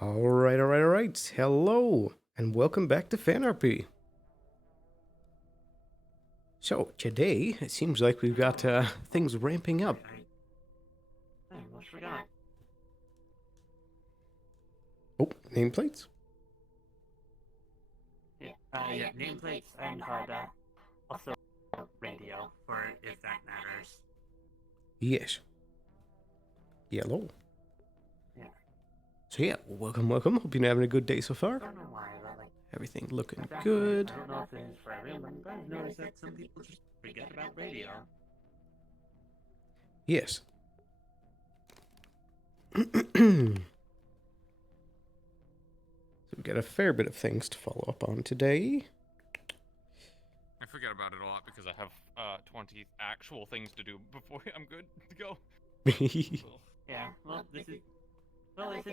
All right. Hello, and welcome back to FanRP. So, today, it seems like we've got things ramping up. Hey, what we got? Oh, nameplates? Yeah, nameplates and also radio, for if that matters. Yes. Yellow. Yeah. So yeah, welcome. Hope you're having a good day so far. I don't know why, but Everything looking exactly, good. I don't know if it is for everyone, but I've noticed that some people just forget about radio. Yes. So we've got a fair bit of things to follow up on today. I forget about it a lot because I have 20 actual things to do before I'm good to go. Yeah, well, this is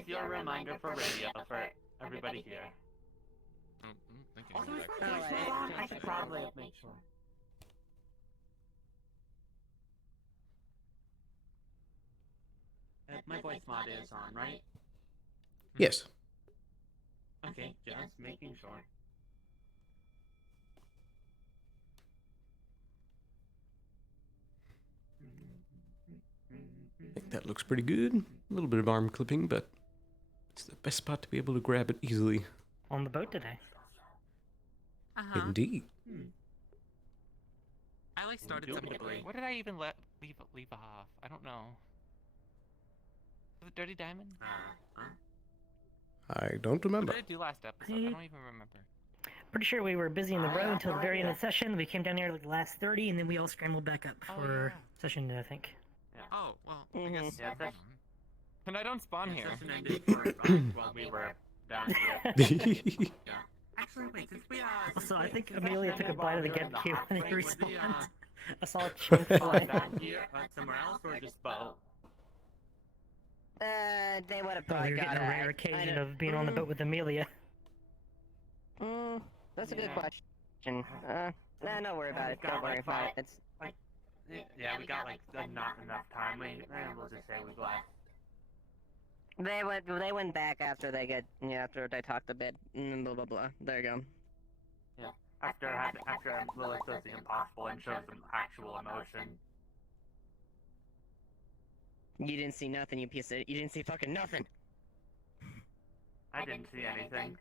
your reminder for radio for everybody here. Thinking Also, of is that. my voice still on? I should probably make sure. My voice mod is on, right? Yes. Okay, just making sure. I think that looks pretty good. A little bit of arm clipping, but it's the best spot to be able to grab it easily. On the boat today. Indeed. I like started something. What did I even leave off? I don't know. Was it Dirty Diamond? I don't What remember. did I do last episode? I don't even remember. Pretty sure we were busy in the road until the very end of the session. We came down here like the last 30, and then we all scrambled back up for session, I think. Yeah. Oh, well, I guess. Yeah, that's... And I don't spawn here. Session ended for while we were down here. Yeah. Actually, wait, since we Also, I think Amelia took a bite of the get cue when they respawned. I saw a chunk chunk fly. down here, somewhere else, or just boat? They would have Oh, probably you're got getting a rare occasion of being on the boat with Amelia. That's a good question. Nah, don't worry about it. Don't worry about it. It's Yeah, we got like not enough time. We'll just say we left. they went back after after they talked a bit. Blah blah blah. There you go. Yeah. After Lilith does the impossible and shows some actual emotion. You didn't see nothing, you piece of it. You didn't see fucking nothing. I didn't see anything.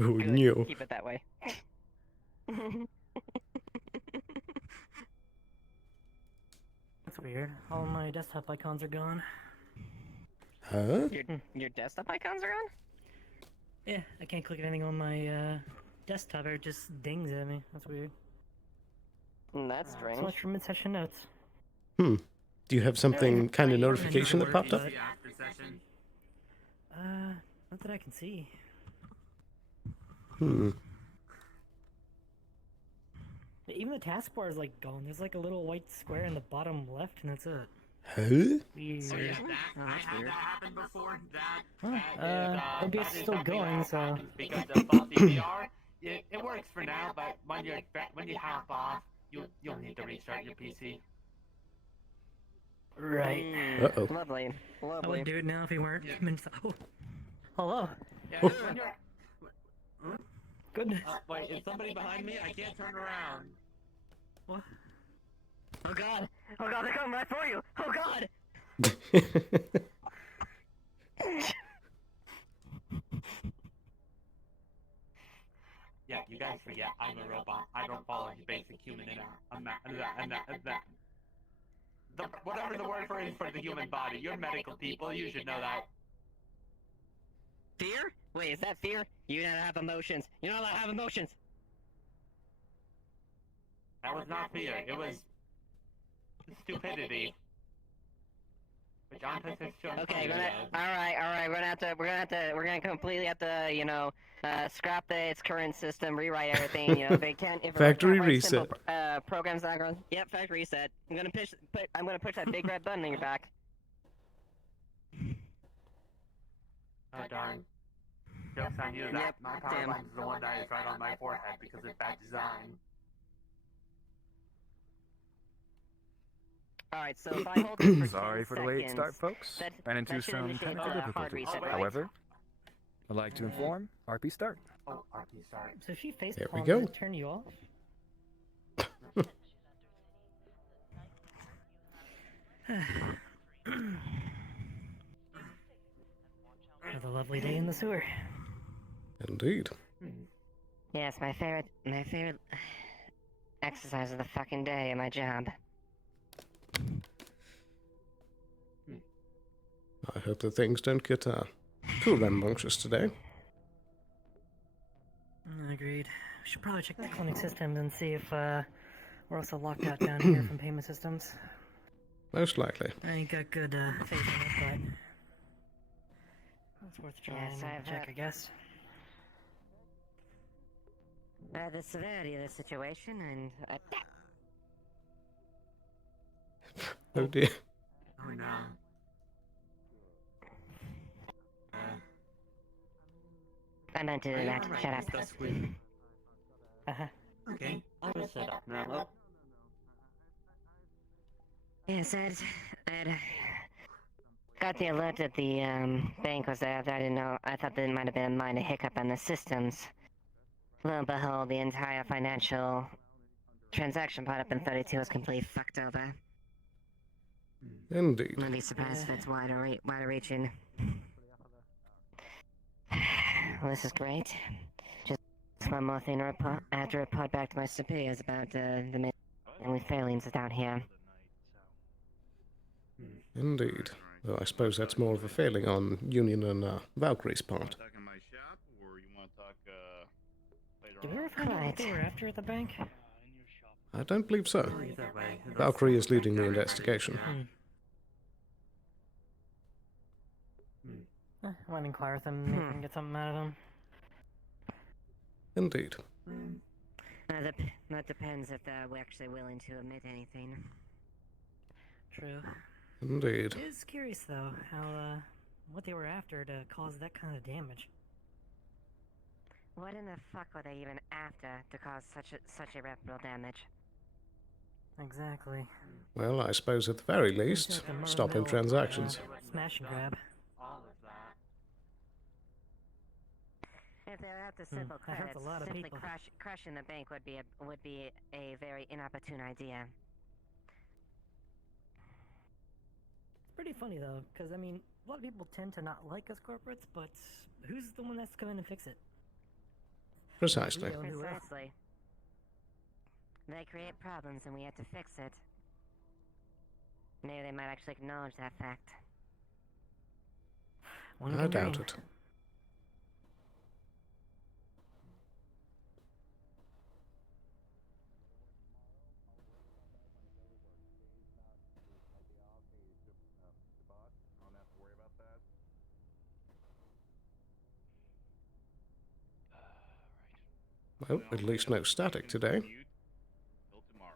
Oh, Good. no. Keep it that way. That's weird. All my desktop icons are gone. Huh? Your desktop icons are on? Yeah, I can't click anything on my desktop. It just dings at me. That's weird. That's strange. So much for mid-session notes. Do you have something kind of notification that popped up? Not that I can see. Even the taskbar is like gone. There's like a little white square in the bottom left, and that's it. Huh? Weird. That's Had weird. that happened before. OBS is still going, so. Because of faulty VR, it works for now, but when you hop off, you'll need to restart your PC. Right. Uh-oh. Lovely. I Lovely. would do it now if he weren't. Oh. Hello. Yeah, Oh. when you're... Goodness. Wait, is somebody behind me? I can't turn around. What? Oh god! Oh god, they're coming right for you! Oh god! Yeah, you guys forget I'm a robot. I don't follow your basic human whatever the word for it is for the human body. You're medical people. You should know that. Fear? Wait, is that fear? You don't have emotions. You're not allowed to have emotions. That was not fear. It was stupidity. Which Antis has shown. Okay, alright, we're gonna completely have to, scrap its current system, rewrite everything, if it can't, if Factory it can't write reset. simple, programs not going. Yep, factory reset. I'm gonna push that big red button in your back. Oh darn. Joke's on you. That my power damn. button is the one that is right on my forehead because it's bad design. Alright, so if I hold it for Sorry 10 for the late start, seconds, folks. that- Ran into that should some initiate technical the hard difficulties. reset, right? However, I'd like to inform RP start. Oh, RP start. So if she face There we palms, go. does it turn you off? Another lovely day in the sewer. Indeed. Yes, my favorite exercise of the fucking day in my job. I hope that things don't get too rambunctious today. Agreed. We should probably check the clinic systems and see if we're also locked out down here from payment systems. Most likely. I ain't got good faith in it, but it's worth trying Yes, to I've check, heard. I guess. The severity of the situation and Oh dear. Oh no. I meant to do that. Shut up. That's weird. Uh-huh. Okay, I will shut up now. Yes, Ed got the alert that the bank was there. I didn't know. I thought there might have been a minor hiccup on the systems. Lo and behold, the entire financial transaction part up in 32 was completely fucked over. Indeed. Wouldn't be surprised if it's wider reaching. Well, this is great. Just one more thing to report. I have to report back to my superiors about the many failings down here. Indeed. Though I suppose that's more of a failing on Union and Valkyrie's part. Talk in my shop, or you want to talk later Did on? we ever find out what they were after at the bank? I don't believe so. Either way, Valkyrie is leading the investigation. I might inquire with them, maybe we can get something out of them. Indeed. That depends if we're actually willing to admit anything. True. Indeed. It is curious though, how what they were after to cause that kind of damage. What in the fuck were they even after to cause such irreparable damage? Exactly. Well, I suppose at the very least, stopping transactions. Smash and grab. all of that. If they were after simple that hurts credits, a lot of simply people. crushing the bank would be a very inopportune idea. It's pretty funny though, because I mean, a lot of people tend to not like us corporates, but who's the one that's come in and fix it? Precisely. We will. Precisely. They create problems and we have to fix it. Maybe they might actually acknowledge that fact. One I can doubt dream. it. Well, at least no static today. Till tomorrow.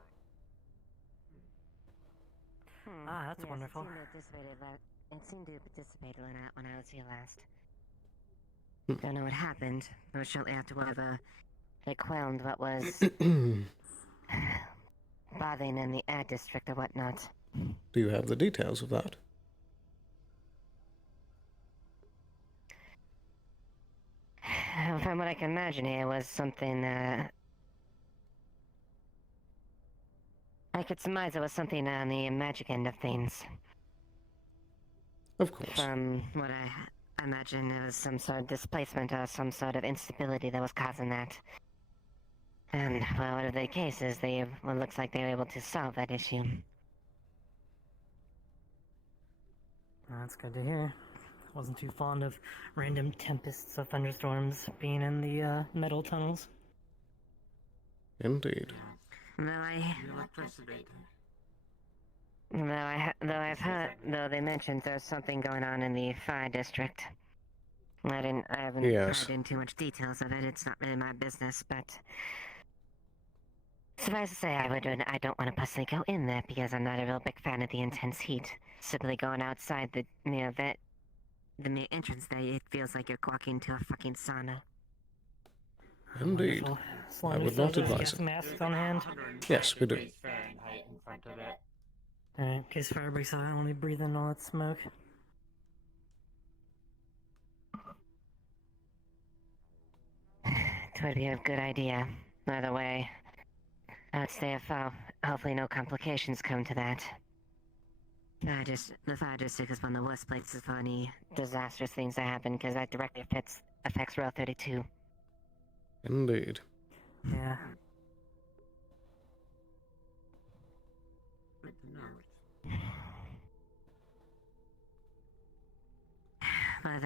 Ah, that's yes, wonderful. It seemed to have dissipated when I was here last. Hmm. Don't know what happened. It was shortly after whatever they quelmed what was bothering in the ad district or whatnot. Do you have the details of that? From what I can imagine here was something, I could surmise it was something on the magic end of things. Of course. From what I imagine, it was some sort of displacement or some sort of instability that was causing that. And, well, whatever the case is, it looks like they were able to solve that issue. That's good to hear. Wasn't too fond of random tempests of thunderstorms being in the metal tunnels. Indeed. Though though they mentioned there's something going on in the fire district. I haven't Yes. heard in too much details of it. It's not really my business, but suffice to say, I don't want to personally go in there because I'm not a real big fan of the intense heat. Simply going outside the mere entrance there, it feels like you're walking into a fucking sauna. Indeed. Wonderful. Sloan I would still not has advise gas it. masks on hand. Yes, we do. Fahrenheit in front of it. Alright, in case fire breaks out, I don't want to breathe in all that smoke. It would be a good idea. Either way, I'd stay afloat. Hopefully no complications come to that. The fire district is one of the worst places for any disastrous things to happen, because that directly affects Row 32. Indeed. Yeah. Good to know. But,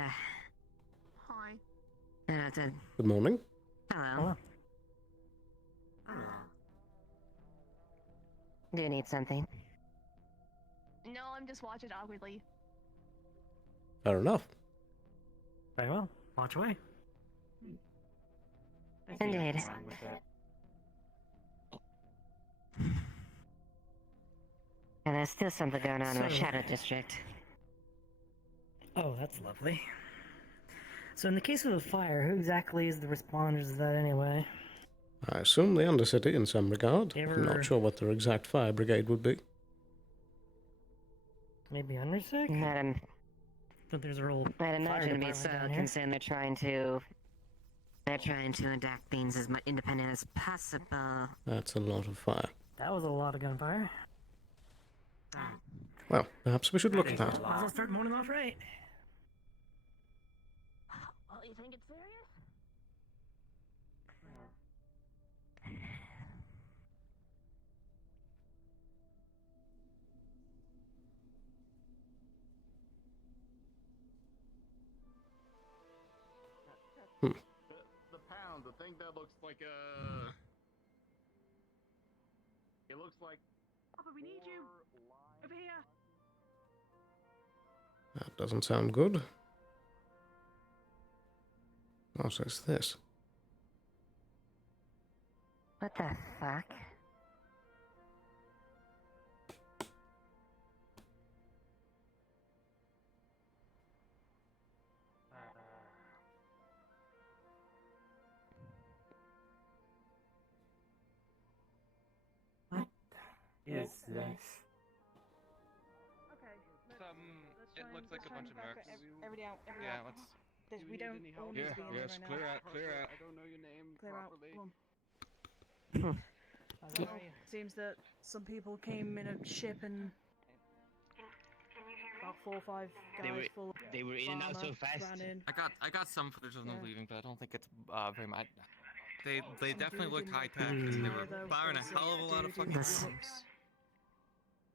Hi. Good morning. hello. Do you need something? No, I'm just watching awkwardly. Fair enough. Very well. Watch away. Indeed. And there's still something going on in the So- Shadow District. Oh, that's lovely. So in the case of a fire, who exactly is the responders of that anyway? I assume the Undercity in some regard. I'm Ever- not sure what their exact fire brigade would be. Maybe Undersec? I'd But there's a real I'd fire imagine to be department so, down here. considering they're trying to enact things as much independent as possible. That's a lot of fire. That was a lot of gunfire. Well, perhaps we should look at that. Might as well start morning off right. Oh, you think it's serious? The pound, the thing that looks like a. It looks like. Papa, we need you. Over here. That doesn't sound good. What is this? What the fuck? Is this? Okay. It looks like a bunch of mercs. Every out. Yeah, let's. We don't all need to be in there right now. clear out. I don't know your name Clear out. properly. Come on. How's that? Seems that some people came in a ship and about 4 or 5 guys full. They were in and out so fast. Ran in. I got some footage of them Yeah. leaving, but I don't think it's very much. They definitely dude looked in high like tech. the They car, were though, firing a was hell of a lot of dude in fucking. This- looks-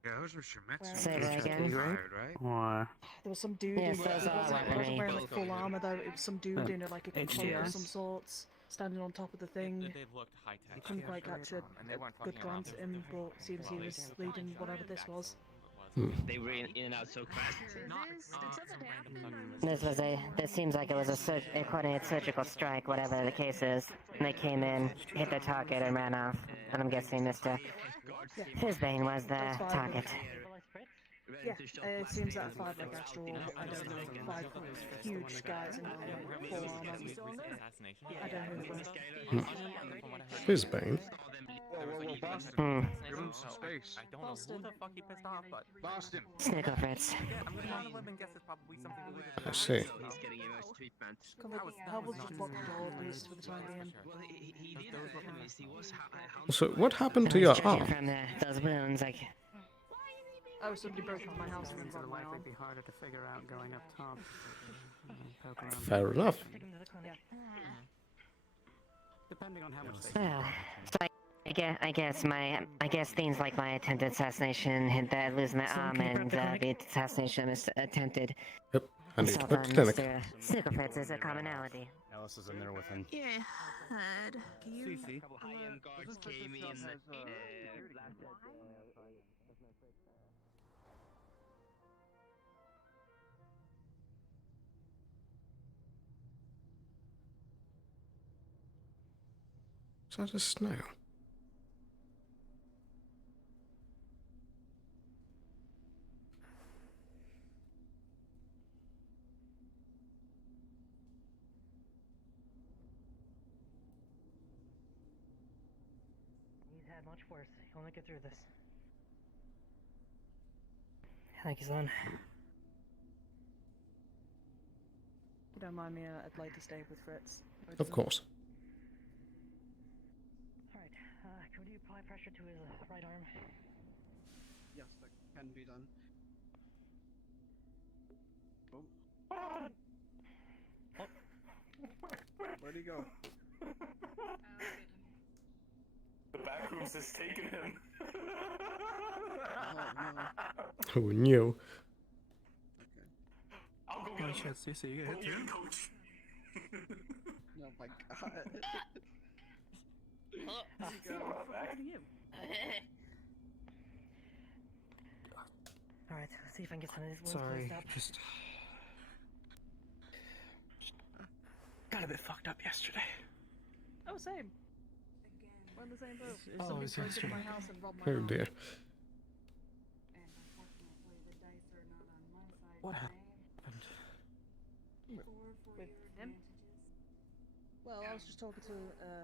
Yeah, those were Shemetz. Say that again. Right? Or There was some dude Yes, in those he are wasn't weaponry. wearing like full armor though. It was some dude in like a cloak of HDS? some sorts, standing on top of the thing. They looked high tech. Couldn't quite catch a And they weren't good fucking around. glance at him, but seems he was leading whatever this was. They were in and out so fast. This seems like it was a coordinated surgical strike, whatever the case is. And they came in, hit their target, and ran off. And I'm guessing Mr. Fizbane was the That's fine. target. Yeah, it seems that 5 like actual, I don't know, 5 huge guys in armor, full armor. I don't know who they were. Fizbane? Hmm. Give him some space. I don't know who the fuck he pissed off, but Blast him. Snickle Fritz. yeah, I'm gonna one of them and guess it's probably something related to I see. He's getting MS treatment. Help us just block the door at least for the time being. Well, he did MS. He was So, what happened to your Judging arm? from those wounds, like, Oh, somebody broke into my house and things broke are my likely arm. be harder to figure out going up top. Poke around. Fair enough. Depending on how much they well, it's like, I guess things like my attempted assassination, losing my So, arm, can you and prep the the assassination attempted. Yep, I need So to put far, clinic. Mr. Snickle Fritz is a commonality. Alice is in there with him. Yeah, heard. a couple high-end guards came in. Is that a snail? He's had much worse. He'll make it through this. Thank you, Sloan. You don't mind me, I'd like to stay with Fritz. Of course. Alright, could you apply pressure to his right arm? Yes, that can be done. Where'd he go? The back rooms has taken him. Oh no. I'll go Oh get him. shit, Cece, you get hit too? Coach. Oh my god. Alright, see if I can get some of these wounds Sorry, closed up. just got a bit fucked up yesterday. Oh, same. We're in the same boat. Oh, Somebody it's broke into my yesterday. house and robbed my Oh house. dear. What happened? With him? Well, I was just talking to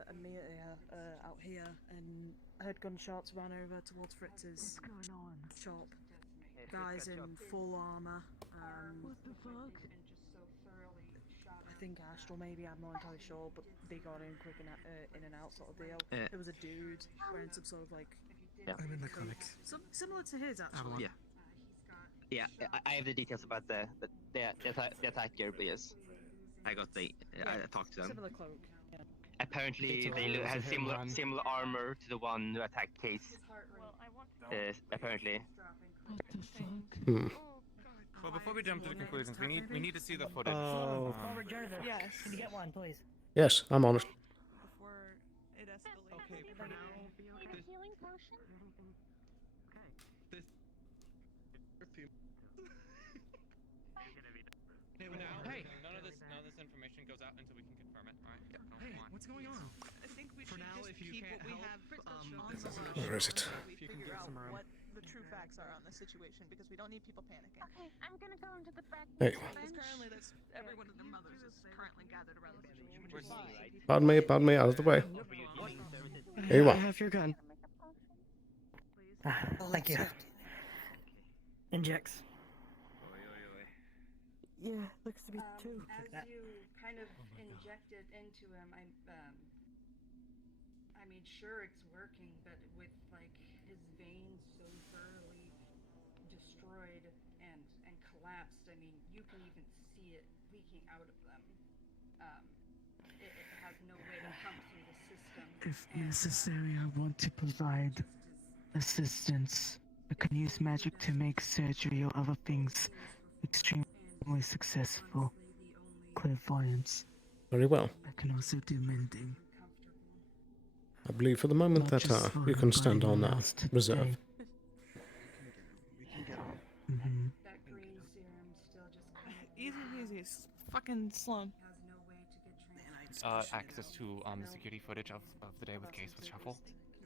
Amelia out here, and I heard gunshots ran over towards Fritz's shop. Guys in full armor. What the fuck? I think Astral, maybe, I'm not entirely sure, but they got in quick and in and out sort of deal. There was a dude wearing some sort of like... I'm in the comics. Similar to his, actually. Yeah, I have the details about the attacker, but yes, I got I talked to them. Similar cloak. Yeah. Apparently, they had similar armor to the one who attacked Case. Apparently. What the fuck? Hmm. Well, before we jump to the conclusions, we need to see the footage. Oh. Robert Jarvis, Yes. can you get one, please? Yes, I'm on it. Before it escalates. Okay, for now. Healing potion? Hey, none of this information goes out until we can confirm it. All right. Hey, what's going on? I think we For should now, just if you keep can't what we help, have on this the is rush. Where is it? We If you can figure get out some room. what the true facts are on the situation, because we don't need people panicking. Okay, I'm gonna go into the back. Hey. Because currently, everyone of the mothers is currently gathered around the situation, which is fine. Pardon me, out of the way. Here you I are. have your gun. Thank you. Injects. Yeah, looks to be two. As you kind of injected into him, I made sure it's working, but with like his veins so thoroughly destroyed and collapsed, I mean, you can even see it leaking out of them. It has no way to pump through the system. If necessary, I want to provide assistance. I can use magic to make surgery or other things extremely successful. Clairvoyance. Very well. I can also do mending. I believe for the moment Not that just for you can the stand body on lost that reserve. today. That green serum still just kind of Easy. It's fucking Sloan. has no way to get transferred. Access to security footage of the day with Case with Shuffle.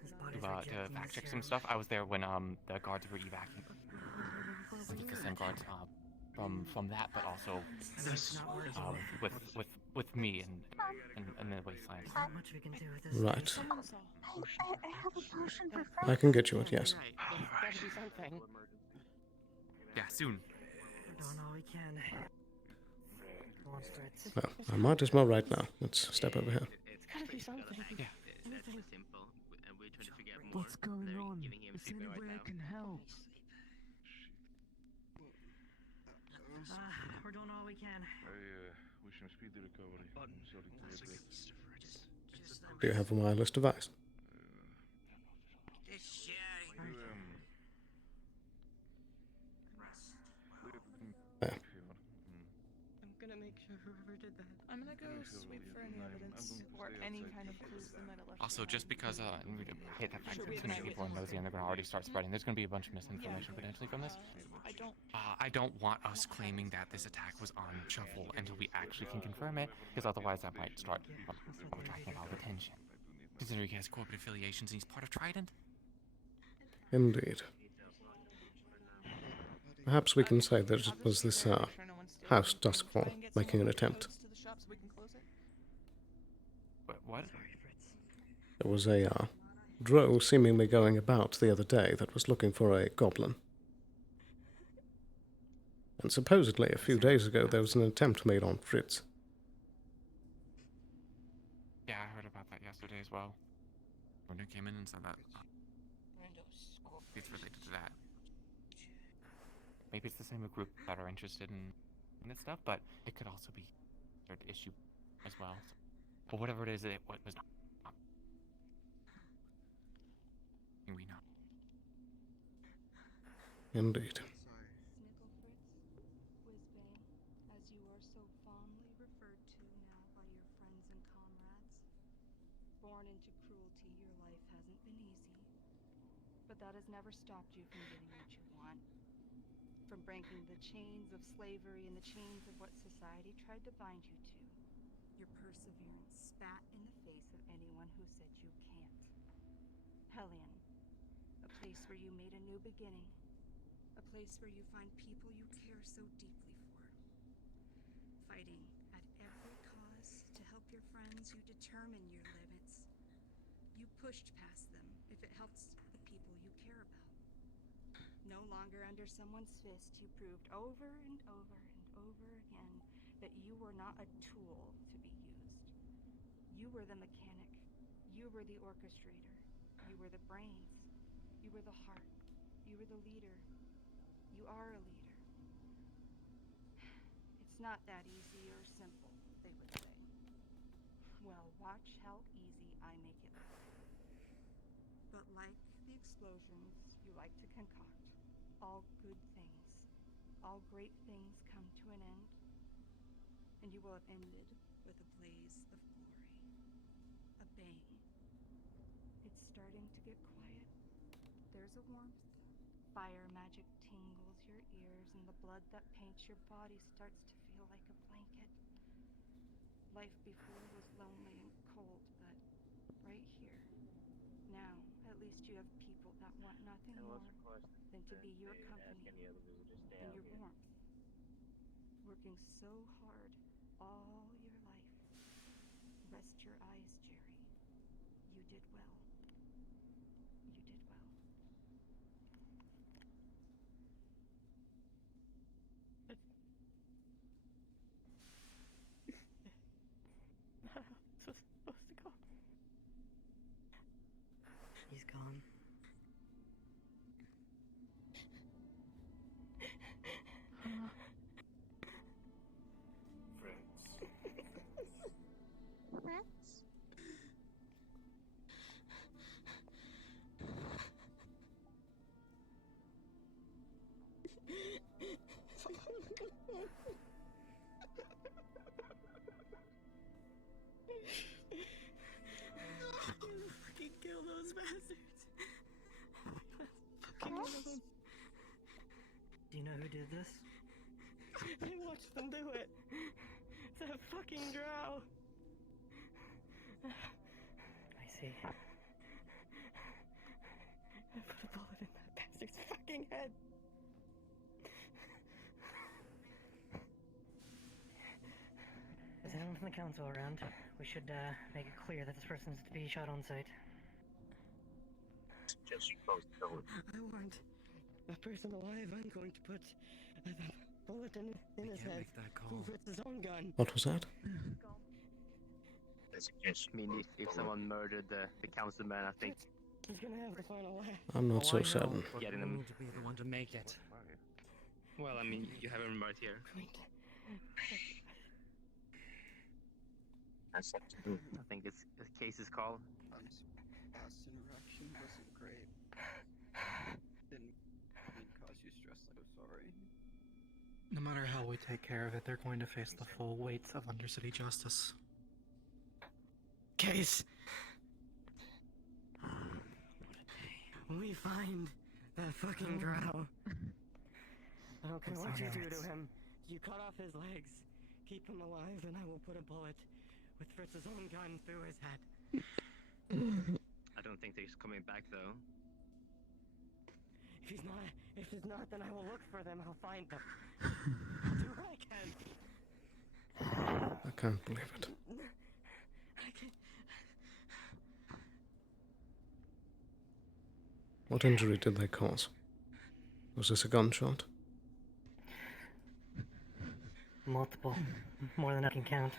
His body's To rejecting fact the check some serum. stuff. I was there when the guards were evacuating. The same guards from that, but also with me and the wasteland. Not much we can do with this. Right. I have a potion for I can get you it, yes. Yeah, soon. We're doing all we can. Go on, Fritz. Well, I might as well right now. Let's step over here. It's gotta be something. Yeah. That's simple, and we're trying to figure out more. What's going than on? giving him Is there fever any way right I now. can help? We're doing all we can. Wish him speedy recovery. I'm sorry to hear that. Do you have a wireless device? There. I'm gonna make sure whoever did that. I'm gonna go sweep for any evidence or any kind of clues they might have left. Also, just because I hate that fact Should that we too many ignite people are witnesses? nosy and they're going to already start spreading, there's going to be a bunch of misinformation potentially from this. I I don't want us claiming that this attack was on Shuffle until we actually can confirm it, because otherwise that might start attracting a lot of attention. Considering he has corporate affiliations and he's part of Trident. Indeed. Perhaps we can say that it was this house Duskfall making an attempt. What? There was a drow seemingly going about the other day that was looking for a goblin. And supposedly a few days ago there was an attempt made on Fritz. Yeah, I heard about that yesterday as well. Brenda came in and said that it's related to that. Maybe it's the same group that are interested in this stuff, but it could also be an issue as well. But whatever it is, it was not. We know. Indeed. Snickle Fritz, Whizbang, as you are so fondly referred to now by your friends and comrades. Born into cruelty, your life hasn't been easy. But that has never stopped you from getting what you want. From breaking the chains of slavery and the chains of what society tried to bind you to. Your perseverance spat in the face of anyone who said you can't. Hellion, a place where you made a new beginning. A place where you find people you care so deeply for. Fighting at every cause to help your friends, you determine your limits. You pushed past them if it helps the people you care about. No longer under someone's fist, you proved over and over and over again that you were not a tool to be used. You were the mechanic. You were the orchestrator. You were the brains. You were the heart. You were the leader. You are a leader. It's not that easy or simple, they would say. Well, watch how easy I make it look. But like the explosions you like to concoct, all good things, all great things come to an end, and you will have ended with a blaze of glory. A bang. It's starting to get quiet. There's a warmth. Fire magic tingles your ears, and the blood that paints your body starts to feel like a blanket. Life before was lonely and cold, but right here, now, at least you have people that want nothing more than to be your company and your warmth. Working so hard all your life. Rest your eyes, Jerry. You did well. You did well. Supposed to go. He's gone. Fritz? Fucking kill those bastards. Fucking kill them. Do you know who did this? I watched them do it. That fucking drow. I see. I put a bullet in that bastard's fucking head. Is anyone from the council around? We should make it clear that this person is to be shot on sight. I want that person alive. I'm going to put a bullet in his head. With his own gun. What was that? I mean, if someone murdered the councilman, I think He's gonna have the final laugh. I'm not so certain. getting them. need to be the one to make it. Well, I mean, you have him right here. I think this case is called. Last interaction wasn't great. Didn't mean to cause you stress. I'm so sorry. No matter how we take care of it, they're going to face the full weight of Undercity justice. Case! When we find that fucking drow, I don't care what you do to him. You cut off his legs, keep him alive, and I will put a bullet with Fritz's own gun through his head. I don't think he's coming back though. If he's not, then I will look for them. I'll find them. I'll do what I can. I can't believe it. I can. What injury did they cause? Was this a gunshot? Multiple. More than I can count.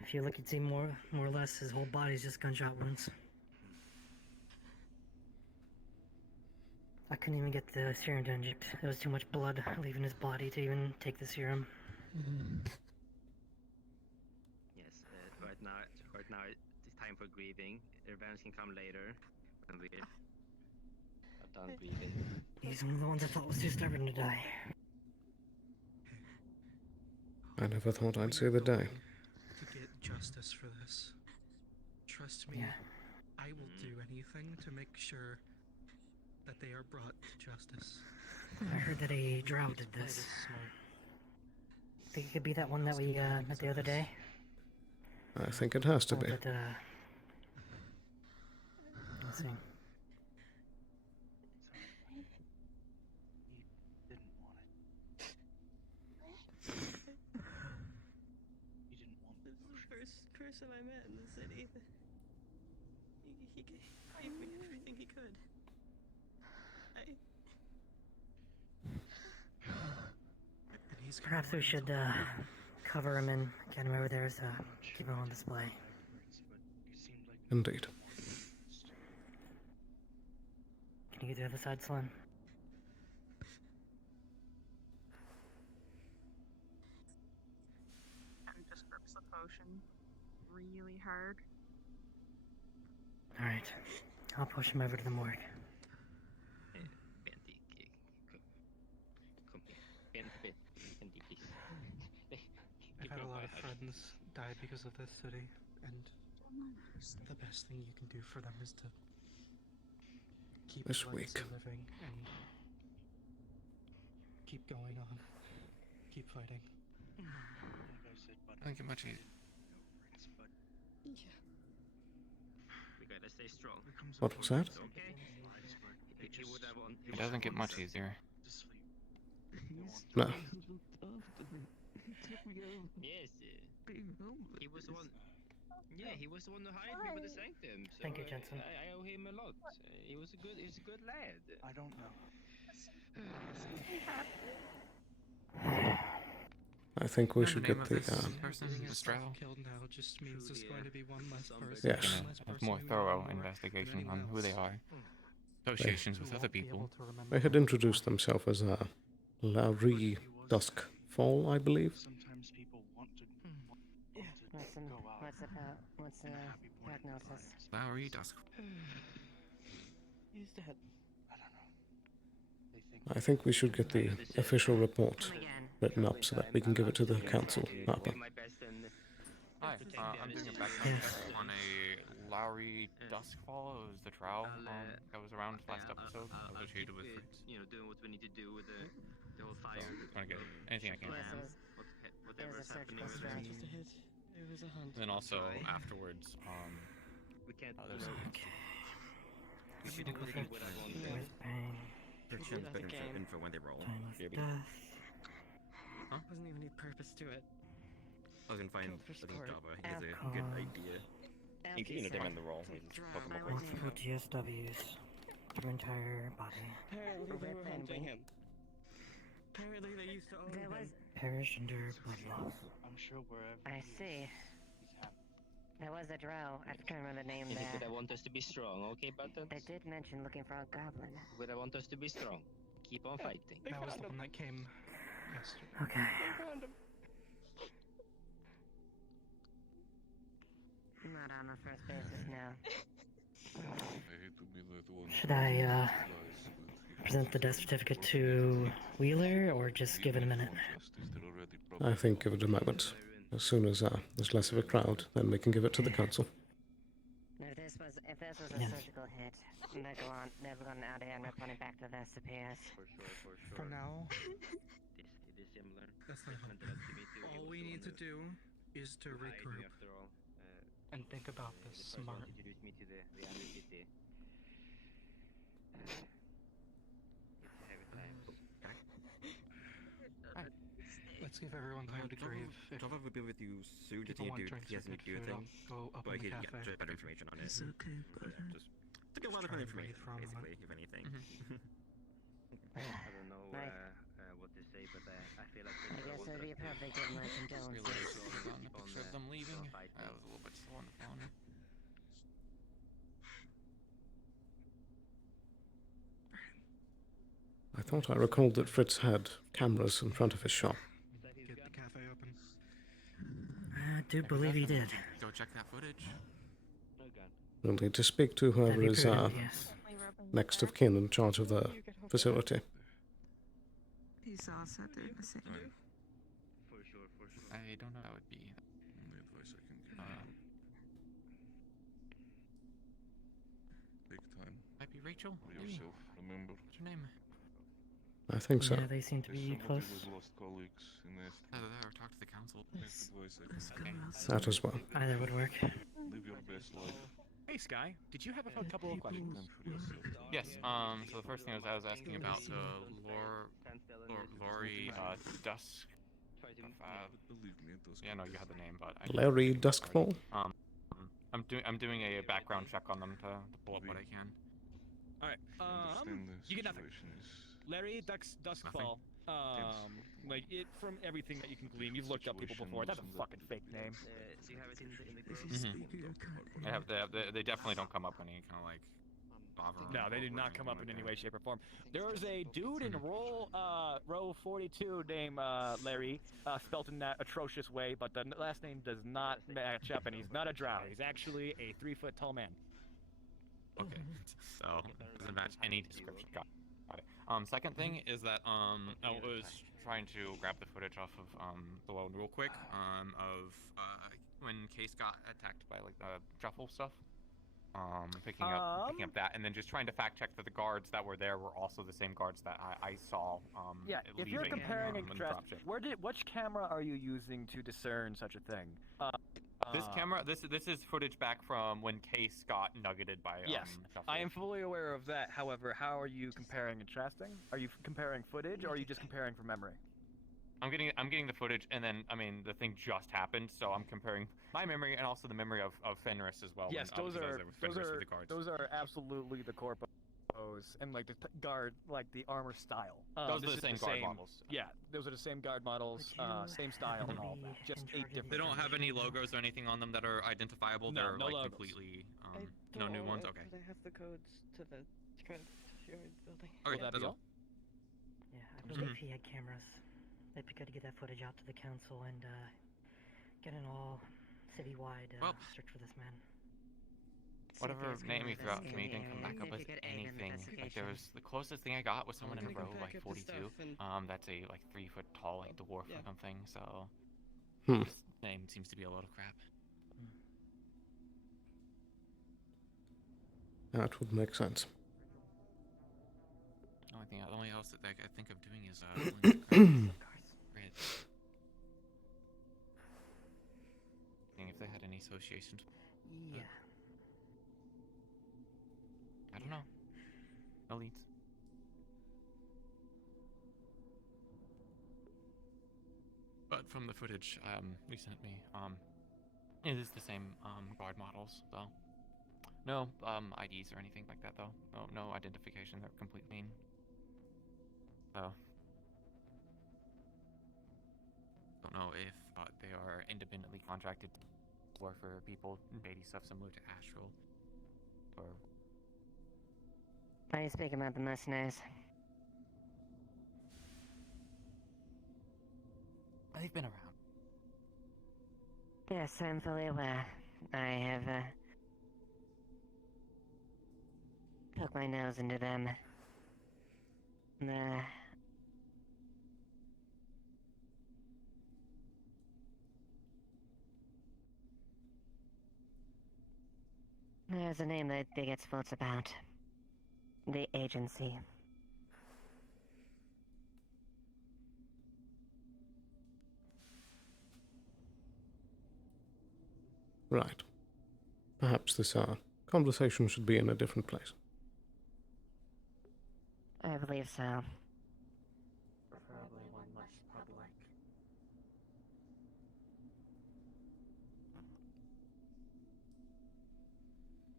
If you look, you'd see more or less his whole body's just gunshot wounds. I couldn't even get the serum to inject. There was too much blood leaving his body to even take the serum. Yes, right now it's time for grieving. Revenge can come later when we're done grieving. He's one of the ones I thought was too stubborn to die. I never thought I'd see the day. To get justice for this. Trust me, I will do anything to make sure that they are brought to justice. I heard that a drow did this. Think it could be that one that we met the other day? I think it has to be. But, let's see. This is the first person I met in the city. He gave me everything he could. Perhaps we should cover him and get him over there to keep him on display. Indeed. Can you get to the other side, Sloan? And just grips the potion really hard. Alright. I'll push him over to the morgue. I've had a lot of friends die because of this city, and the best thing you can do for them is to keep This the legacy week. living and keep going on, keep fighting. I think it much easier. We gotta stay strong. What was that? It doesn't get much easier. No. Yes, he was the one. Yeah, he was the one who hired me with the sanctum. So Thank you, Jensen. I owe him a lot. He was a good lad. I don't know. I think we should get the. Person, the Strow. Killed now just means there's going to be one less person. Yes. one less A person more we thorough remember. investigation on who they are. Associations with other people. They had introduced themselves as Lowry Duskfall, I believe. Sometimes people want to What's the diagnosis? Lowry Dusk. He's dead. I don't know. They think I think we should get the official report written up so that we can give it to the council. Papa. Hi, I'm doing a background check on a Lowry Duskfall. It was the trial that was around last episode. Associated with fruits. Doing what we need to do with the whole fire. So, trying to get anything I can. Whatever's happening with Just a hit. It was a hunt. And then also afterwards, we can't. there's We should do what I want. Bang. Better info when they roll. Time of Maybe. death. Wasn't even any purpose to it. I was gonna find. I think Java has a good idea. You can define the role. And just poke him up. Multiple GSWs. Your entire body. Apparently they were hunting him. Apparently they used to own him. Perish under blood loss. I'm sure wherever I see. he's happy. There was a drow. I can't remember the name Would there. I want us to be strong, okay, Buttons? They did mention looking for a goblin. Would I want us to be strong? Keep on fighting. That was the one that came yesterday. Okay. Not on a first basis now. Should I present the death certificate to Wheeler or just give it a minute? I think give it a moment. As soon as there's less of a crowd, then we can give it to the council. If this was a Yes. surgical hit, they've gone out here and reporting back to their superiors. For now, It is similar. that's not hope. All we need to do is to regroup and think about this smart. Introduce me to the reality. Let's give everyone time to grieve. If Java will be with you soon. Just people need want to. drinks He or hasn't good do a food, thing. I'll go up But in he the can cafe. get better information on it. It's okay, brother. Just to get a lot of try and information, breathe for a moment. basically, if anything. I don't know. what to say, but I feel like I guess it'd be appropriate to give my condolences. Really should have gotten a picture of them leaving. I was a little bit slow on the phone. I thought I recalled that Fritz had cameras in front of his shop. Get the cafe open. I do believe he did. Go check that footage. We'll need to speak to whoever That'd be is prudent, yes. next of kin in charge of the facility. He's also doing the same. For sure. I don't know how it would be. Only advice I can give. Take time. Might be Rachel. For Maybe. yourself, remember. What's her name? I think so. Yeah, they seem to be close. Lost colleagues in the Either that or talk to the council. Best advice I can give. That as well. Either would work. Live your best life. Hey Sky, did you have a couple of questions? Yes. So the first thing I was asking about Lori Dusk. Believe me, those. Yeah, no, you had the name, but Larry Duskfall? I'm doing a background check on them to pull up what I can. All right. You get nothing. Larry Duskfall. Like it from everything that you can glean. You've looked up people before. That's a fucking fake name. Do you have it in the group? I have they definitely don't come up any kind of like bother. No, they did not come up in any way, shape, or form. There was a dude in row 42 named Larry, spelt in that atrocious way, but the last name does not match up, and he's not a drow. He's actually a 3-foot tall man. Okay, so doesn't match any description. Got it. Second thing is that I was trying to grab the footage off of Sloan real quick of when Case got attacked by like the truffle stuff. Picking up that, and then just trying to fact check that the guards that were there were also the same guards that I saw. Yeah, if you're leaving, comparing and when the contrasting, dropship. which camera are you using to discern such a thing? This camera, this is footage back from when Case got nuggeted by Yes, Shuffle. I am fully aware of that. However, how are you comparing and contrasting? Are you comparing footage, or are you just comparing from memory? I'm getting the footage, and then I mean the thing just happened, so I'm comparing my memory and also the memory of Fenris as well. Yes, when, those because are there was Fenris those are with the guards. those are absolutely the corpos and like the guard, like the armor style. Those are this the is same guard models. Yeah, those are the same guard models, same style and all that. Just 8 different. They don't have any logos or anything on them that are identifiable. No, They're no like logos. completely no new ones. Okay. I have the codes to the shared building. Okay, that's all. Yeah, I believe he had cameras. It'd be good to get that footage out to the council and get an all citywide search for this man. Whatever name you threw out to me didn't come back up with anything. Like there was the closest thing I got was someone in row like 42. That's a like 3-foot tall like dwarf or something. So this name seems to be a load of crap. That would make sense. The only else that I think of doing is Red. Seeing if they had any associations. Yeah. I don't know. No leads. But from the footage you sent me, it is the same guard models though. No IDs or anything like that though. No identification. They're complete clean. So don't know if they are independently contracted or for people shady stuff similar to Astral or. Are you speaking about the mercenaries? They've been around. Yes, I'm fully aware. I have poked my nose into them. There's a name that gets floats about. The agency. Right. Perhaps this conversation should be in a different place. I believe so. Preferably one much public.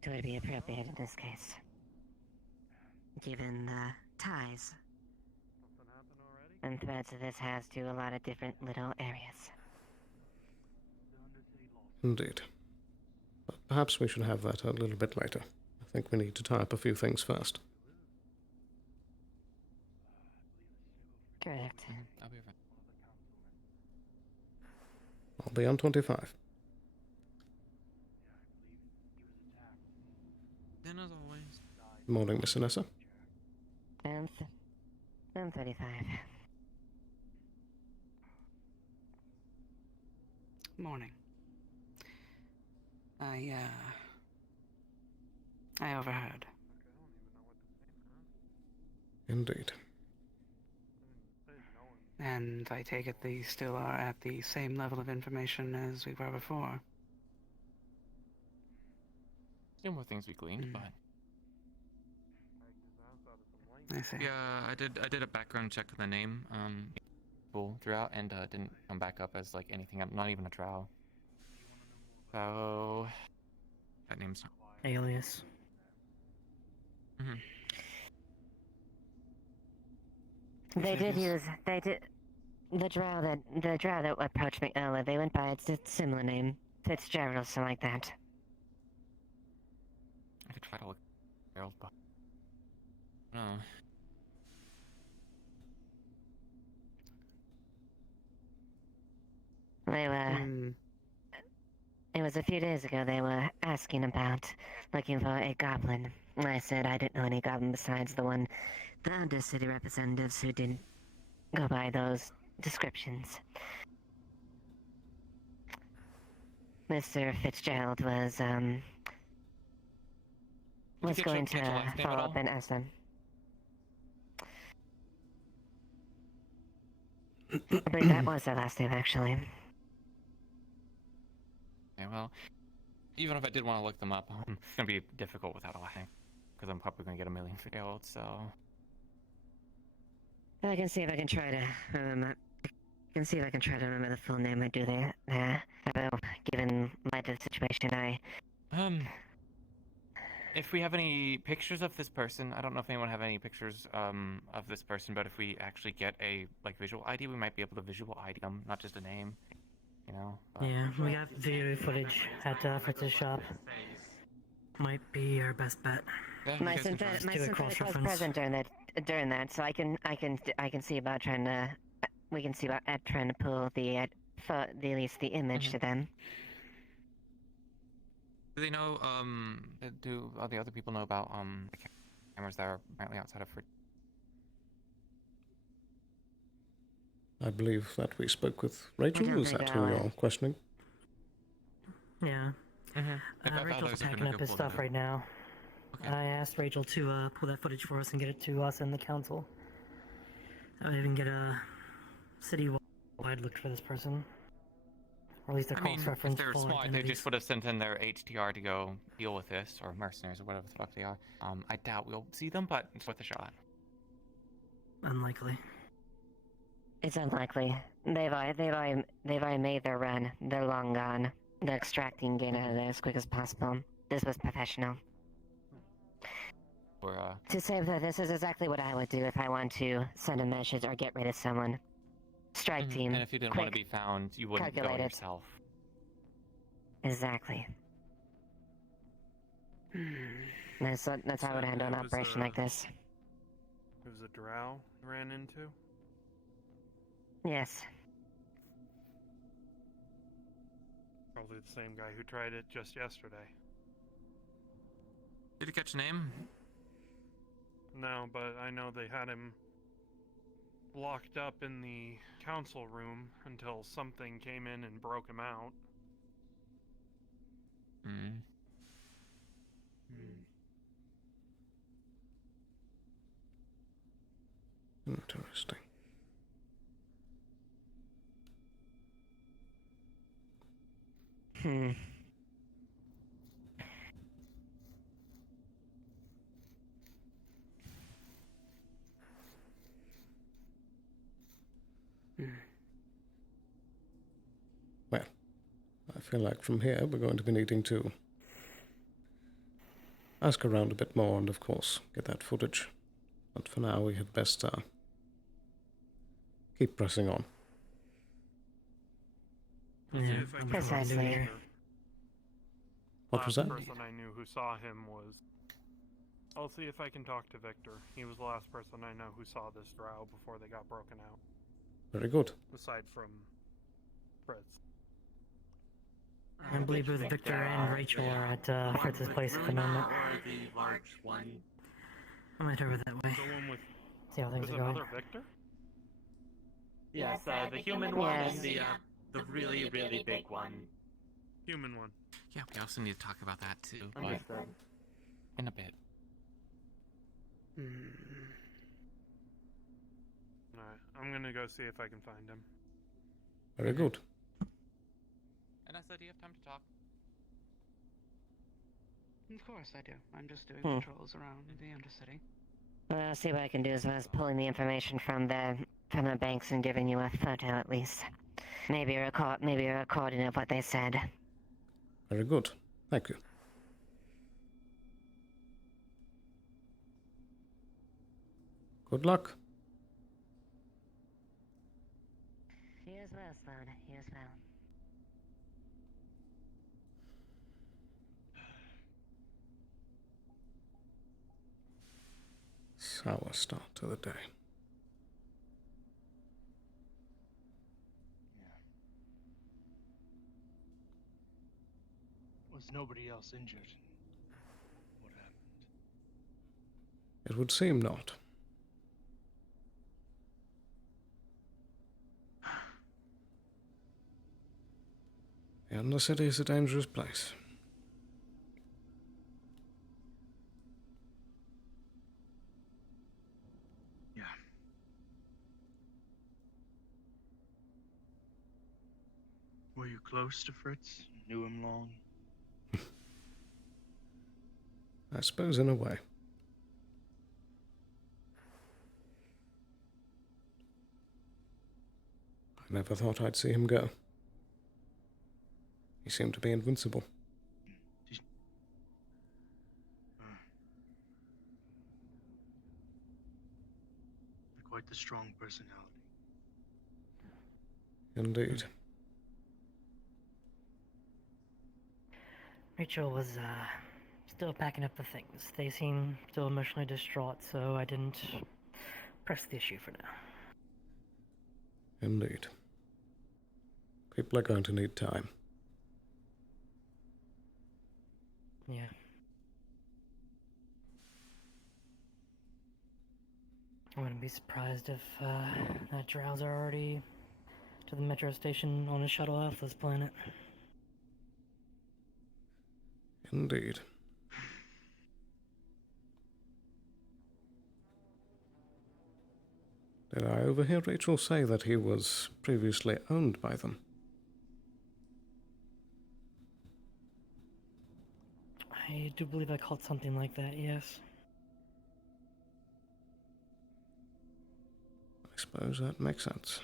It would be appropriate in this case. Given the ties And threads of this has to a lot of different little areas. Indeed. But perhaps we should have that a little bit later. I think we need to tie up a few things first. Correct. I'll be right. I'll be on 25. Then as always. Morning, Miss Anessa. I'm 35. Morning. I overheard. Indeed. And I take it they still are at the same level of information as we were before. Still more things we gleaned, but I see. yeah, I did a background check of the name, throughout, and didn't come back up as like anything. Not even a drow. So that name's not Alias. Mm-hmm. They did. The drow that approached me earlier, they went by a similar name. Fitzgerald or something like that. I could try to look Gerald, but no. They were... It was a few days ago they were asking about looking for a goblin. I said I didn't know any goblin besides the undercity representatives who didn't go by those descriptions. Mr. Fitzgerald was going to follow up and ask them. I believe that was their last name, actually. Okay, well, even if I did want to look them up, it's gonna be difficult without a line, because I'm probably gonna get a million failed. So I can see if I can try to remember. The full name. I do that. Given light of the situation, if we have any pictures of this person, I don't know if anyone have any pictures of this person, but if we actually get a visual ID, we might be able to visual ID them, not just a name. You know. Yeah, we got video footage at Fritz's shop. Might be our best bet. Yeah, my synthetic was present during that, so I can see about trying to. We can see about trying to pull at least the image to them. Do they know? Do all the other people know about the cameras that are apparently outside of Fritz? I believe that we spoke with Rachel. Is that who you're questioning? Yeah. Rachel's packing up his stuff right now. Okay. I asked Rachel to pull that footage for us and get it to us and the council. That way we can get a city-wide look for this person. Or at least a cross-reference. If they're smart, they just would have sent in their HTR to go deal with this, or mercenaries, or whatever the fuck they are. I doubt we'll see them, but it's worth a shot. Unlikely. It's unlikely. They've already made their run. They're long gone. They're extracting gain out of there as quick as possible. This was professional. To say that this is exactly what I would do if I want to send a message or get rid of someone. Strike team. And if you didn't want to be found, you wouldn't go yourself. Exactly. That's how I would handle an operation like this. It was a drow you ran into? Yes. Probably the same guy who tried it just yesterday. Did you catch a name? No, but I know they had him locked up in the council room until something came in and broke him out. Interesting. Well, I feel like from here we're going to be needing to ask around a bit more and, of course, get that footage. But for now, we had best keep pressing on. See if I can Precisely. find Victor. What was Last that? person I knew who saw him was. I'll see if I can talk to Victor. He was the last person I know who saw this drow before they got broken out. Very good. Aside from Fritz. I believe both Victor and Rachel are at Fritz's place at the moment. Or the large one. I might over that way. The one with. See how things There's are going. another Victor? Yes, the human one and the really, really big one. Human one. Yeah, we also need to talk about that too. But Understood. in a bit. Alright, I'm gonna go see if I can find him. Very good. And I said, do you have time to talk? Of course I do. I'm just doing patrols around the Undercity. Well, I'll see what I can do as well as pulling the information from the banks and giving you a photo at least. Maybe a recording of what they said. Very good. Thank you. Good luck. You as well, Sloan. You as well. Sour start to the day. Was nobody else injured? What happened? It would seem not. The Undercity is a dangerous place. Yeah. Were you close to Fritz? Knew him long? I suppose in a way. I never thought I'd see him go. He seemed to be invincible. Quite the strong personality. Indeed. Rachel was still packing up the things. They seem still emotionally distraught, so I didn't press the issue for now. Indeed. People are going to need time. Yeah. I wouldn't be surprised if that drow's are already to the metro station on a shuttle off this planet. Indeed. Did I overhear Rachel say that he was previously owned by them? I do believe I caught something like that, yes. I suppose that makes sense.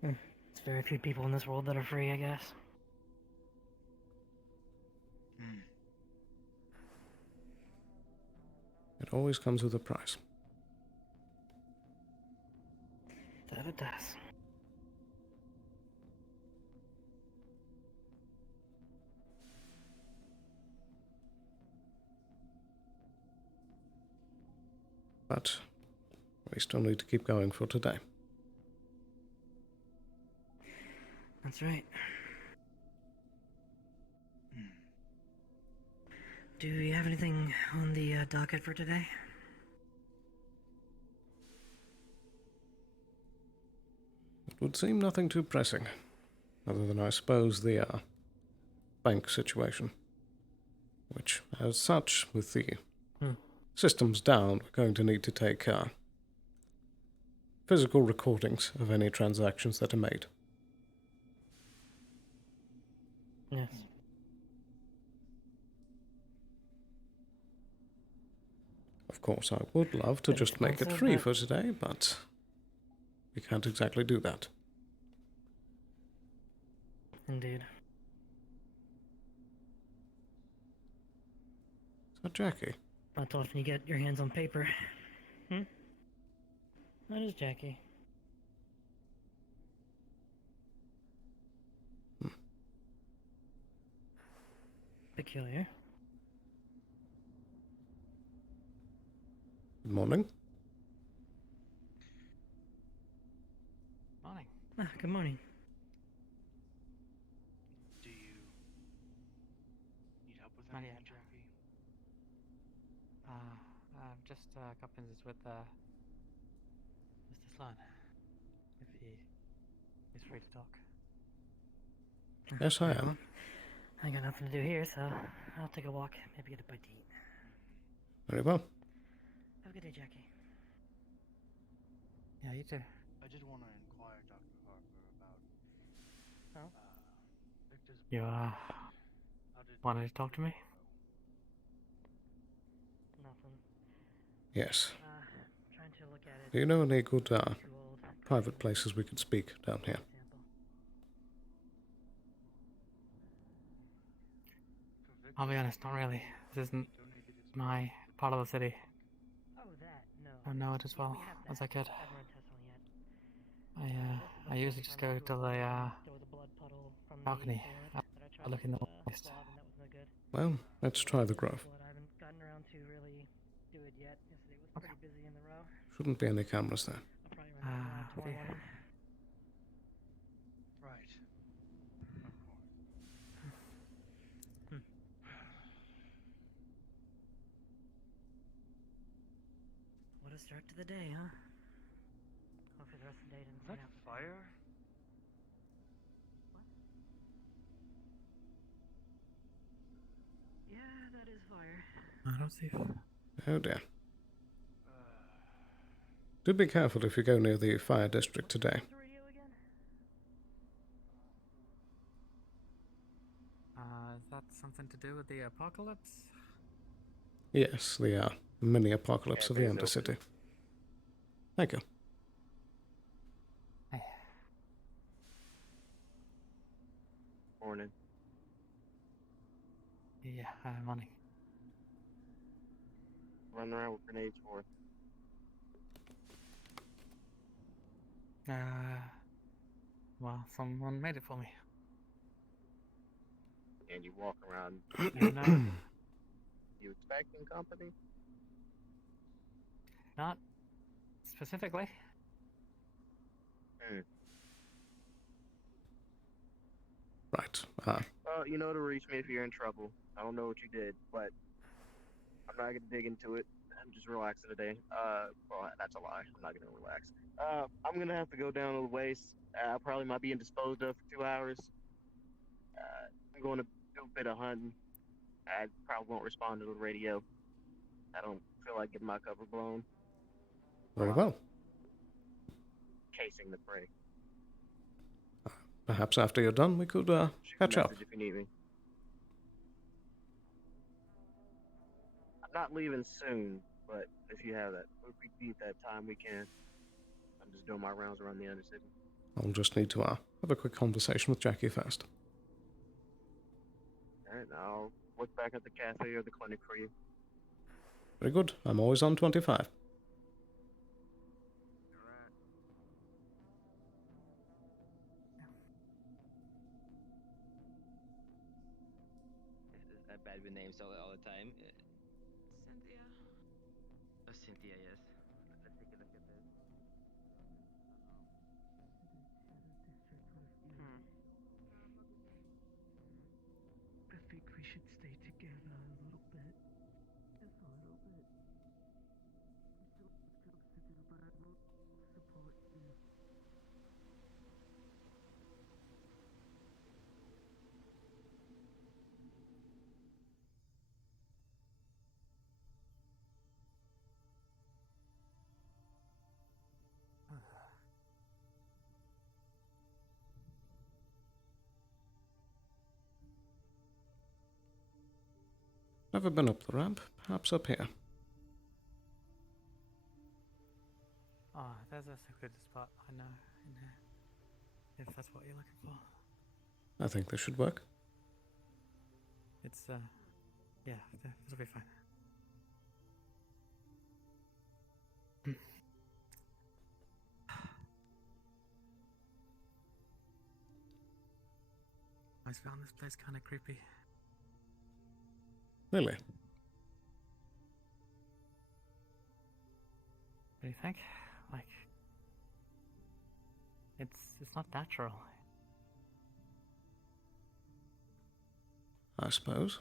There's very few people in this world that are free, I guess. It always comes with a price. That it does. But we still need to keep going for today. That's right. Do you have anything on the docket for today? It would seem nothing too pressing, other than I suppose the bank situation, which, as such, with the systems down, we're going to need to take physical recordings of any transactions that are made. Yes. Of course, I would love to just make it free for today, but we can't exactly do that. Indeed. Is that Jackie? Not too often you get your hands on paper. That is Jackie. Peculiar. Good morning. Morning. Good morning. Do you need help with Not anything, yet. Jackie? Just a couple minutes with Mr. Sloan. If he's free to talk. Yes, I am. I got nothing to do here, so I'll take a walk, maybe get a bite to eat. Very well. Have a good day, Jackie. Yeah, you too. I did want to inquire, Dr. Harper, about Victor's. You wanted to talk to me? Nothing. Yes. Trying to look at it. Do you know any good private places we could speak down here? I'll be honest, not really. This isn't my part of the city. Oh, that, no. I know it as well as I could. I usually just go to the balcony. I look in the west. Well, let's try the Grove. I haven't gotten around to really do it yet. Yesterday was pretty busy in the row. Shouldn't be any cameras there. Okay. Right. What a start to the day, huh? Hopefully the rest of the day didn't turn out. Fire? Yeah, that is fire. I don't see. Oh dear. Do be careful if you go near the fire district today. Is that something to do with the apocalypse? Yes, the mini apocalypse of the Undercity. Thank you. Hey. Morning. Yeah, morning. Running around with grenades for. Well, someone made it for me. And you walk around. You know, You expecting company? not specifically. Right. Well, you know to reach me if you're in trouble. I don't know what you did, but I'm not gonna dig into it. I'm just relaxing today. Well, that's a lie. I'm not gonna relax. I'm gonna have to go down a little ways. I probably might be indisposed of for 2 hours. I'm going to do a bit of hunting. I probably won't respond to the radio. I don't feel like getting my cover blown. Very well. Casing the prey. Perhaps after you're done, we could catch up. Message if you need me. I'm not leaving soon, but if you have that, if we beat that time, we can. I'm just doing my rounds around the Undercity. I'll just need to have a quick conversation with Jackie first. Alright, I'll look back at the cafe or the clinic for you. Very good. I'm always on 25. Is that bad with names all the time? Cynthia. Oh, Cynthia, yes. Let's take a look at this. I think we should stay together a little bit. Just a little bit. But I will support you. Never been up the ramp. Perhaps up here. Oh, there's a secret spot I know in here. If that's what you're looking for. I think this should work. It's yeah, it'll be fine. always found this place kind of creepy. Really? What do you think? Like, it's not natural. I suppose.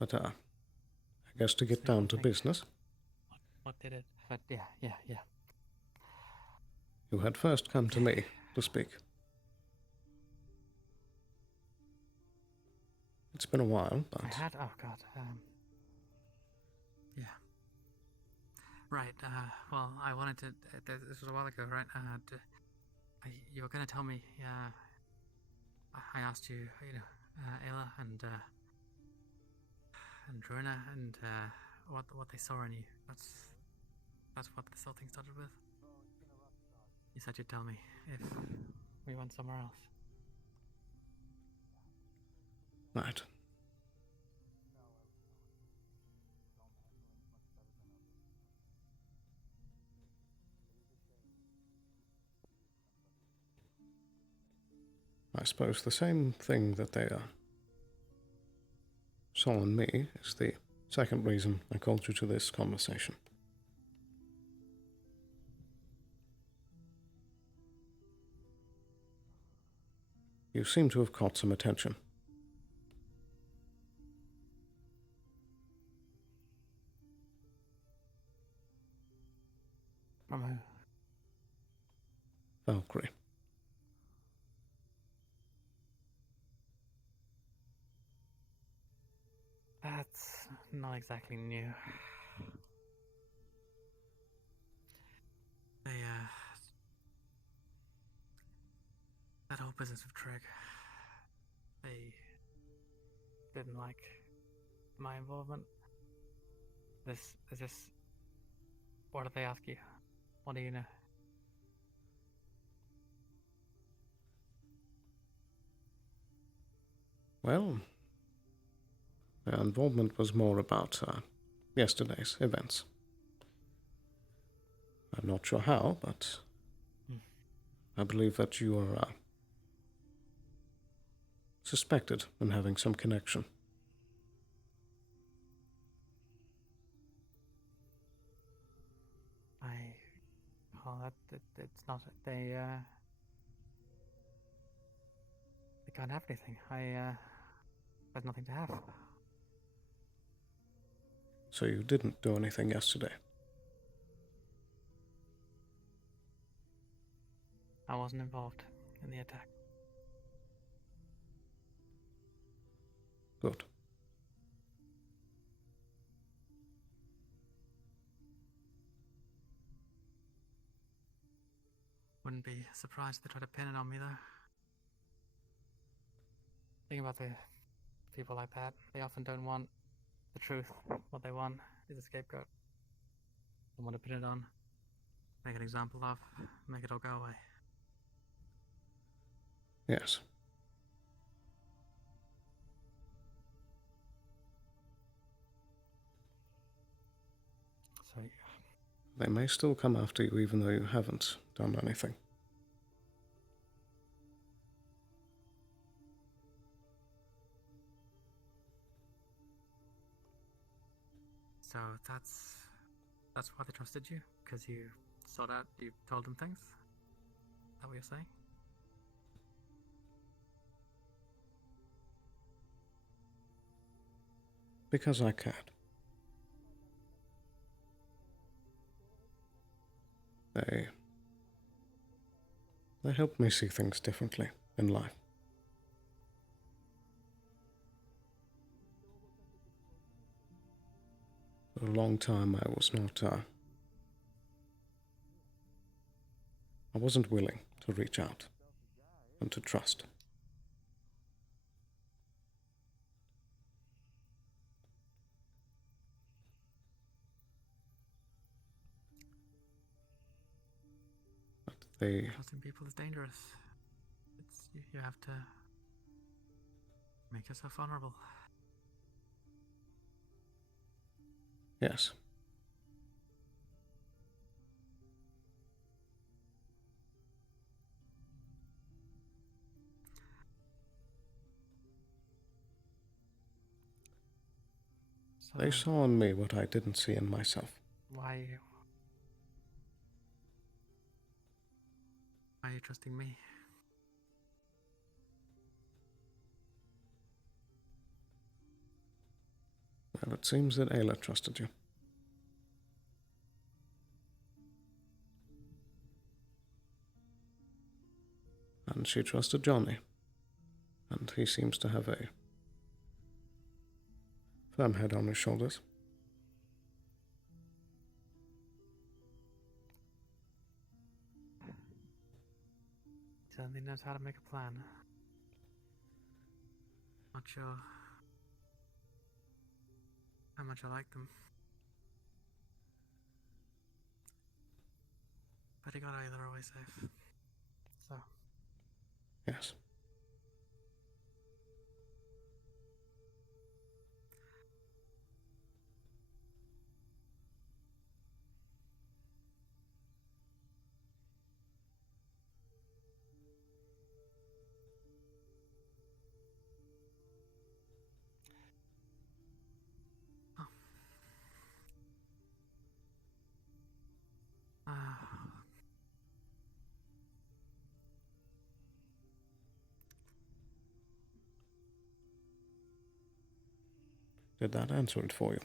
But, I guess to get down to business, What did it? But yeah. you had first come to me to speak. It's been a while, but... I had, oh god, yeah. Right, well, I wanted to, this was a while ago, right, you were gonna tell me, I asked you, Ayla and Drona and, what they saw in you. That's what this whole thing started with. You said you'd tell me if we went somewhere else. Right. I suppose the same thing that they saw in me is the second reason I called you to this conversation. You seem to have caught some attention. From who? Valkyrie. That's not exactly new. That whole business of Trig, they didn't like my involvement. What did they ask you? What do you know? Well, their involvement was more about yesterday's events. I'm not sure how, but I believe that you are suspected in having some connection. It's not, they can't have anything. There's nothing to have. So you didn't do anything yesterday? I wasn't involved in the attack. Good. Wouldn't be surprised if they try to pin it on me, though. Think about the people like that. They often don't want the truth. What they want is a scapegoat. They want to pin it on, make an example of, make it all go away. Yes. So they may still come after you even though you haven't done anything. So that's why they trusted you? Because you sought out, you told them things? Is that what you're saying? Because I cared. They helped me see things differently in life. For a long time I was not, I wasn't willing to reach out and to trust. But trusting people is dangerous. You have to make yourself vulnerable. Yes. They saw in me what I didn't see in myself. Why are you trusting me? Well, it seems that Ayla trusted you. And she trusted Johnny. And he seems to have a firm head on his shoulders. Certainly knows how to make a plan. Not sure how much I like them. But he got either always safe. So. Yes. Did that answer it for you?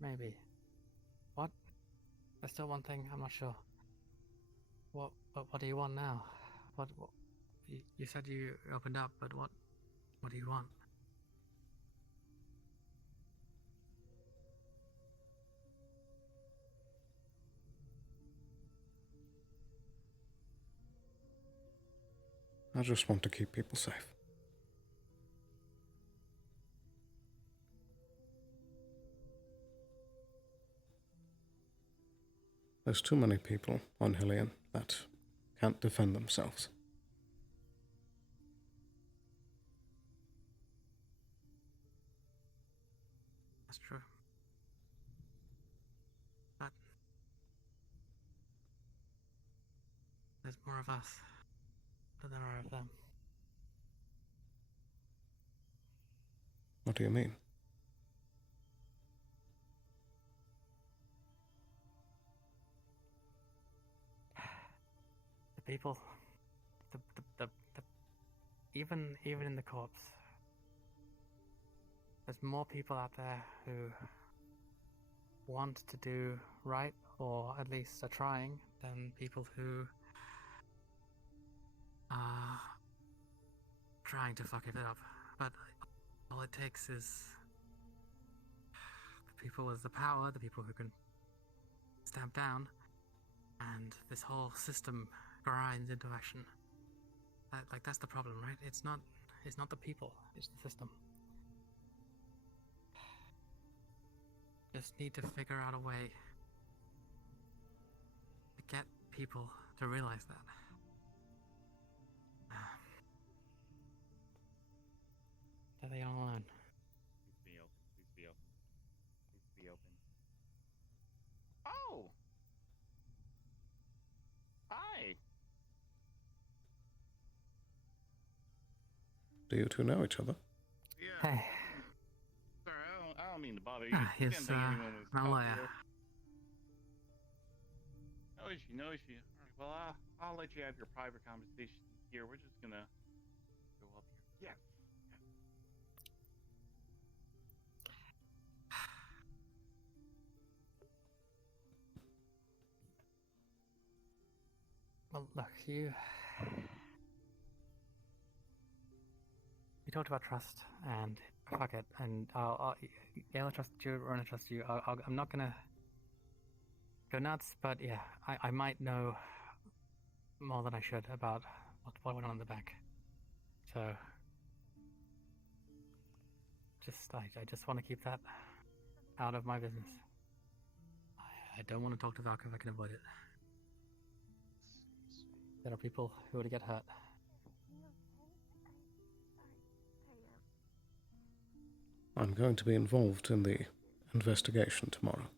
Maybe. What? There's still one thing I'm not sure. What do you want now? What you said you opened up, but what do you want? I just want to keep people safe. There's too many people on Hillian that can't defend themselves. That's true. But there's more of us than there are of them. What do you mean? The people, the even in the corps, there's more people out there who want to do right, or at least are trying, than people who are trying to fuck it up. But all it takes is the people with the power, the people who can stamp down, and this whole system grinds into action. That's the problem, right? It's not the people, it's the system. Just need to figure out a way to get people to realize that. That they don't learn. Please be open. Please be open. Please be open. Oh! Hi! Do you two know each other? Yeah. Hey. Sorry, I don't mean to bother you. He's Didn't think anyone was my out lawyer. there. No issue. All right, well, I'll let you have your private conversation here. We're just gonna go up here. Yeah. Well, look, you talked about trust, and fuck it, and I'll trust you, Rona trust you. I'm not gonna go nuts, but yeah, I might know more than I should about what went on in the back. So, I just want to keep that out of my business. I don't want to talk to Valk if I can avoid it. There are people who would get hurt. I'm going to be involved in the investigation tomorrow.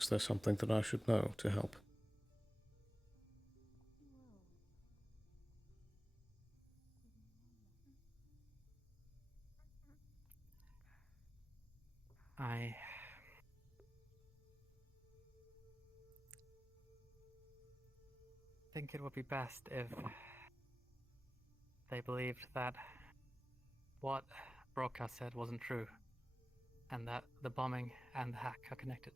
Is there something that I should know to help? think it would be best if they believed that what broadcast said wasn't true, and that the bombing and the hack are connected.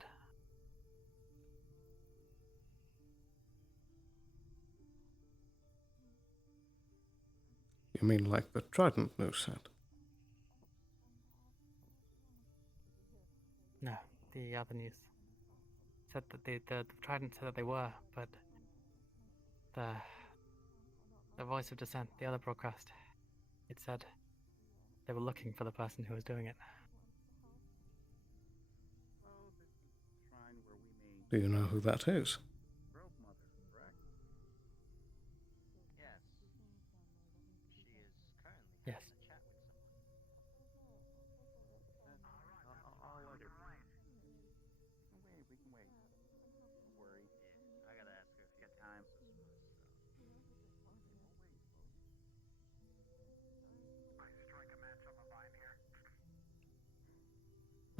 You mean like the Trident news said? No, the other news said that the Trident said that they were, but the voice of dissent, the other broadcast, it said they were looking for the person who was doing it. Do you know who that is? Yes.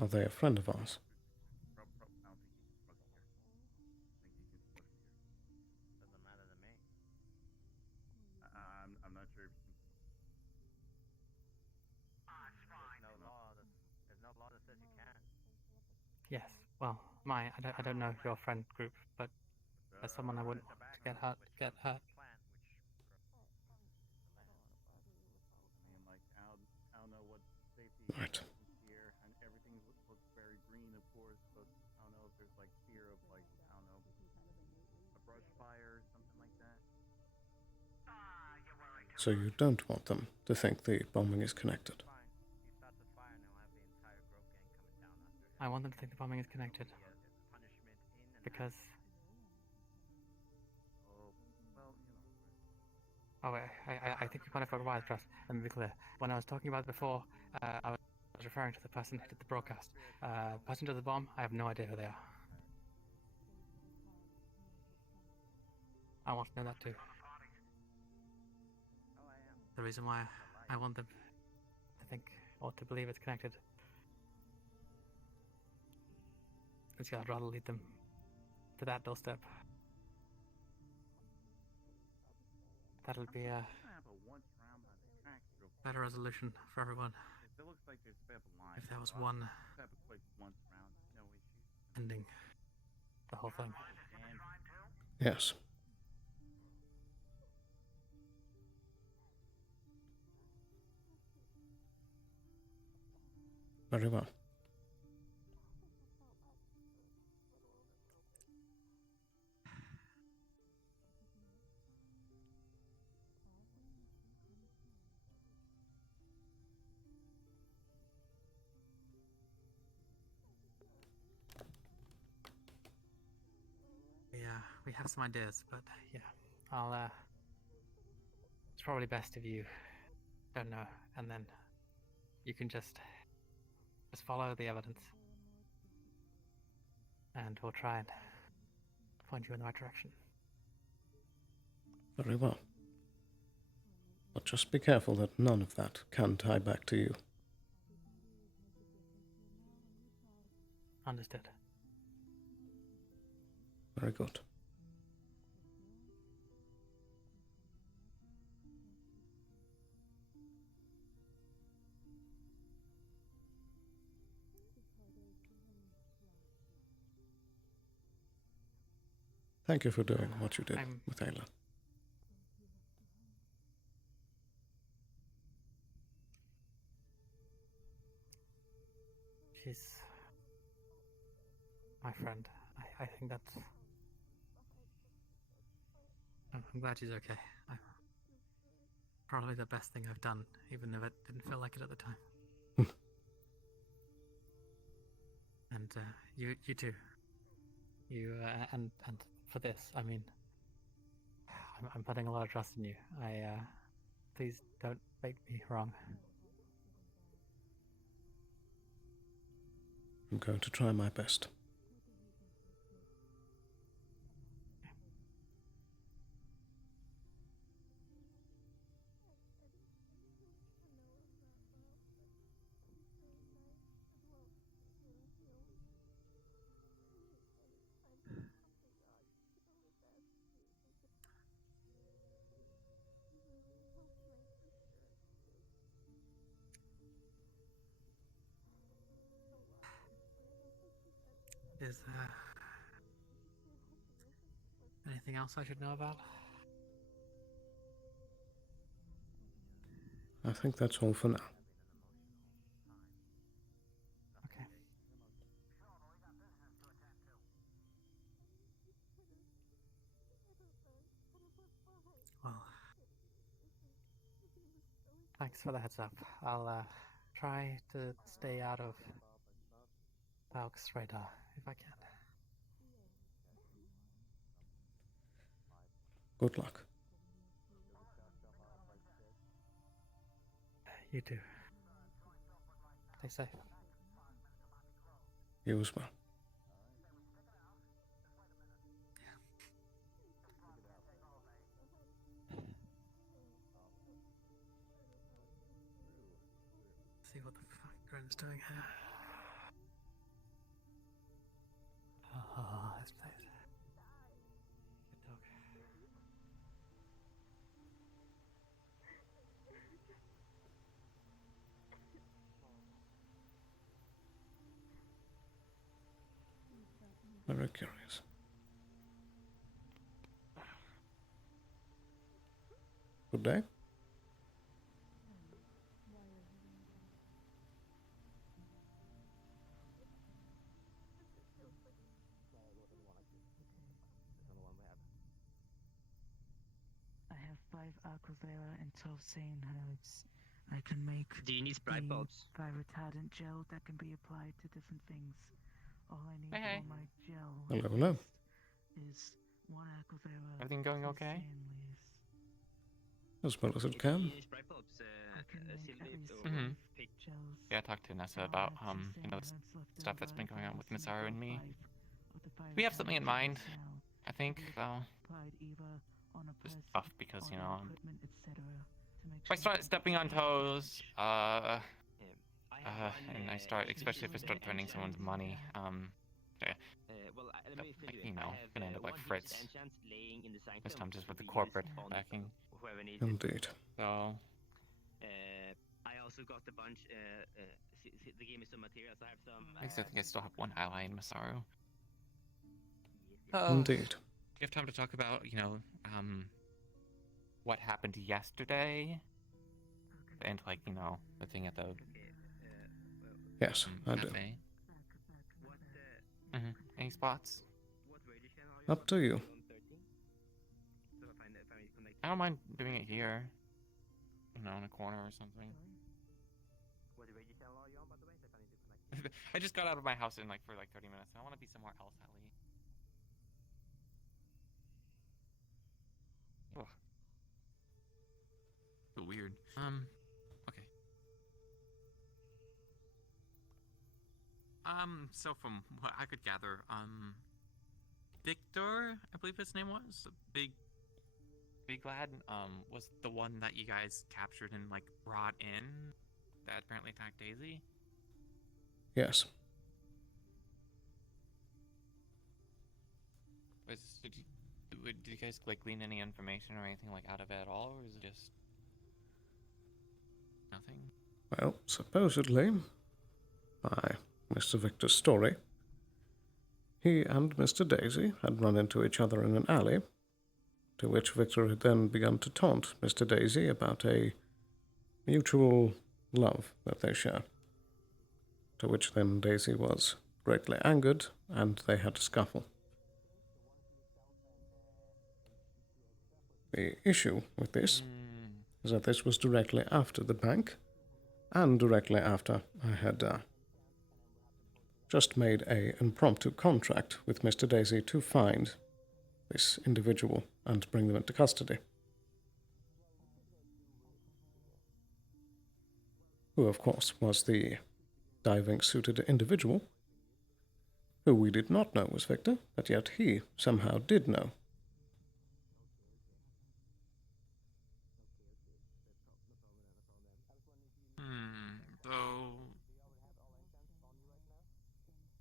Are they a friend of ours? I'm not sure if you There's no law that says you can't. Yes. Well, I don't know your friend group, but as someone I wouldn't want to get hurt. I mean, like, I don't know what safety Right. is here, and everything looks very green, of course, but I don't know if there's, like, fear of, like, I don't know, a brush fire or something like that. So you don't want them to think the bombing is connected? I want them to think the bombing is connected. Because... Oh wait, I think you kind of forgot trust. Let me be clear. When I was talking about it before, I was referring to the person who did the broadcast. Person who did the bomb, I have no idea who they are. I want to know that too. The reason why I want them to think or to believe it's connected is I'd rather lead them to that doorstep. That'll be a better resolution for everyone. If it looks like there's a bit of a line, If there was one just have a quick once round, no issues. ending the whole thing. Yes. Very well. Yeah, we have some ideas, but yeah, I'll it's probably best if you don't know, and then you can just follow the evidence, and we'll try and point you in the right direction. Very well. But just be careful that none of that can tie back to you. Understood. Very good. Thank you for doing what you did with Ayla. She's my friend. I think that's... I'm glad she's okay. Probably the best thing I've done, even if it didn't feel like it at the time. And you too. You and for this, I mean, I'm putting a lot of trust in you. Please don't make me wrong. I'm going to try my best. Is there anything else I should know about? I think that's all for now. Okay. Well, thanks for the heads up. I'll try to stay out of Valk's radar if I can. Good luck. You too. Stay safe. You as well. See what the fuck Gren's doing here. Oh, this place. Good dog. Very curious. Good day. I have 5 Aquavera and 12 sane herbs. I can make Do you need Sprite the bulbs? fire retardant gel that can be applied to different things. All I need Hey. for my gel Hello, hello. is 1 Aquavera. Everything going 2 okay? sane leaves. As well as it can. Do you need Sprite bulbs? Silvit or Mhm. Pig? Yeah, I talked to Nessa about stuff that's been going on with Masaru and me. We have something in mind, I think, so it's tough because, you know, if I start stepping on toes, and I start, especially if I start threatening someone's money, you know, gonna end up like Fritz. This time just with the corporate backing. Indeed. So, I also got a bunch. They gave me some materials. I have some. I think I still have one ally in Masaru. Indeed. Do you have time to talk about, you know, what happened yesterday? And, like, you know, the thing at the... Yes, I do. cafe? Any spots? Up to you. I don't mind doing it here. You know, in a corner or something. I just got out of my house in, like, for, like, 30 minutes. I want to be somewhere else, Ellie. Ugh. Feel weird. Okay. So from what I could gather, Victor, I believe his name was, Big Lad, was the one that you guys captured and, like, brought in that apparently attacked Daisy? Yes. Did you guys, like, glean any information or anything, like, out of it at all, or is it just nothing? Well, supposedly, by Mr. Victor's story, he and Mr. Daisy had run into each other in an alley, to which Victor had then begun to taunt Mr. Daisy about a mutual love that they share, to which then Daisy was greatly angered, and they had a scuffle. The issue with this is that this was directly after the bank, and directly after I had just made an impromptu contract with Mr. Daisy to find this individual and bring them into custody. Who, of course, was the diving-suited individual, who we did not know was Victor, but yet he somehow did know.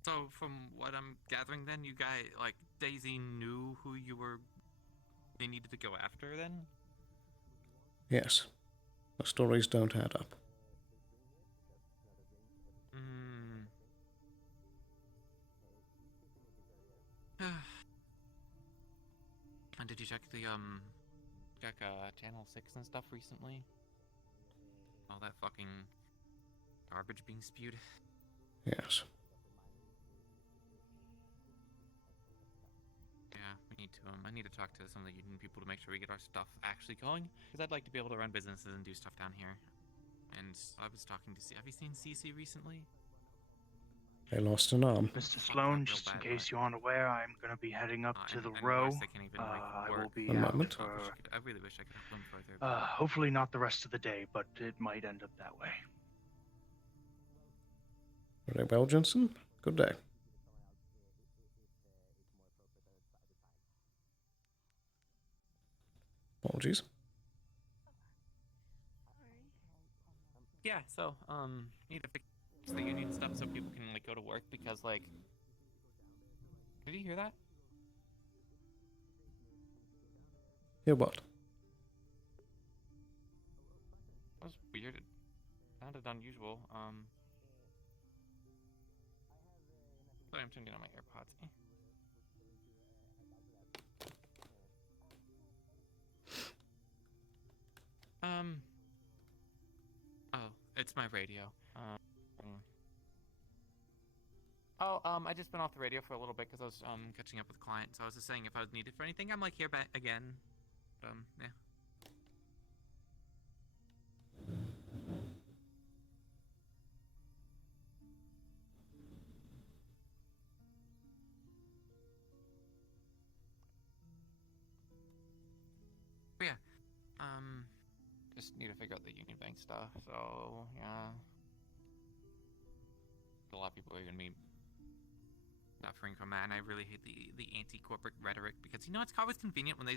So from what I'm gathering then, you guys, like, Daisy knew who they needed to go after then? Yes. The stories don't add up. check the channel 6 and stuff recently? All that fucking garbage being spewed. Yes. Yeah, we need to. I need to talk to some of the union people to make sure we get our stuff actually going. Because I'd like to be able to run businesses and do stuff down here. And I was talking to. Have you seen CC recently? They lost an arm. Mr. Sloan, just in case you aren't aware, I'm going to be heading up to the row. I will be One out moment. for, I really wish I could help them further. hopefully not the rest of the day, but it might end up that way. Very well, Jensen. Good day. Apologies. Yeah, so, need to fix the union stuff so people can, like, go to work because, like... Did you hear that? Hear what? That was weird. It sounded unusual. Sorry, I'm turning on my AirPods. Oh, it's my radio. I just been off the radio for a little bit because I was catching up with a client. So I was just saying if I was needed for anything, I'm like here back again. Yeah. But yeah, just need to figure out the Union Bank stuff. So yeah, a lot of people are gonna be suffering from that, and I really hate the anti-corporate rhetoric because it's always convenient when they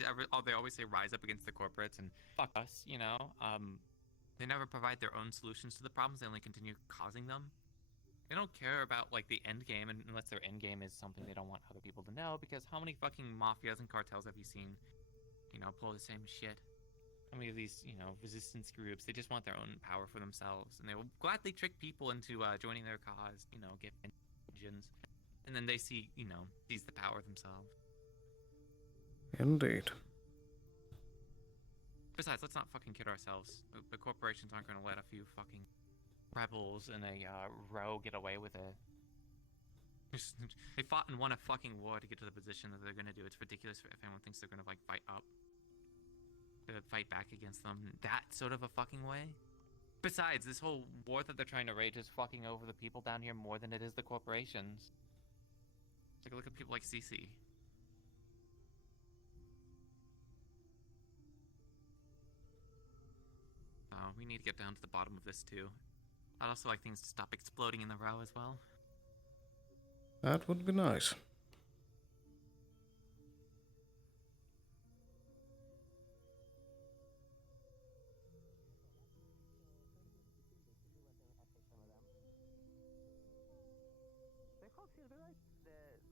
always say rise up against the corporates and fuck us. They never provide their own solutions to the problems. They only continue causing them. They don't care about like the end game, unless their end game is something they don't want other people to know. Because how many fucking mafias and cartels have you seen? Pull the same shit. How many of these, resistance groups, they just want their own power for themselves. And they will gladly trick people into joining their cause, get engines. And then they seize the power themselves. Indeed. Besides, let's not fucking kid ourselves. The corporations aren't going to let a few fucking rebels in a row get away with it. They fought and won a fucking war to get to the position that they're going to do. It's ridiculous if anyone thinks they're going to, fight up. To fight back against them that sort of a fucking way. Besides, this whole war that they're trying to rage is fucking over the people down here more than it is the corporations. Take a look at people like CC. We need to get down to the bottom of this too. I'd also like things to stop exploding in the row as well. That would be nice.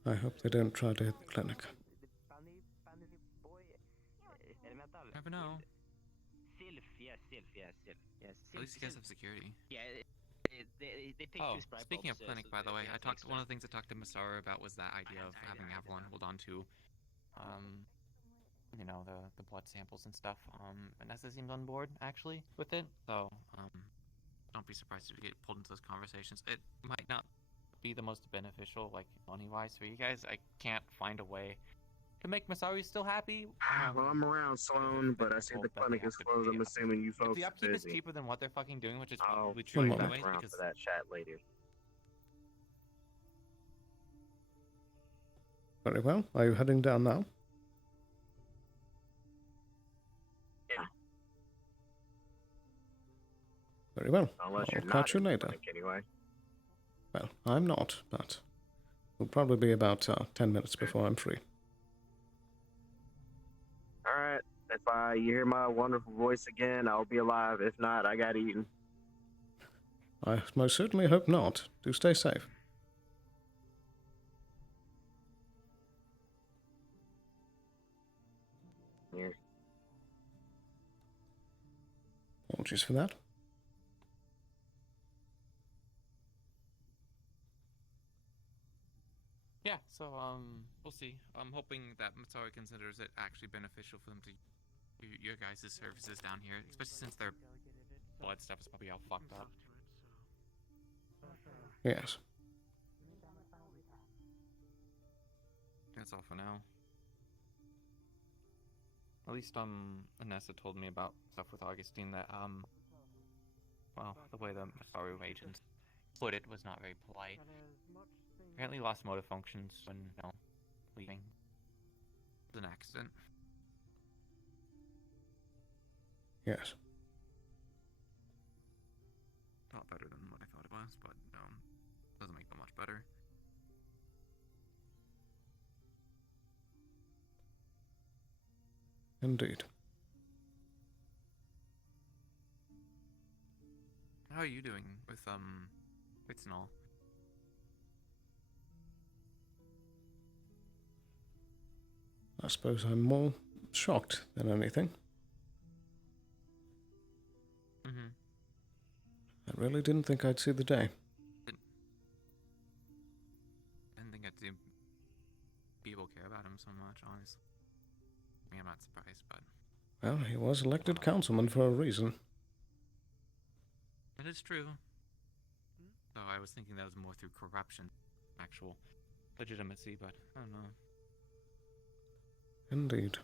I hope they don't try to hit the clinic. Never know. Yes. At least you guys have security. Yeah, they picked Oh, two spry speaking of bulbs, clinic, so by the way, we have one of the things I talked to Masaru about was that idea of having Avalon hold on to, the blood samples and stuff. Vanessa seems on board, actually, with it. So, don't be surprised if you get pulled into those conversations. It might not be the most beneficial, money-wise for you guys. I can't find a way to make Masaru still happy. Well, I'm around, Sloan, but I see the clinic is closed. I'm assuming you folks The are upkeep is busy. cheaper than what they're fucking doing, which is I'll probably true come anyways, around because for that chat later. Very well. Are you heading down now? Yeah. Very well. Unless I'll you're catch you not in the later. clinic anyway. Well, I'm not, but it'll probably be about 10 minutes before I'm free. Alright, if you hear my wonderful voice again, I'll be alive. If not, I got eaten. I most certainly hope not. Do stay safe. Yeah. Apologies for that. yeah. So, we'll see. I'm hoping that Matsuri considers it actually beneficial for them to use your guys' services down here, especially since their blood stuff is probably all fucked up. Yes. That's all for now. At least, Anessa told me about stuff with Augustine that, well, the way the Masaru agent put it was not very polite. Apparently lost motor functions when, you know, leaving. It was an accident. Yes. Not better than what I thought it was, but, doesn't make them much better. Indeed. How are you doing with, bits and all? I suppose I'm more shocked than anything. Mm-hmm. I really didn't think I'd see the day. Didn't think I'd see people care about him so much, honestly. I mean, I'm not surprised, but... Well, he was elected councilman for a reason. It is true. Though I was thinking that was more through corruption, actual legitimacy, but I don't know. Indeed.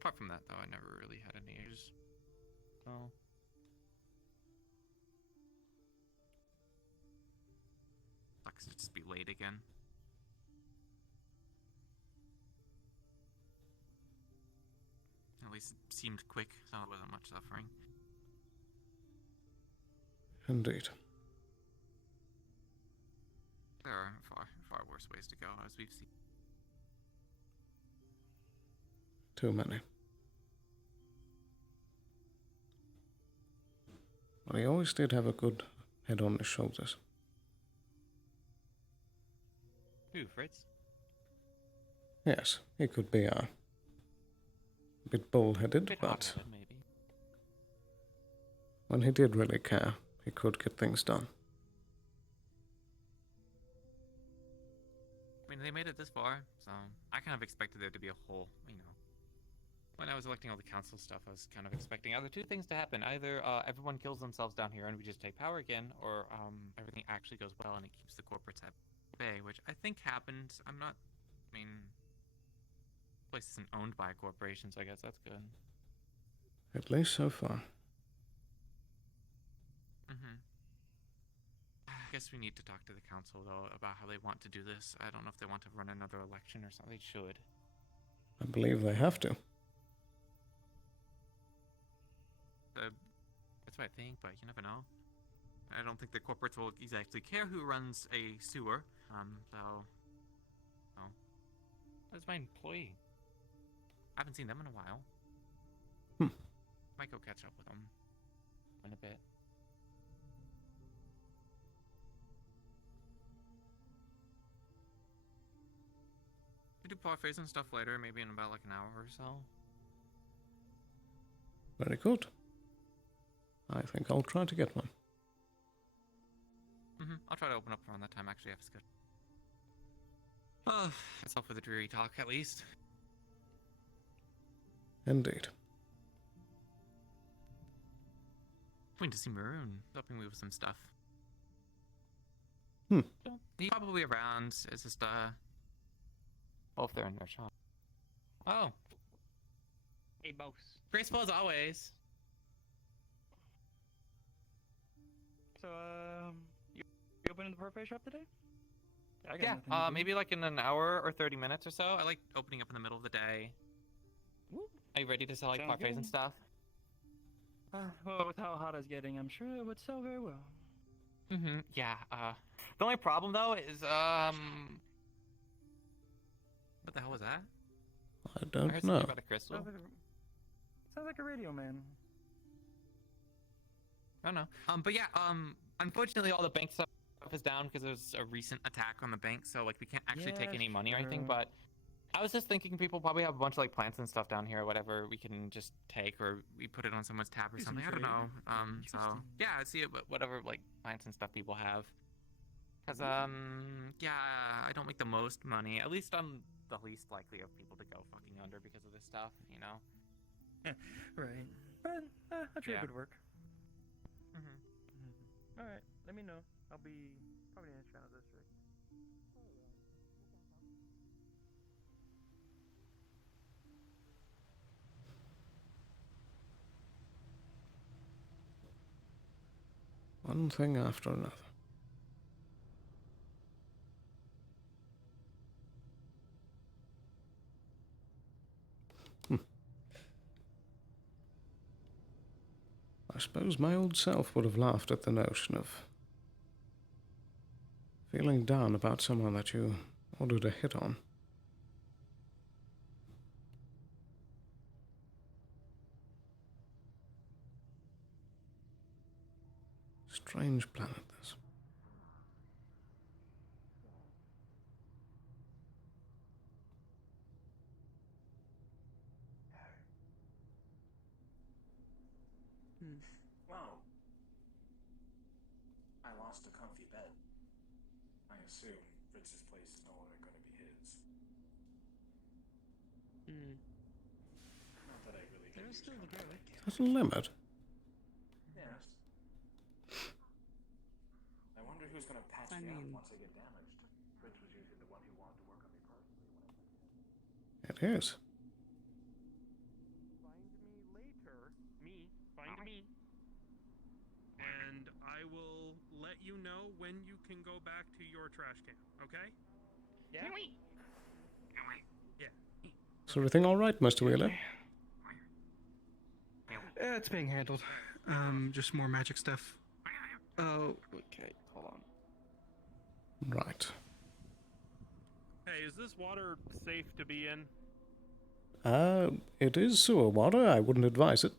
Apart from that, though, I never really had any issues. So... sucks to just be late again. At least it seemed quick, so it wasn't much suffering. Indeed. There are far worse ways to go, as we've seen. Too many. But he always did have a good head on his shoulders. Who, Fritz? Yes, he could be a bit bull-headed, but hot-headed, maybe. When he did really care, he could get things done. I mean, they made it this far, so I kind of expected there to be a whole, when I was electing all the council stuff, I was kind of expecting either two things to happen. Either everyone kills themselves down here and we just take power again, or everything actually goes well and it keeps the corporates at bay, which I think happened. The place isn't owned by a corporation, so I guess that's good. At least so far. Mm-hmm. I guess we need to talk to the council, though, about how they want to do this. I don't know if they want to run another election or something. They should. I believe they have to. That's what I think, but you never know. I don't think the corporates will exactly care who runs a sewer. Where's my employee? I haven't seen them in a while. Might go catch up with them in a bit. We do parfaits and stuff later, maybe in about like an hour or so. Very good. I think I'll try to get one. I'll try to open up around that time, actually, I have to schedule. That's all for the dreary talk, at least. Indeed. Going to see Maroon, helping me with some stuff. He's probably around. It's just, well, if they're in their shop. Oh. Hey, boss. Graceful as always. So, you opening the parfait shop today? I got Yeah, nothing to do. maybe like in an hour or 30 minutes or so. I like opening up in the middle of the day. Are you ready to sell like Sounds parfaits and good. stuff? Well, with how hot it's getting, I'm sure it would sell very well. Yeah, the only problem though is, what the hell was that? I I don't heard something know. about a crystal. Sounds like a radio man. I don't know. But yeah, unfortunately all the bank stuff is down because there's a recent attack on the bank, so like we can't actually take Yeah, any money or anything, sure. but I was just thinking people probably have a bunch of like plants and stuff down here or whatever we can just take, or we put it on someone's tab or something. I don't know. So yeah, I see it, whatever like plants and stuff people have. Cause yeah, I don't make the most money. At least I'm the least likely of people to go fucking under because of this stuff, you know. Right. But I'm sure Yeah. it could work. Mm-hmm. All right. Let me know. I'll be probably in the Channel District. One thing after another. I suppose my old self would have laughed at the notion of feeling down about someone that you ordered a hit on. Strange planet, this. Wow. I lost a comfy bed. I assume Fritz's place is no longer going to be his. Not that I really There's still the girl. There's a limit. Yes. I wonder who's going to patch me up once I get damaged. Fritz was usually the one who wanted to work on me personally. It is. Find me later. Find me. And I will let you know when you can go back to your trash can, okay? Yeah? Yeah. Is everything alright, Mr. Wheeler? Yeah, it's being handled. Just more magic stuff. Oh, okay, hold on. Right. Hey, is this water safe to be in? It is sewer water. I wouldn't advise it.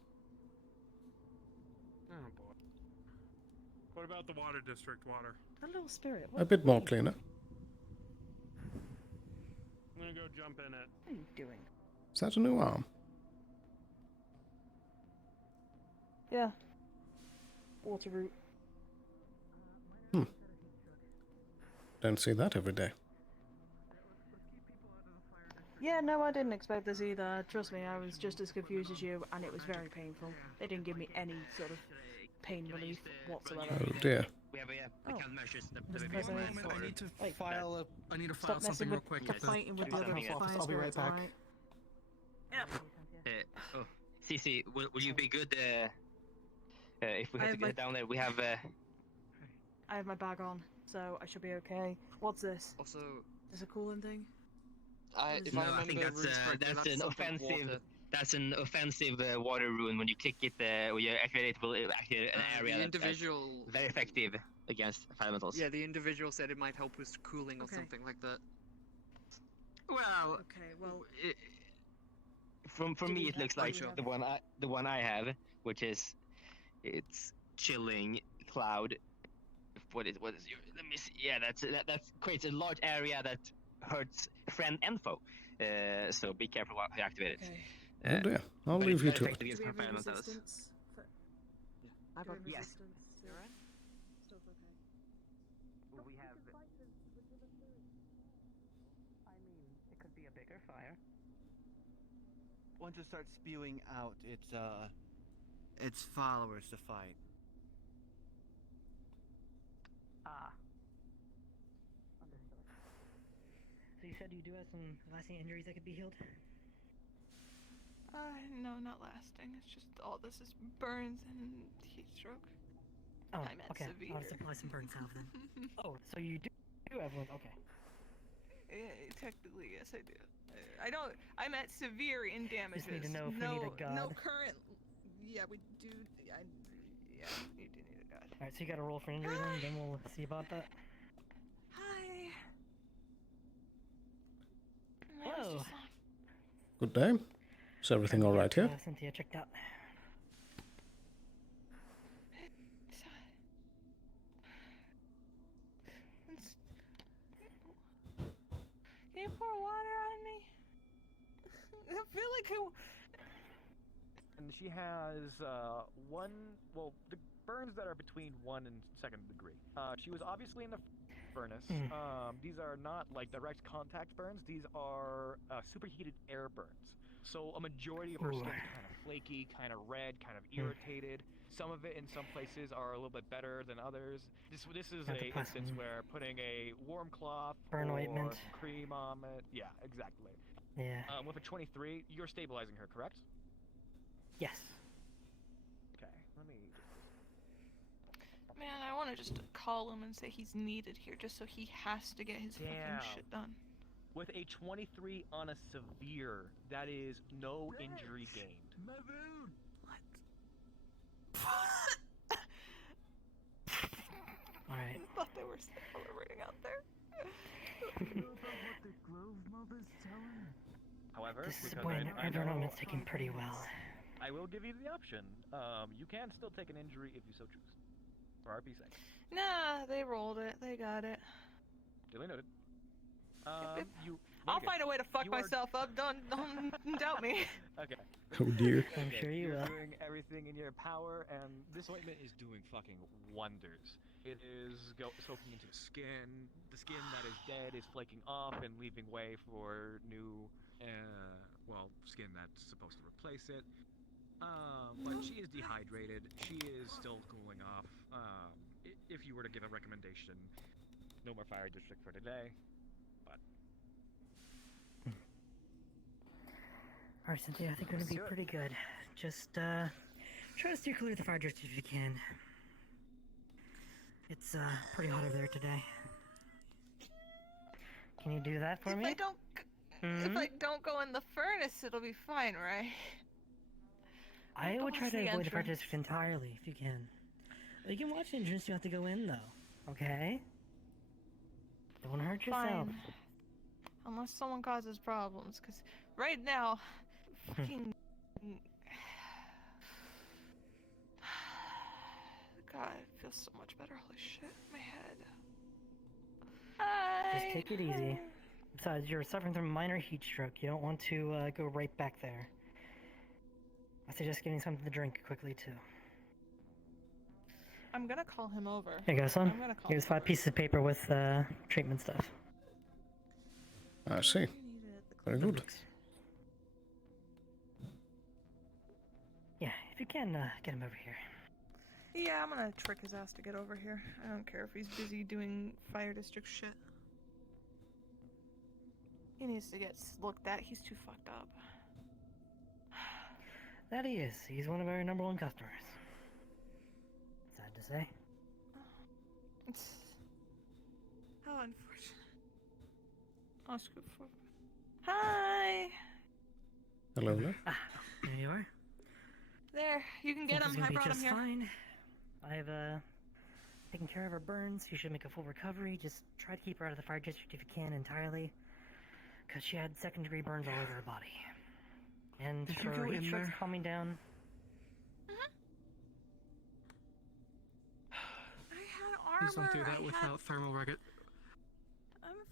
Oh boy. What about the water district water? That little spirit. A bit more cleaner. I'm gonna go jump in it. What are you doing? Is that a new arm? Yeah. Water root. Don't see that every day. Yeah, no, I didn't expect this either. Trust me, I was just as confused as you, and it was very painful. They didn't give me any sort of pain relief whatsoever. Oh dear. We have countermeasures. Mr. President, I need to file stop something messing real with, quick. stop fighting with the other fire I'll be right spirits, back. alright? Cece, will you be good if we I have have to get down there? We have I have my bag on, so I should be okay. What's this? Also, is this a cooling thing? if no, I remember I think runes correctly, that's an something offensive. water. That's an offensive water rune. When you click it, or you activate it, will activate an area the that's individual very effective against elementals. Yeah, the individual said it might help with cooling or something like that. Well, okay, well, from me it looks like the one I have, which is it's chilling cloud. What is your? Let me see. Yeah, that creates a large area that hurts friend and foe. So be careful how you activate it. Okay. Oh dear. I'll leave you to it. Do we have any resistance? I Do we have yes. resistance to stuff? Okay. We have. I mean, it could be a bigger fire. Once it starts spewing out its followers to fight. Ah. Understood. So you said you do have some lasting injuries that could be healed? No, not lasting. It's just all this is burns and heat stroke. Oh, I'm at okay. severe. I'll supply some burn salve then. Oh, so you do have one? Okay. Technically, yes, I do. I don't. I'm at severe in damages. Just need to know if no, we need a god. No current. Yeah, we do. Yeah, you do need a god. Alright, so you gotta roll for injury then we'll see about that. Hi. Hello. Good day. Is everything alright here? Cynthia checked out. Can you pour water on me? And she has the burns that are between 1 and 2nd degree. She was obviously in the furnace. These are not like direct contact burns. These are superheated air burns. So a majority of her skin's kind of flaky, kind of red, kind of irritated. Some of it in some places are a little bit better than others. This is a instance where putting a warm cloth Burn or ointment. some cream on it. Yeah, exactly. Yeah. With a 23, you're stabilizing her, correct? Yes. Okay, let me. Man, I want to just call him and say he's needed here, just so he has to get his fucking shit done. With a 23 on a severe, that is no injury gained. My wound. Alright. I thought they were celebrating out there. However, This is because when I our know tournament's taking pretty well. I will give you the option. You can still take an injury if you so choose. For RP's sake. Nah, they rolled it. They got it. Duly noted. I'll find a way to fuck myself up. Don't doubt me. Okay. Oh dear. I'm sure you You're will. doing everything in your power, and this ointment is doing fucking wonders. It is soaking into the skin. The skin that is dead is flaking off and leaving way for new, skin that's supposed to replace it. But she is dehydrated. She is still cooling off. If you were to give a recommendation, no more fire district for today. But Alright, Cynthia, I think we're gonna be pretty good. Just, try to steer clear of the fire district if you can. It's, pretty hot over there today. Can you do that for me? If I don't go in the furnace, it'll be fine, right? I would try to the avoid the fire entrance. district entirely, if you can. You can watch the entrance, you have to go in, though. Okay? Don't hurt yourself. Fine. Unless someone causes problems, because right now, fucking... God, it feels so much better. Holy shit, my head. Just take it easy. Besides, you're suffering from a minor heat stroke. You don't want to go right back there. I suggest getting something to drink quickly, too. I'm gonna call him over. Here you go, son. I'm gonna call Here's him 5 pieces of paper with treatment stuff. I see. Very good. Yeah, if you can, get him over here. Yeah, I'm gonna trick his ass to get over here. I don't care if he's busy doing fire district shit. He needs to get looked at. He's too fucked up. That he is. He's one of our #1 customers. Sad to say. It's... How unfortunate. Oh, scoop for... Hi! Hello there. There you are. There, you can get Cynthia's him. gonna I be brought him just here. fine. I've taken care of her burns. She should make a full recovery. Just try to keep her out of the fire district if you can entirely, because she had 2nd-degree burns all over her body. And Did you her go heat in stroke's there? calming down. I had armor. Please don't do that I without had... I'm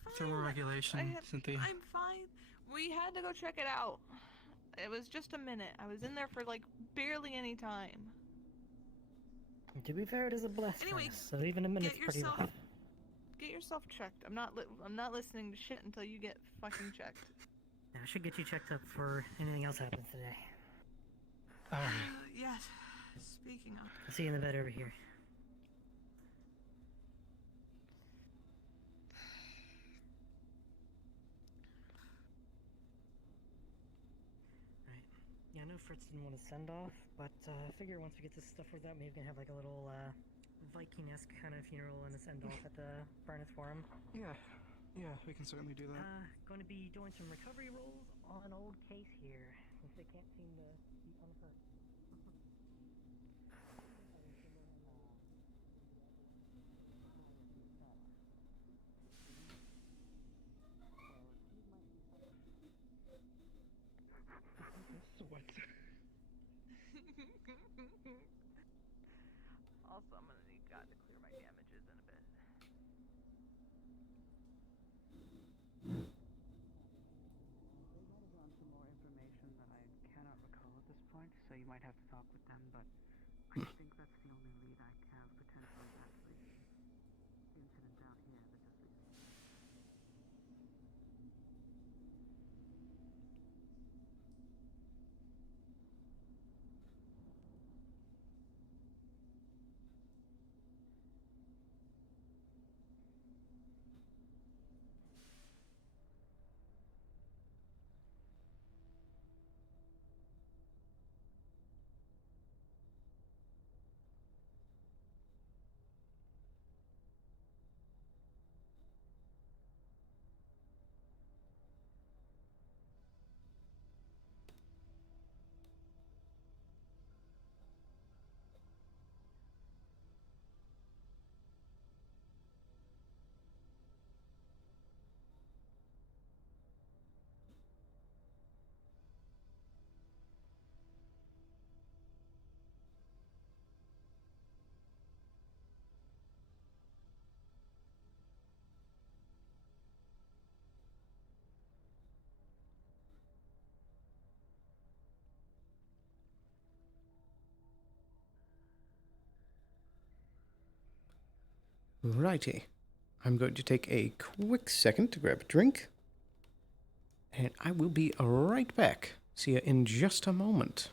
fine. thermoregulation, Cynthia. I'm fine. We had to go check it out. It was just a minute. I was in there for like barely any time. To be fair, it is a blast Anyway, furnace, so even a minute's pretty rough. Get yourself checked. I'm not listening to shit until you get fucking checked. Yeah, I should get you checked up for anything else happens today. Yes. Speaking of. I'll see you in the bed over here. Right. Yeah, I know Fritz didn't want to send off, but I figure once we get this stuff worked out, maybe we can have like a little Viking-esque kind of funeral and a send-off at the furnace for him. Yeah, we can certainly do that. Going to be doing some recovery rolls on an old case here, since they can't seem to be unhurt. Sweat. Also, I'm gonna need God to clear my damages in a bit. They might have gone some more information that I might have to talk with them, but I think that's the only lead I have potentially back to the incident down here that just recently. Righty. I'm going to take a quick second to grab a drink. And I will be right back. See you in just a moment.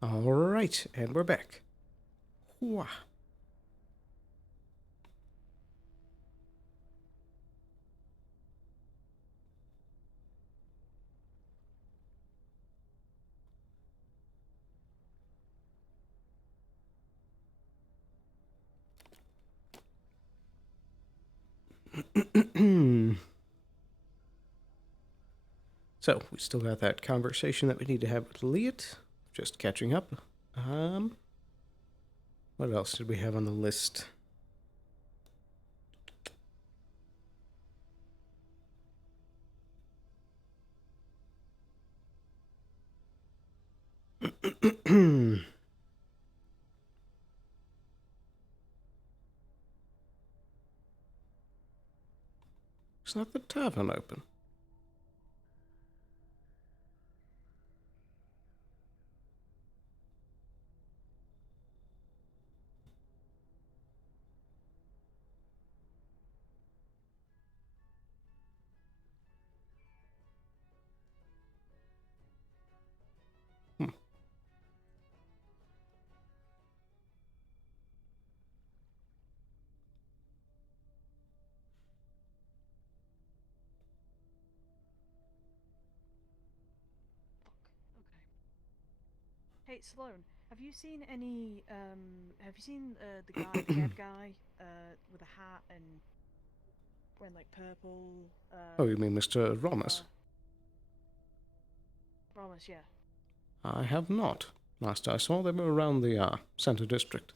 Alright, and we're back. Wah. So, we still got that conversation that we need to have with Liet. Just catching up. What else did we have on the list? It's not the tavern open. Hey, Sloan, have you seen any, have you seen, the guy, the cab guy, with a hat and wearing, like, purple, Oh, you mean Mr. Romas? Promise, yeah. I have not. Last I saw, they were around the center district.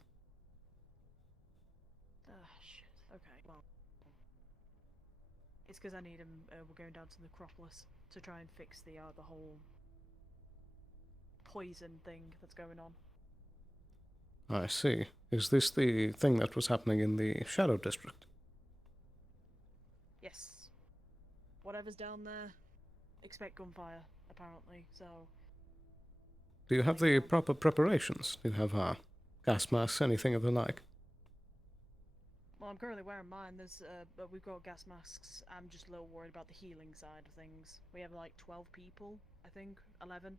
Ah, shit. Okay, well. It's because I need him, we're going down to the Necropolis to try and fix the whole poison thing that's going on. I see. Is this the thing that was happening in the Shadow District? Yes. Whatever's down there, expect gunfire, apparently, so... Do you have the proper preparations? Do you have gas masks, anything of the like? Well, I'm currently wearing mine. But we've got gas masks. I'm just a little worried about the healing side of things. We have like 12 people, I think, 11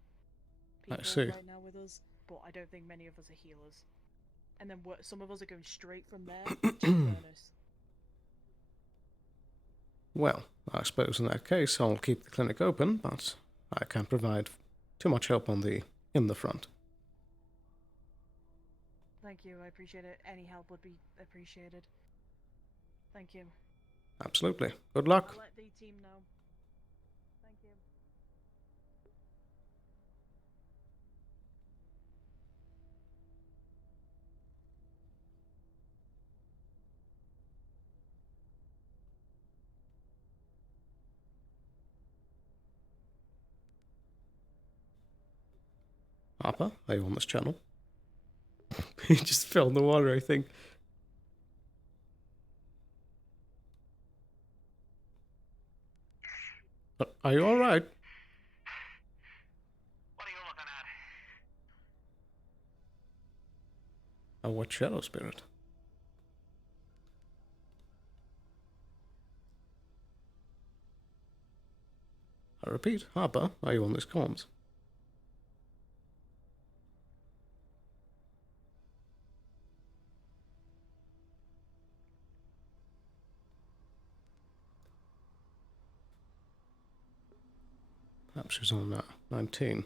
people right now with us, but I don't think many of us are healers. And then some of us are going straight from there to the furnace. Well, I suppose in that case I'll keep the clinic open, but I can't provide too much help in the front. Thank you, I appreciate it. Any help would be appreciated. Thank you. Absolutely. Good luck. I'll let the team know. Thank you. Harper, are you on this channel? He just fell in the water, I think. Are you alright? What are you looking at? Oh, what shadow spirit? I repeat, Harper, are you on this comms? Perhaps she's on 19.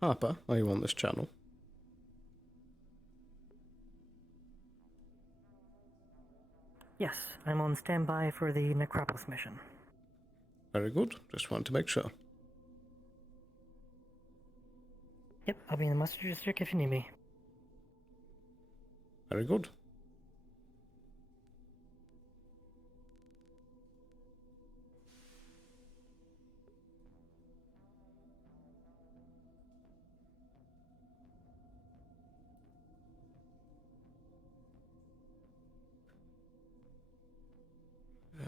Harper, are you on this channel? Yes, I'm on standby for the Necropolis mission. Very good. Just wanted to make sure. Yep, I'll be in the Mustard District if you need me. Very good.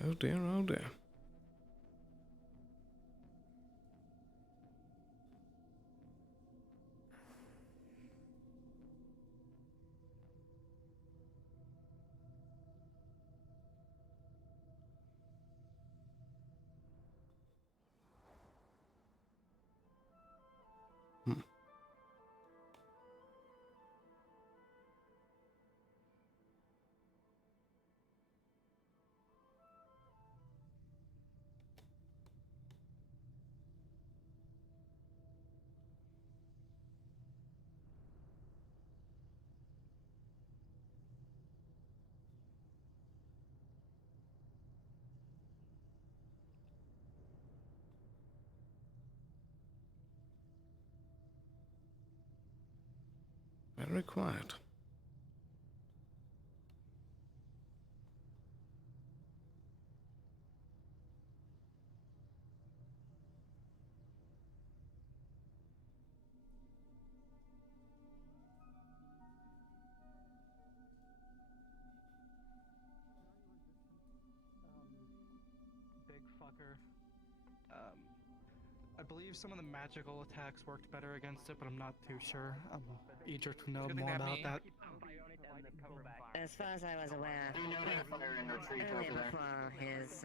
Oh dear, oh dear. Very quiet. Big fucker. I believe some of the magical attacks worked better against it, but I'm not too sure. Eager to know more about that. As far as I was aware, earlier before his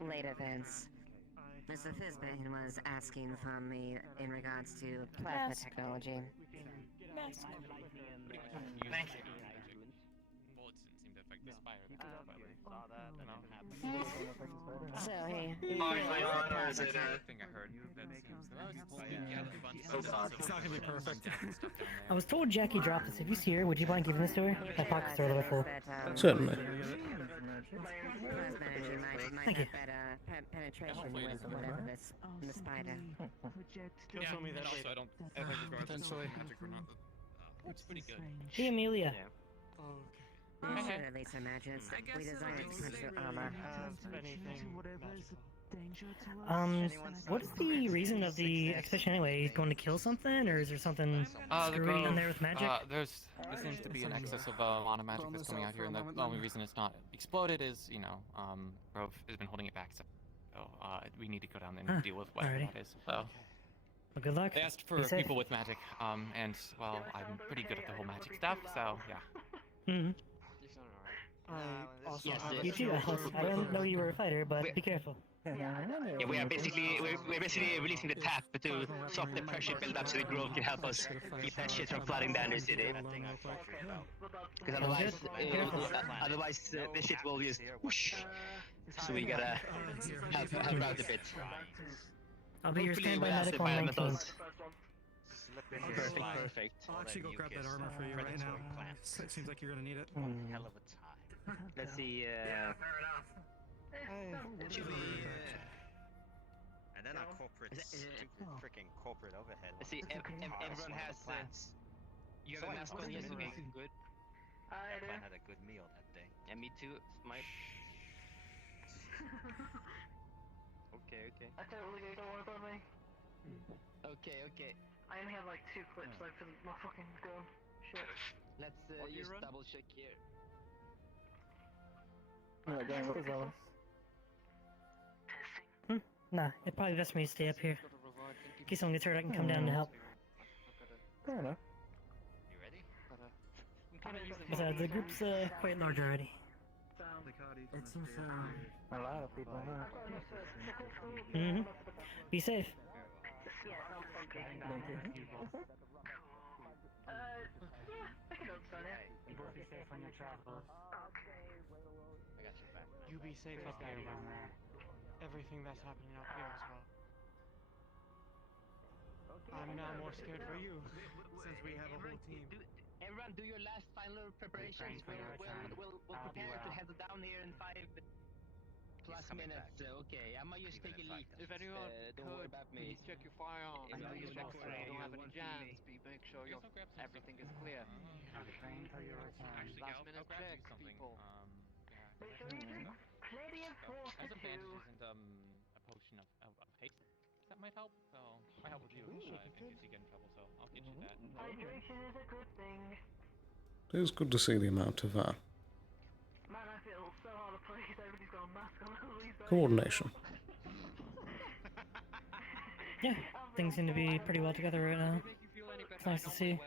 late events, Mr. Fizbane was asking from me in regards to plasma technology. Thank you. Bullets didn't seem to affect the spider. Saw that, and I'm happy. So he. I think I heard that seems the most. It's not gonna be perfect. I was told Jackie dropped this. If you see her, would you mind giving this to her? My pockets are a little full. Certainly. Plasma energy might Thank you. have better penetration with whatever this the spider. Yeah, and also I don't think regardless of magic or not, it's pretty good. Hey, Amelia. You should at least imagine we designed it to punch through armor. What's the reason of the expedition anyway? He's going to kill something, or is there something screwy in there with magic? There seems to be an excess of amount of magic that's coming out here, and the only reason it's not exploded is, Grove has been holding it back, so we need to go down and deal with whatever that is. So, well, good luck. They asked for people with magic, and, well, I'm pretty good at the whole magic stuff, so, yeah. Mm-hmm. Also You too, Alex. I don't know you were a fighter, but be careful. Yeah, we're basically releasing the tap to stop the pressure build up so the grove can help us keep that shit from flooding down the city. Because otherwise the shit will just whoosh. So we gotta help out a bit. I'll be your standby medic on 19. Perfect. I'll actually go grab that armor for you right now. It seems like you're gonna need it. Hell of a time. Let's see. And then our corporate, freaking corporate overhead. See, everyone has. You have a mask on, yes, okay, good. I had a good meal that day. Yeah, me too. Okay. I totally get don't worry about me. Okay. I only have like 2 clips left for my fucking gun. Shit. Let's just double check here. Alright, gang, what was that? Nah, it's probably best for me to stay up here. In case someone gets hurt, I can come down to help. Fair enough. Because the group's quite large already. It seems a lot of people, huh? Mm-hmm. Be safe. Thank you. I can understand it. You both be safe on your travels. Okay. I got your back. You be safe up there, man. everything that's happening up here as well. I'm now more scared for you, since we have a whole team. Everyone, do your last final preparations. We'll prepare to head down here in 5+ minutes. Okay, I might just take a leak. If anyone don't worry about me. please check your firearms. Please check so you don't have any jams. Make sure everything is clear. Train for your return. Actually, Last I'll minute grab check, you something. people. As a bandage isn't a potion of haste that might help, so might help with you in case you get in trouble. So I'll get you that. Hydration is a good thing. It is good to see the amount of Man, I feel so hard to place. Everybody's got a mask on. coordination. Yeah, things seem to be pretty well together right now. It's nice to see.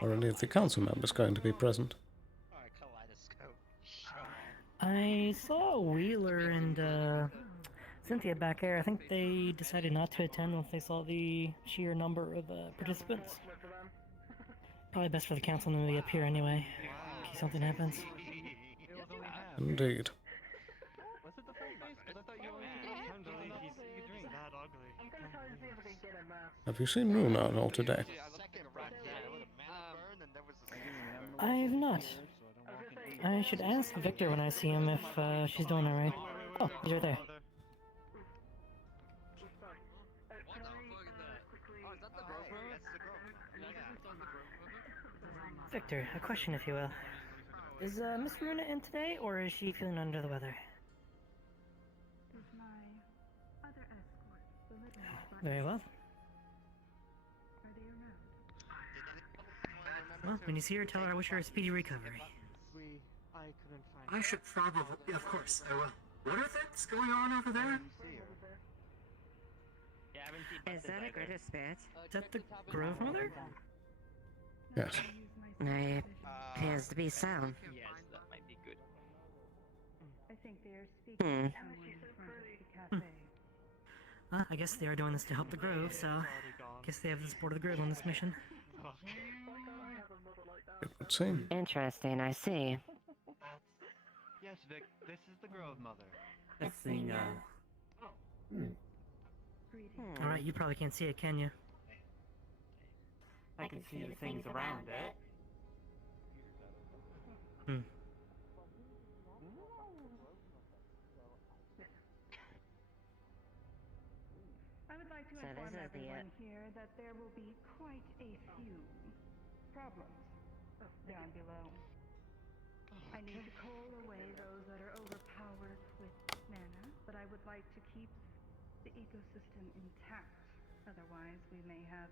Are any of the council members going to be present? I saw Wheeler and Cynthia back there. I think they decided not to attend once they saw the sheer number of participants. Probably best for the council to be up here anyway, in case something happens. Indeed. Was it the full face? Because I thought you only can't believe he's that ugly. I'm gonna try and see if I can get a mask. Have you seen Runa at all today? I've not. I should ask Victor when I see him if she's doing alright. Oh, he's right there. Victor, a question if you will. Is Miss Runa in today, or is she feeling under the weather? With my other escort, the living body. Very well. Are they around? Well, when you see her, tell her I wish her a speedy recovery. I couldn't find I should probably, of course, I will. What are things going on over there? Is that a greater spirit? Is that the Grove Mother? Yes. It appears to be sound. Yes, that might be good. I think they are speaking to someone in front of the cafe. Well, I guess they are doing this to help the Grove, so I guess they have the support of the Grove on this mission. It would seem. Interesting, I see. Yes, Vic, this is the Grove Mother. That thing, Alright, you probably can't see it, can you? I can see the things around it. Hmm. I would like to So inform this is the, everyone here that there will be quite a few problems down below. I need to call away those that are overpowered with mana, but I would like to keep the ecosystem intact. Otherwise, we may have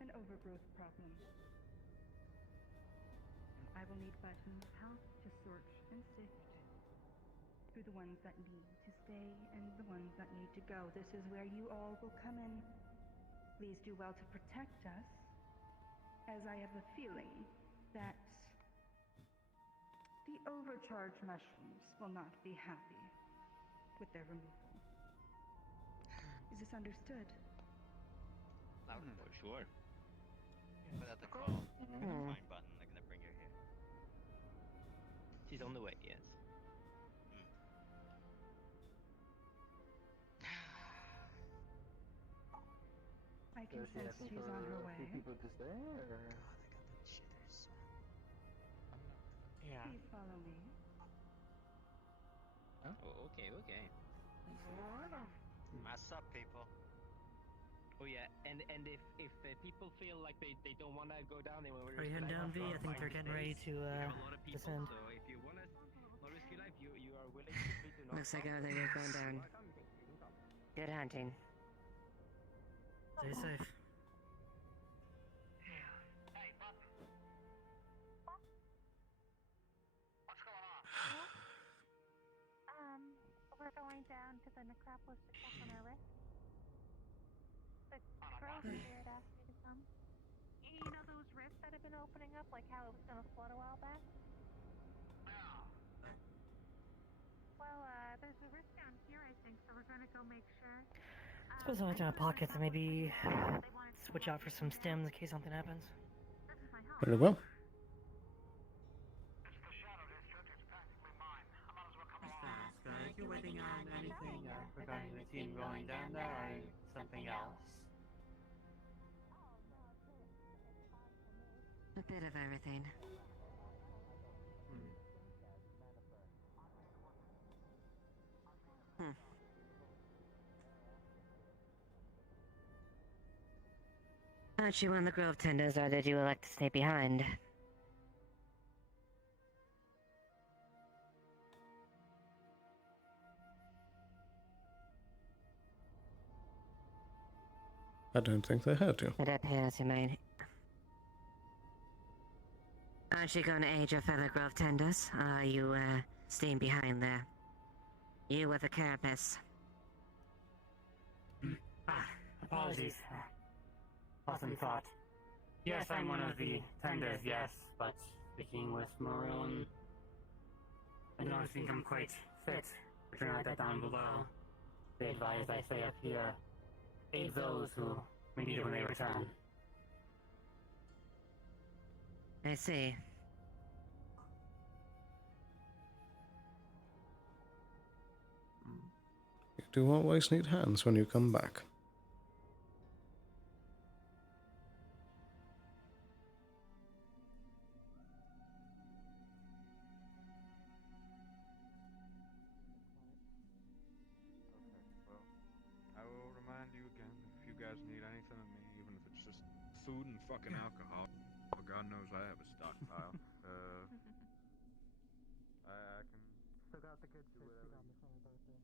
an overgrowth problem. I will need Button's help to sort and sift through the ones that need to stay and the ones that need to go. This is where you all will come in. Please do well to protect us, as I have a feeling that the overcharged mushrooms will not be happy with their removal. Is this understood? For sure. But at the call, I'm gonna find Button. They're gonna bring her here. She's on the way. Yes. I can sense she's on her way. People to stay, or? Yeah. Please follow me. Oh, okay. Mess up, people. Oh yeah, and if people feel like they don't want to go down, they want to. Are you heading down, V? I think they're getting ready to descend. So if you want to risk your life, you are willing to not. Looks like everything is going down. Good hunting. Stay safe. We're going down to the necropolis to check on our wrist. The Grove Spirit asked me to come. You know those rifts that have been opening up, like how it was gonna flood a while back? Well, there's a rift down here, I think, so we're gonna go make sure. I suppose I'll look in my pockets and maybe switch out for some stems in case something happens. Very well. something else? A bit of everything. Aren't you one of the Grove Tenders, or did you elect to stay behind? I don't think they hurt you. It appears you made. Aren't you going to aid your fellow Grove Tenders, or are you, staying behind there? You with the carapace. Apologies. Wasn't thought. Yes, I'm one of the tenders, yes, but speaking with Maroon, I don't think I'm quite fit to turn out that down below. They advise I stay up here, aid those who may need it when they return. I see. You do always need hands when you come back. I will remind you again if you guys need anything of me, even if it's just food and fucking alcohol. But God knows I have a stockpile. I can. Still got the good do fish whatever. on me for my birthday.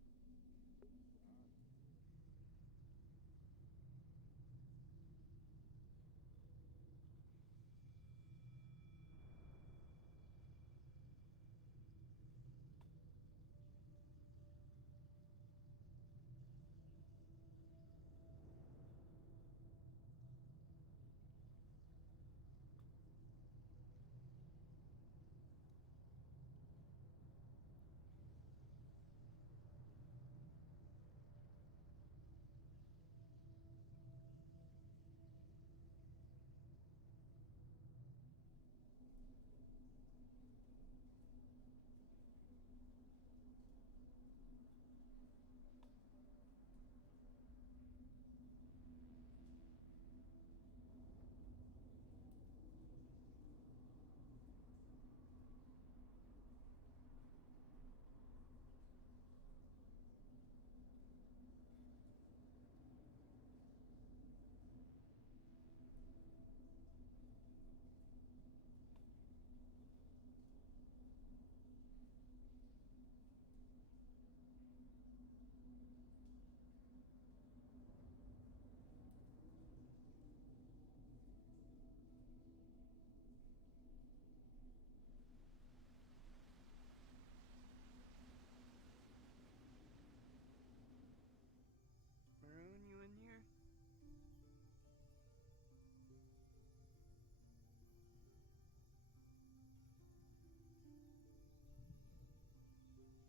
Maroon, you in here?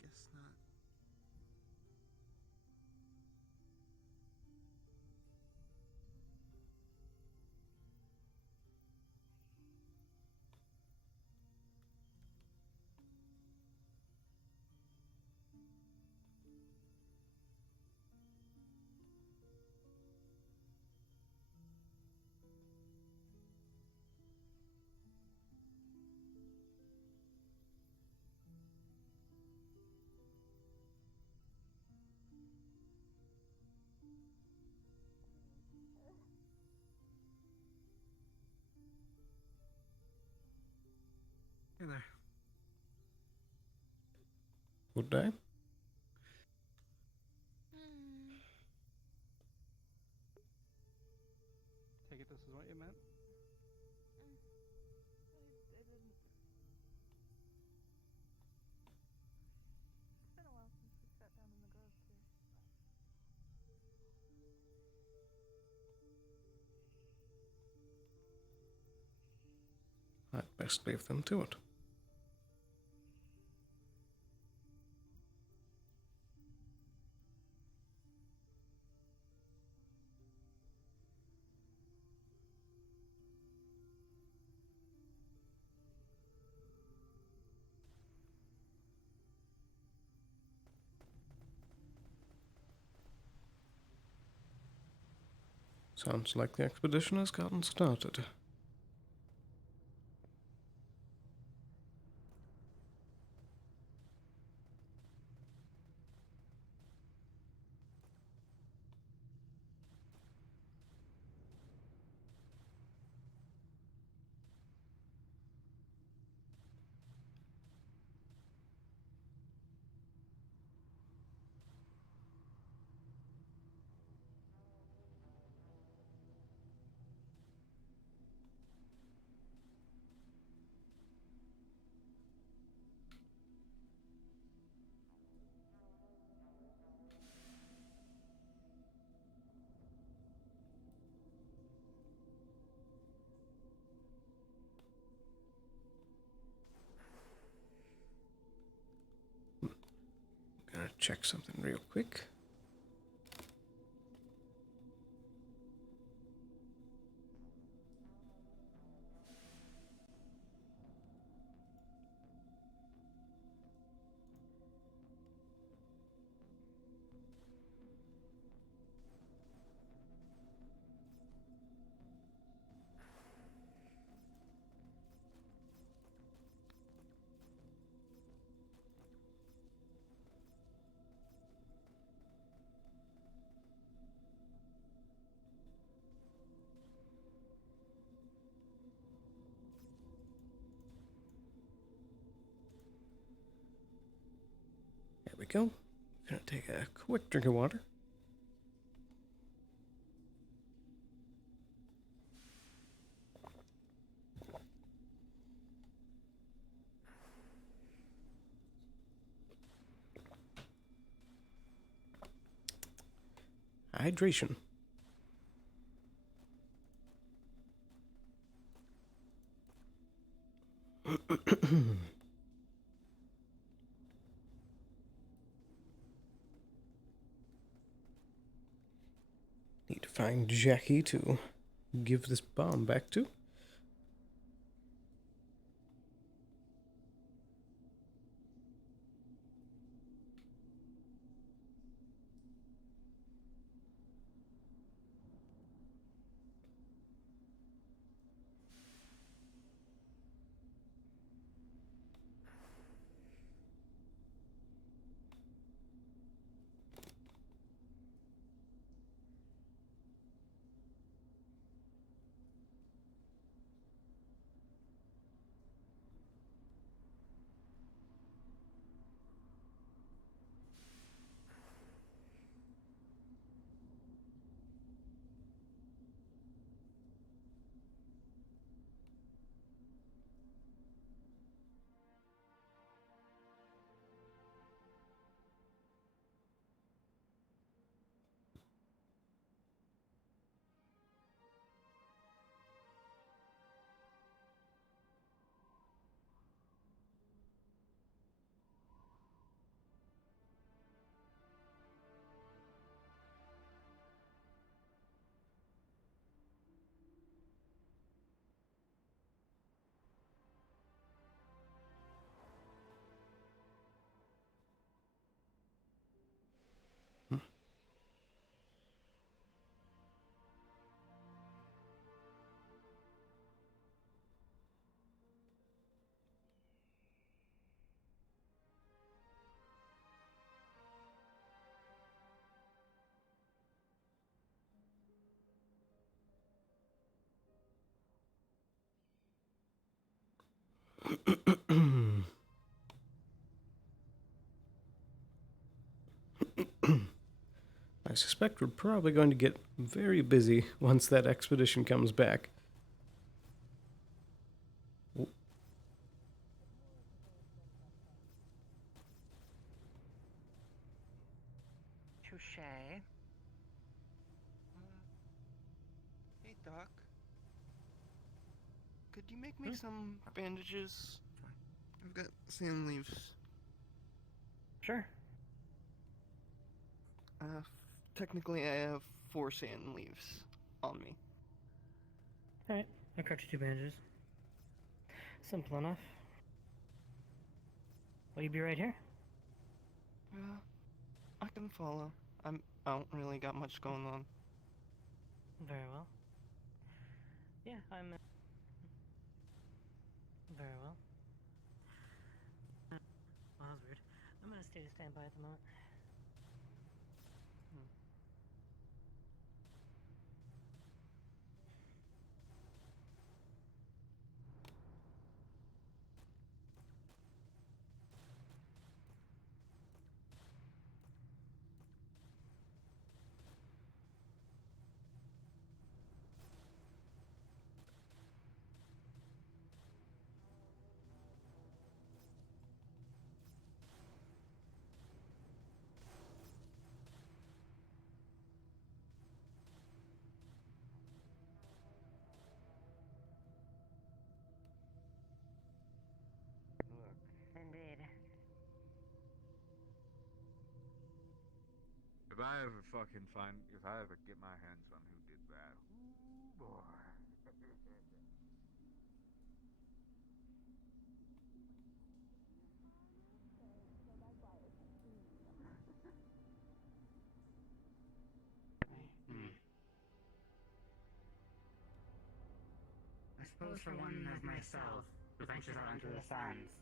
Guess not. Hey there. Good day. Take it this is what you meant? I didn't. It's been a while since we sat down in the grove too. I'd best leave them to it. Sounds like the expedition has gotten started. Gonna check something real quick. There we go. Gonna take a quick drink of water. Hydration. Need to find Jackie to give this bomb back to. I suspect we're probably going to get very busy once that expedition comes back. Touche. Hey, Doc. Could you make me some bandages? I've got sand leaves. Sure. Technically, I have 4 sand leaves on me. Alright, I'll cut you 2 bandages. Simple enough. Will you be right here? Yeah, I can follow. I don't really got much going on. Very well. Yeah, I'm. Very well. Well, that was weird. I'm gonna stay to stand by at the moment. Indeed. If I ever get my hands on who did that, ooh boy. I suppose for one of myself, who ventures out into the sands,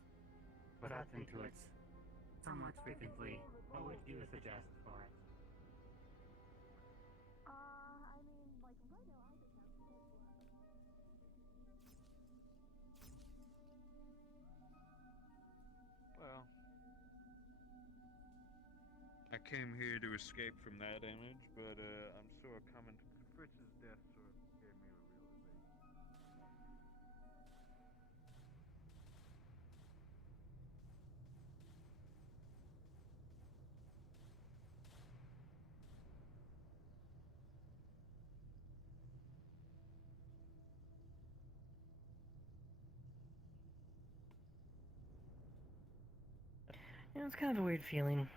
without intuits, somewhat frequently, what would you suggest for it? I mean, like, right now I just have to Well, I came here to escape from that image, but I'm sort of coming to Fritz's death sort of gave me a realization. Yeah, it's kind of a weird feeling.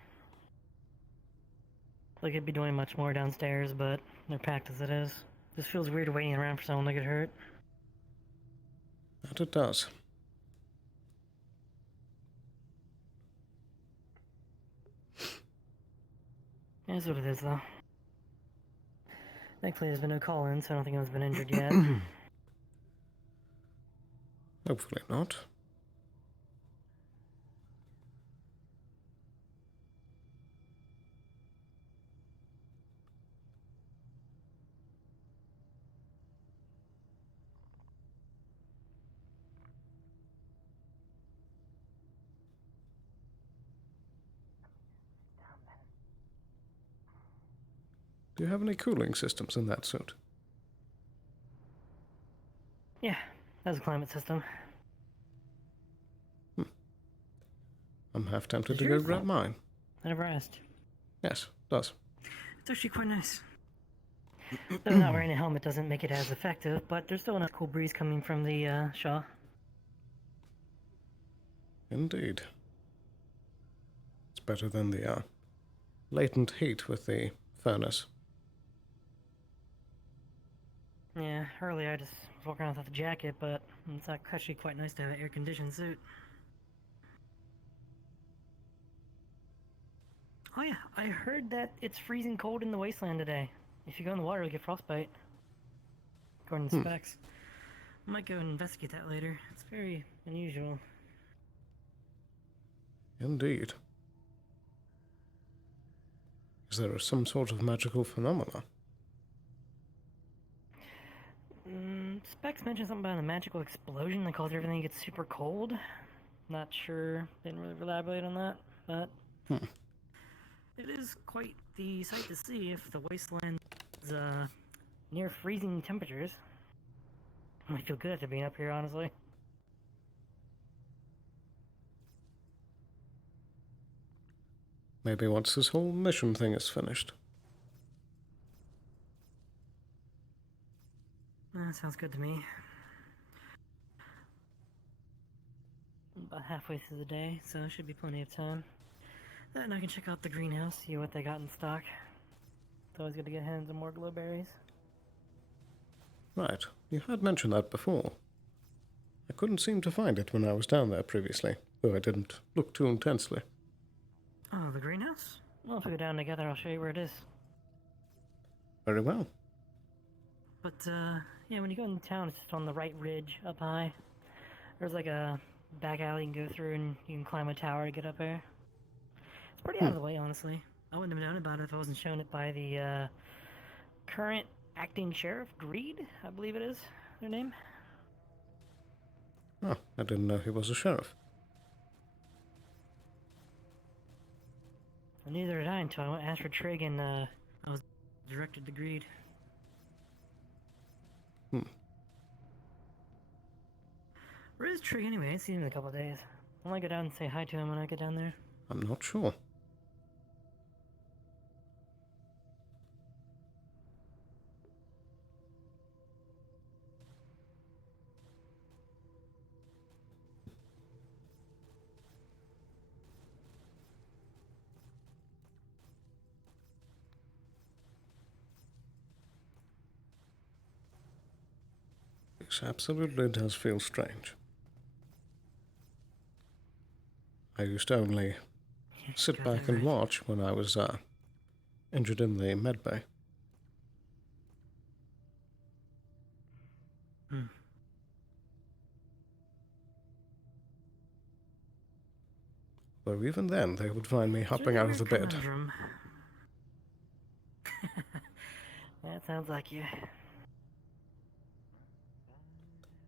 Like I'd be doing much more downstairs, but they're packed as it is. Just feels weird waiting around for someone to get hurt. That it does. It is what it is, though. Thankfully, there's been no call-in, so I don't think anyone's been injured yet. Hopefully not. Do you have any cooling systems in that suit? Yeah, that's a climate system. I'm half tempted Does to go yours? grab mine. I never asked. Yes, does. It's actually quite nice. Though not wearing a helmet doesn't make it as effective, but there's still enough cool breeze coming from the Shaw. Indeed. It's better than the latent heat with the furnace. Yeah, earlier I just was walking around without the jacket, but it's actually quite nice to have an air-conditioned suit. Oh yeah, I heard that it's freezing cold in the wasteland today. If you go in the water, you'll get frostbite. According to specs. I might go and investigate that later. It's very unusual. Indeed. Is there some sort of magical phenomena? Specs mentioned something about a magical explosion that caused everything to get super cold. Not sure, didn't really elaborate on that, but it is quite the sight to see if the wasteland is near freezing temperatures. I feel good after being up here, honestly. Maybe once this whole mission thing is finished. Sounds good to me. About halfway through the day, so should be plenty of time. Then I can check out the greenhouse, see what they got in stock. It's always good to get hands on more glowberries. Right, you had mentioned that before. I couldn't seem to find it when I was down there previously, though I didn't look too intensely. Oh, the greenhouse? Well, if we go down together, I'll show you where it is. Very well. But, yeah, when you go into town, it's just on the right ridge up high. There's like a back alley you can go through and you can climb a tower to get up there. It's pretty out of the way, honestly. I wouldn't have known about it if I wasn't shown it by the, current acting sheriff, Greed, I believe it is their name. Oh, I didn't know he was a sheriff. Well, neither did I until I went and asked for Trig and, I was directed to Greed. Where is Trig anyway? I ain't seen him in a couple of days. I want to go down and say hi to him when I get down there. I'm not sure. This absolutely does feel strange. I used to only sit back and watch when I was injured in the med bay. Though even then, they would find me hopping out of the bed. That sounds like you.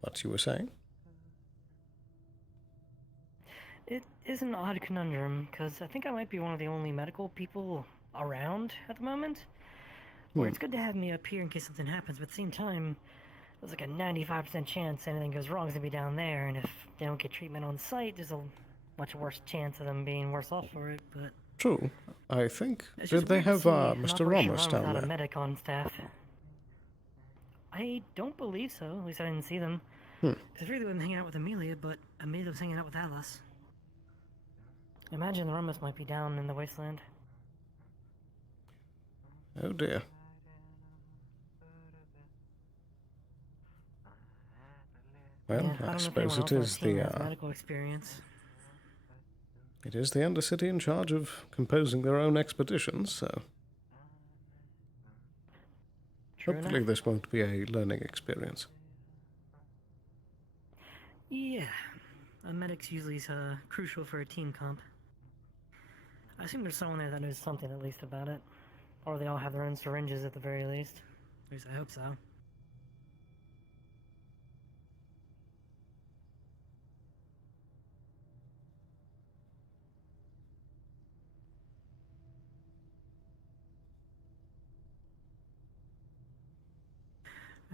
What you were saying? It is an odd conundrum, because I think I might be one of the only medical people around at the moment. Where it's good to have me up here in case something happens, but at the same time, there's like a 95% chance anything goes wrong is going to be down there, and if they don't get treatment on site, there's a much worse chance of them being worse off for it, but... True. I think... It's Did just they weird to have see an Mr. operation Ramos run down without there? a medic on staff. I don't believe so. At least I didn't see them. Because I figured they would hang out with Amelia, but Amelia was hanging out with Atlas. I imagine the Ramos might be down in the wasteland. Oh dear. Well, Yeah, I don't know if suppose anyone it else on is team the has medical experience. it is the Undercity in charge of composing their own expeditions, so True hopefully enough. this won't be a learning experience. Yeah, a medic's usually crucial for a team comp. I assume there's someone there that knows something at least about it. Or they all have their own syringes at the very least. At least I hope so.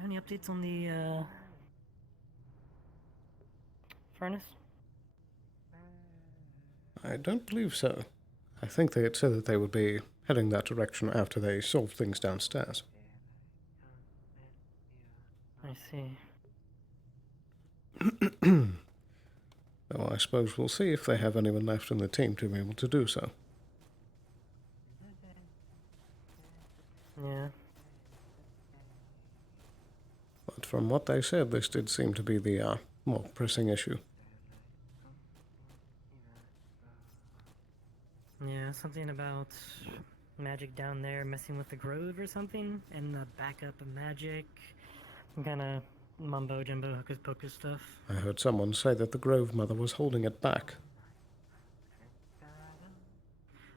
Any updates on the, furnace? I don't believe so. I think they had said that they would be heading that direction after they solved things downstairs. I see. Though I suppose we'll see if they have anyone left in the team to be able to do so. Yeah. But from what they said, this did seem to be the more pressing issue. Yeah, something about magic down there messing with the grove or something, and the backup of magic. Some kind of mumbo jumbo hocus pocus stuff. I heard someone say that the Grove Mother was holding it back.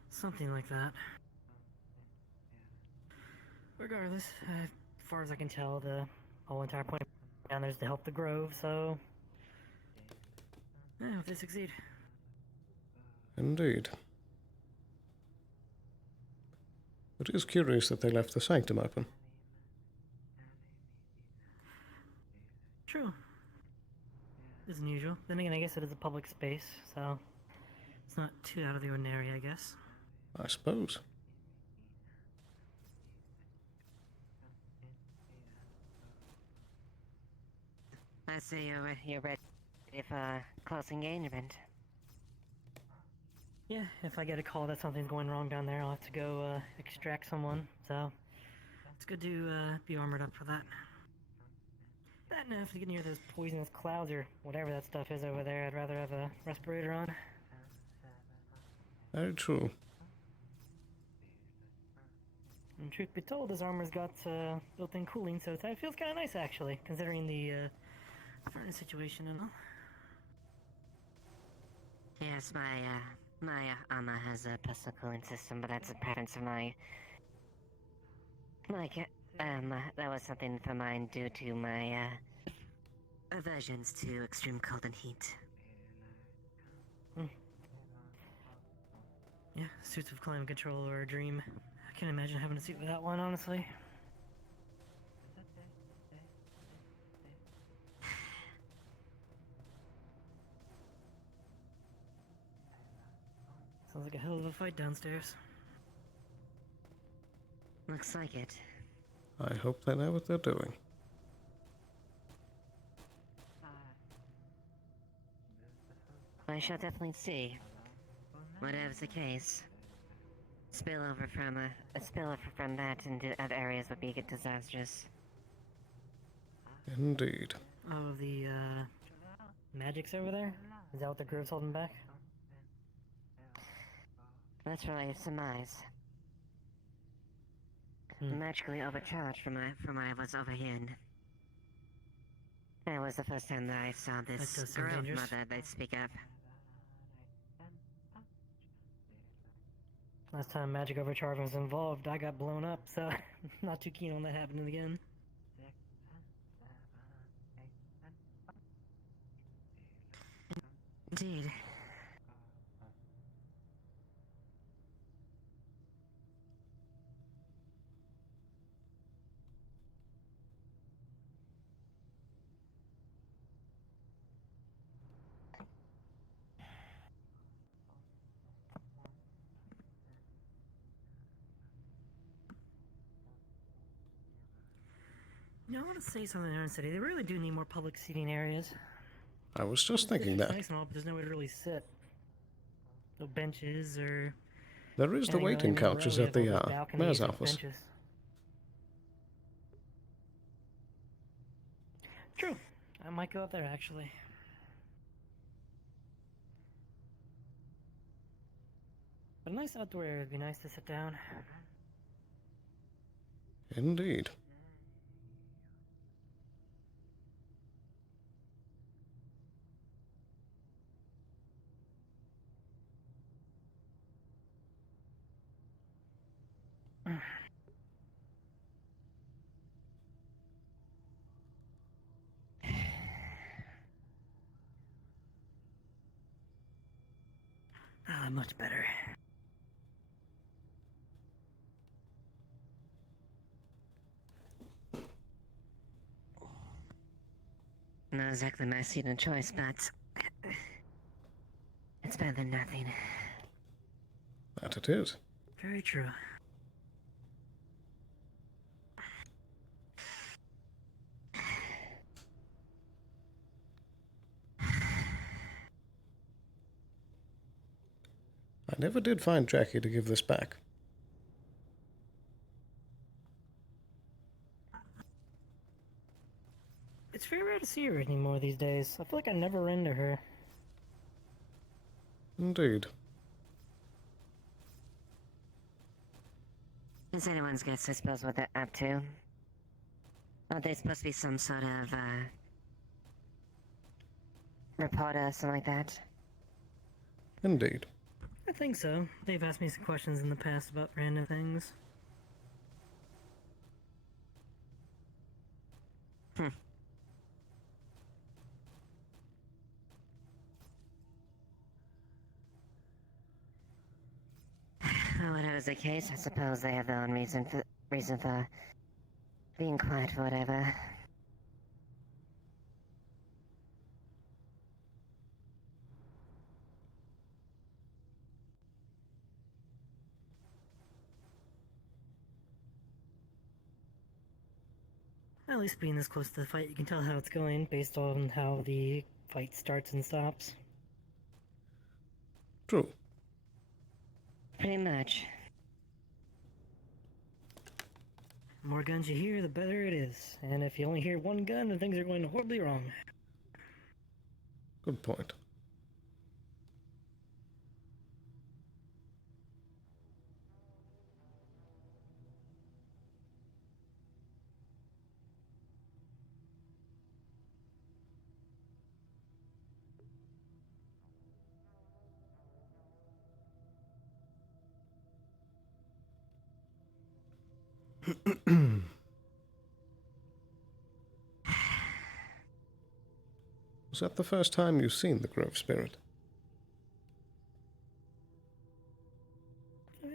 Something like that. Regardless, as far as I can tell, the whole entire point down there is to help the Grove, so... yeah, if they succeed. Indeed. It is curious that they left the sanctum open. True. As usual. Then again, I guess it is a public space, so... it's not too out of the ordinary, I guess. I suppose. I see you're ready for close engagement. Yeah, if I get a call that something's going wrong down there, I'll have to go extract someone, so... it's good to be armored up for that. That and if you get near those poisonous clouds or whatever that stuff is over there, I'd rather have a respirator on. Very true. And truth be told, his armor's got built-in cooling, so it feels kind of nice actually, considering the furnace situation and all. Yes, my armor has a personal cooling system, but that's a preference of mine. That was something for mine due to my aversions to extreme cold and heat. Yeah, suits of climate control are a dream. I can't imagine having a suit without one, honestly. Sounds like a hell of a fight downstairs. Looks like it. I hope they know what they're doing. I shall definitely see. Whatever's the case. Spillover from that into other areas would be disastrous. Indeed. Oh, the magic's over there? Is that what the groove's holding back? That's what I surmise. Magically overcharged from what I was overhearing. That was the first time that I saw this grove mother they speak of. Last time magic overcharge was involved, I got blown up, so not too keen on that happening again. Indeed. You know, I want to say something in our city. They really do need more public seating areas. I was just thinking It's that. nice and all, but there's nowhere to really sit. No benches or... There is the anything waiting really in a row. couches We at have the all these balconies mayor's with office. benches. True. I might go up there, actually. But a nice outdoor area would be nice to sit down. Indeed. Ah, much better. Not exactly my seat of choice, but it's better than nothing. That it is. Very true. I never did find Jackie to give this back. It's very rare to see her anymore these days. I feel like I never ran into her. Indeed. It's anyone's guess, I suppose, what they're up to. Are they supposed to be some sort of, reporter or something like that? Indeed. I think so. They've asked me some questions in the past about random things. Well, whatever's the case, I suppose they have their own reason for being quiet for whatever. At least being this close to the fight, you can tell how it's going based on how the fight starts and stops. True. Pretty much. The more guns you hear, the better it is. And if you only hear one gun, then things are going horribly wrong. Good point. Was that the first time you've seen the Grove Spirit?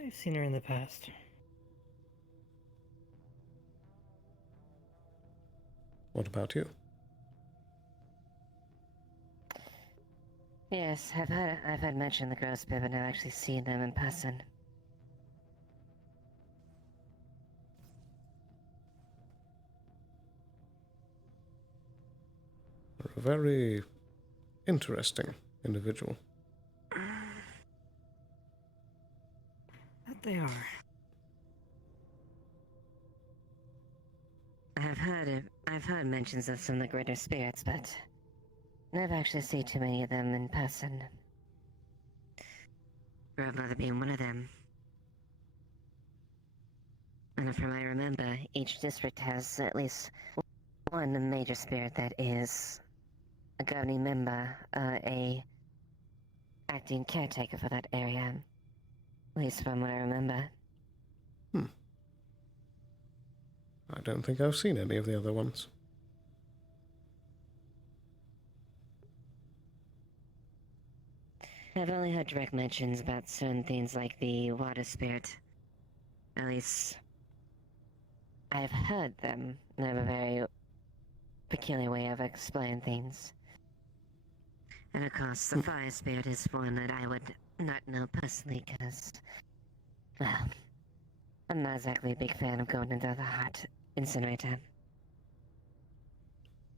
I've seen her in the past. What about you? Yes, I've heard mention the Grove Spirit, but never actually seen them in person. You're a very interesting individual. That they are. I've heard mentions of some of the greater spirits, but never actually see too many of them in person. Grove Mother being one of them. And from what I remember, each district has at least one major spirit that is a governing member, a acting caretaker for that area. At least from what I remember. I don't think I've seen any of the other ones. I've only heard direct mentions about certain things like the water spirit. At least, I've heard them. They have a very peculiar way of explaining things. And of course, the fire spirit is one that I would not know personally, because, well, I'm not exactly a big fan of going into the hot incinerator.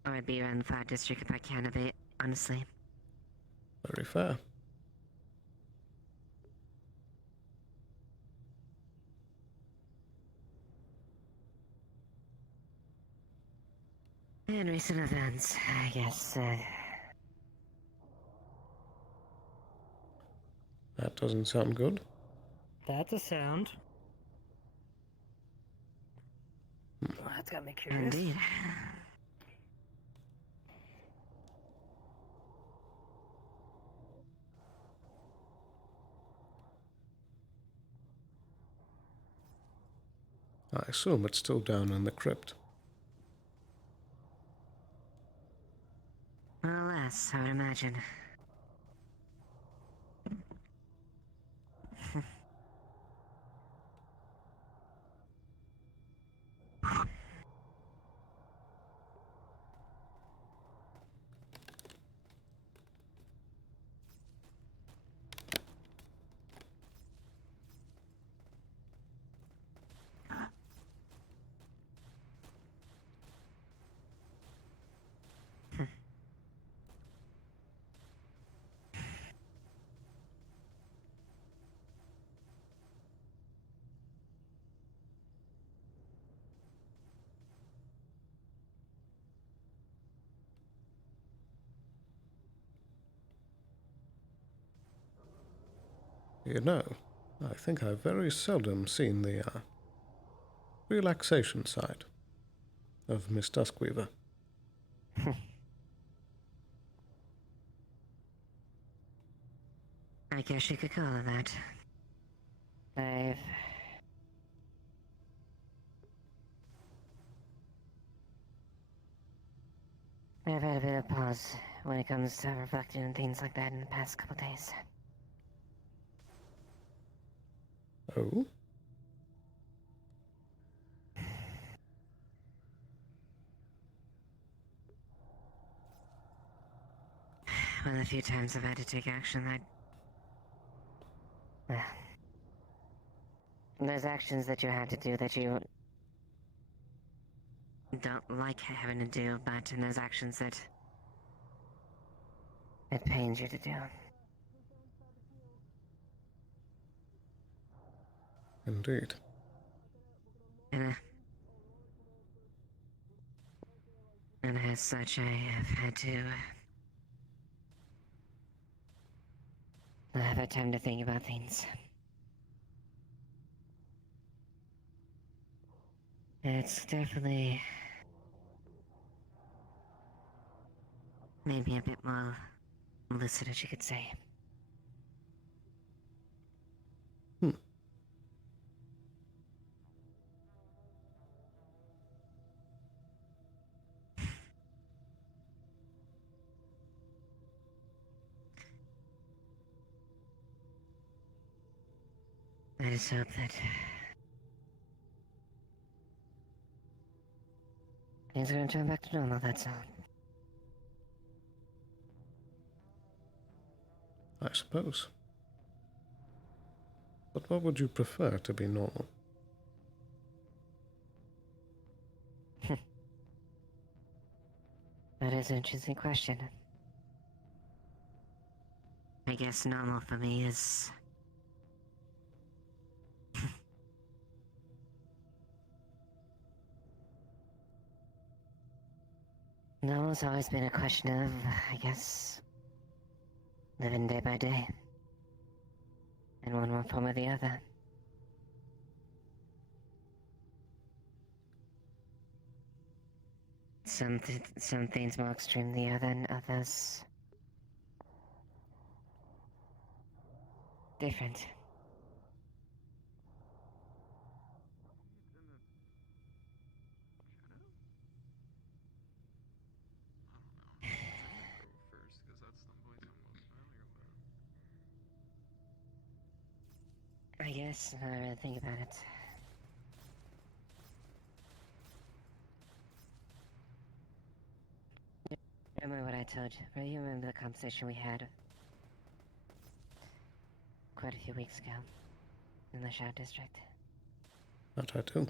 Or I'd be around the fire district if I can of it, honestly. Very fair. In recent events, I guess, That doesn't sound good. That's a sound. Well, that's got me curious. Indeed. I assume it's still down in the crypt. Alas, I would imagine. You know, I think I've very seldom seen the relaxation side of Miss Duskweaver. I guess you could call it that. I've had a bit of pause when it comes to reflecting on things like that in the past couple days. Oh? One of the few times I've had to take action that... There's actions that you have to do that you don't like having to do, but there's actions that it pains you to do. Indeed. And as such, I have had to have had time to think about things. It's definitely maybe a bit more lucid, as you could say. I just hope that things are gonna turn back to normal, that's all. I suppose. But what would you prefer to be normal? That is an interesting question. I guess normal for me is... Normal's always been a question of, I guess, living day by day. In one form or the other. Some things more extreme than the other, and others... different. I guess, now that I really think about it. Remember what I told you, right? You remember the conversation we had quite a few weeks ago in the Shadow District? That I do.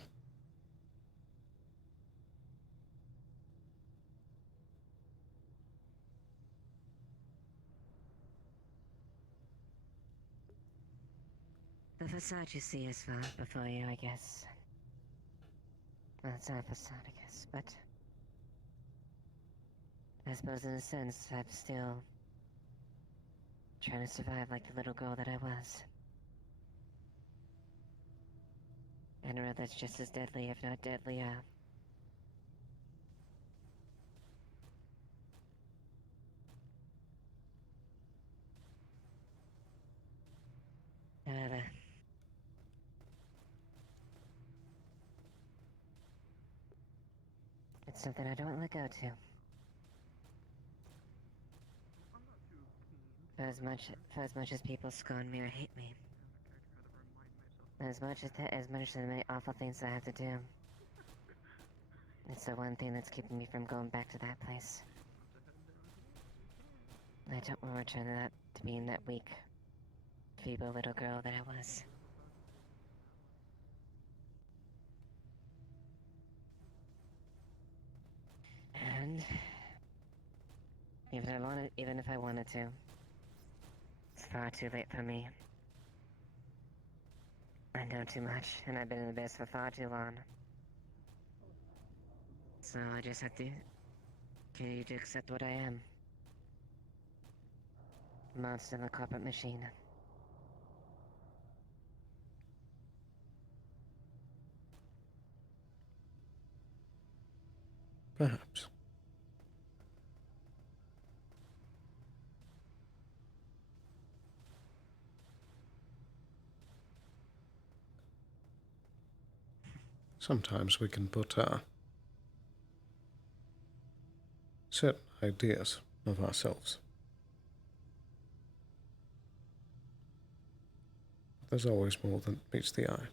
The facade you see is far before you, I guess. Well, it's not a facade, I guess, but... I suppose in a sense, I'm still... trying to survive like the little girl that I was. And a road that's just as deadly, if not deadlier. However... it's something I don't want to let go to. For as much as people scorn me or hate me. As much as the many awful things I have to do. It's the one thing that's keeping me from going back to that place. I don't want to return to that, to being that weak, feeble little girl that I was. And even if I wanted to, it's far too late for me. I know too much, and I've been in the abyss for far too long. So I just have to continue to accept what I am. A monster in the corporate machine. Perhaps. Sometimes we can put certain ideas of ourselves. There's always more than meets the eye.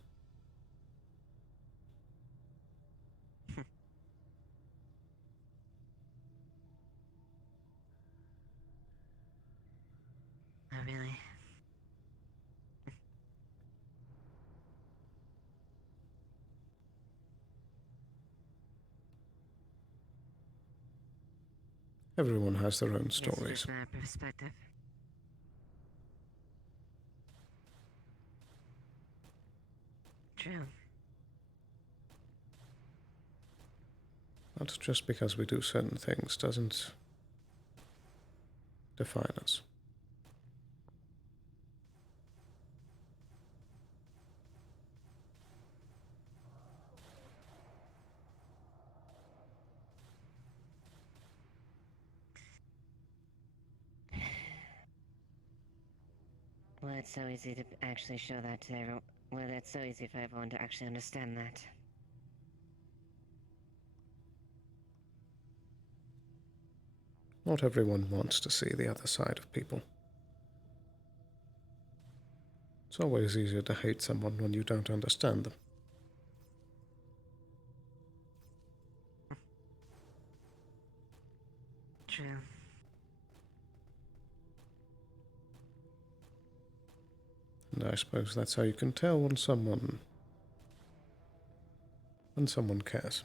Oh, really? Everyone has their own It's stories. just my perspective. True. Not just because we do certain things doesn't define us. Well, it's so easy to actually show that to everyone. Well, it's so easy for everyone to actually understand that. Not everyone wants to see the other side of people. It's always easier to hate someone when you don't understand them. True. And I suppose that's how you can tell when someone cares.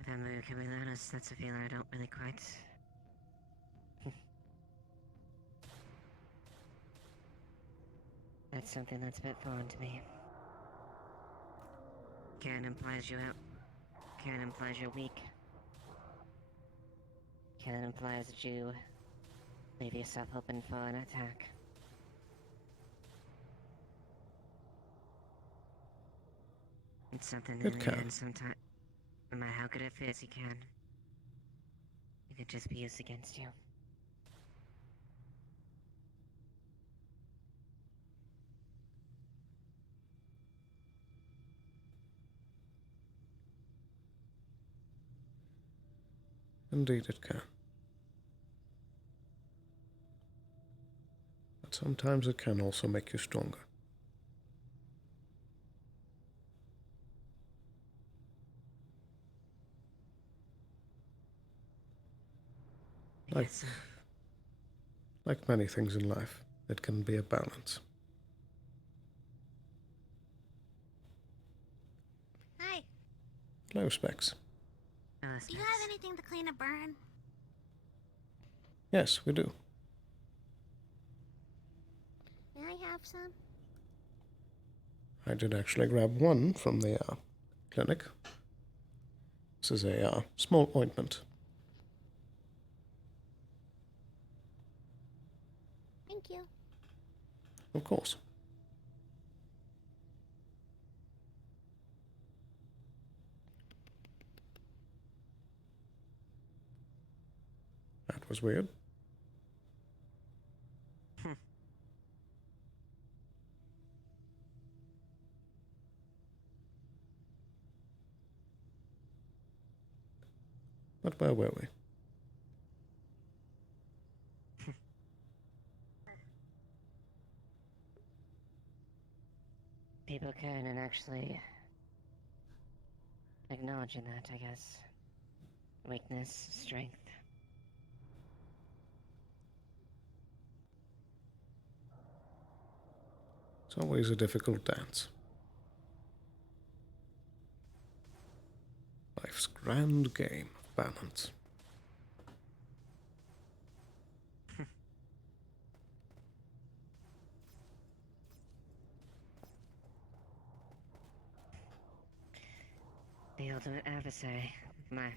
If I'm being completely honest, that's a feeling I don't really quite. That's something that's a bit foreign to me. Karen implies you're weak. Karen implies that you leave yourself open for an attack. It's something It in the can. end sometimes. No matter how good it feels, you can. It could just be used against you. Indeed it can. But sometimes it can also make you stronger. Like many things in life, it can be a balance. Hi. Hello, Specs. Do you have anything to clean a burn? Yes, we do. May I have some? I did actually grab one from the clinic. This is a small ointment. Thank you. Of course. That was weird. But where were we? People can and actually acknowledging that, I guess. Weakness, strength. It's always a difficult dance. Life's grand game of balance. The ultimate adversary. My.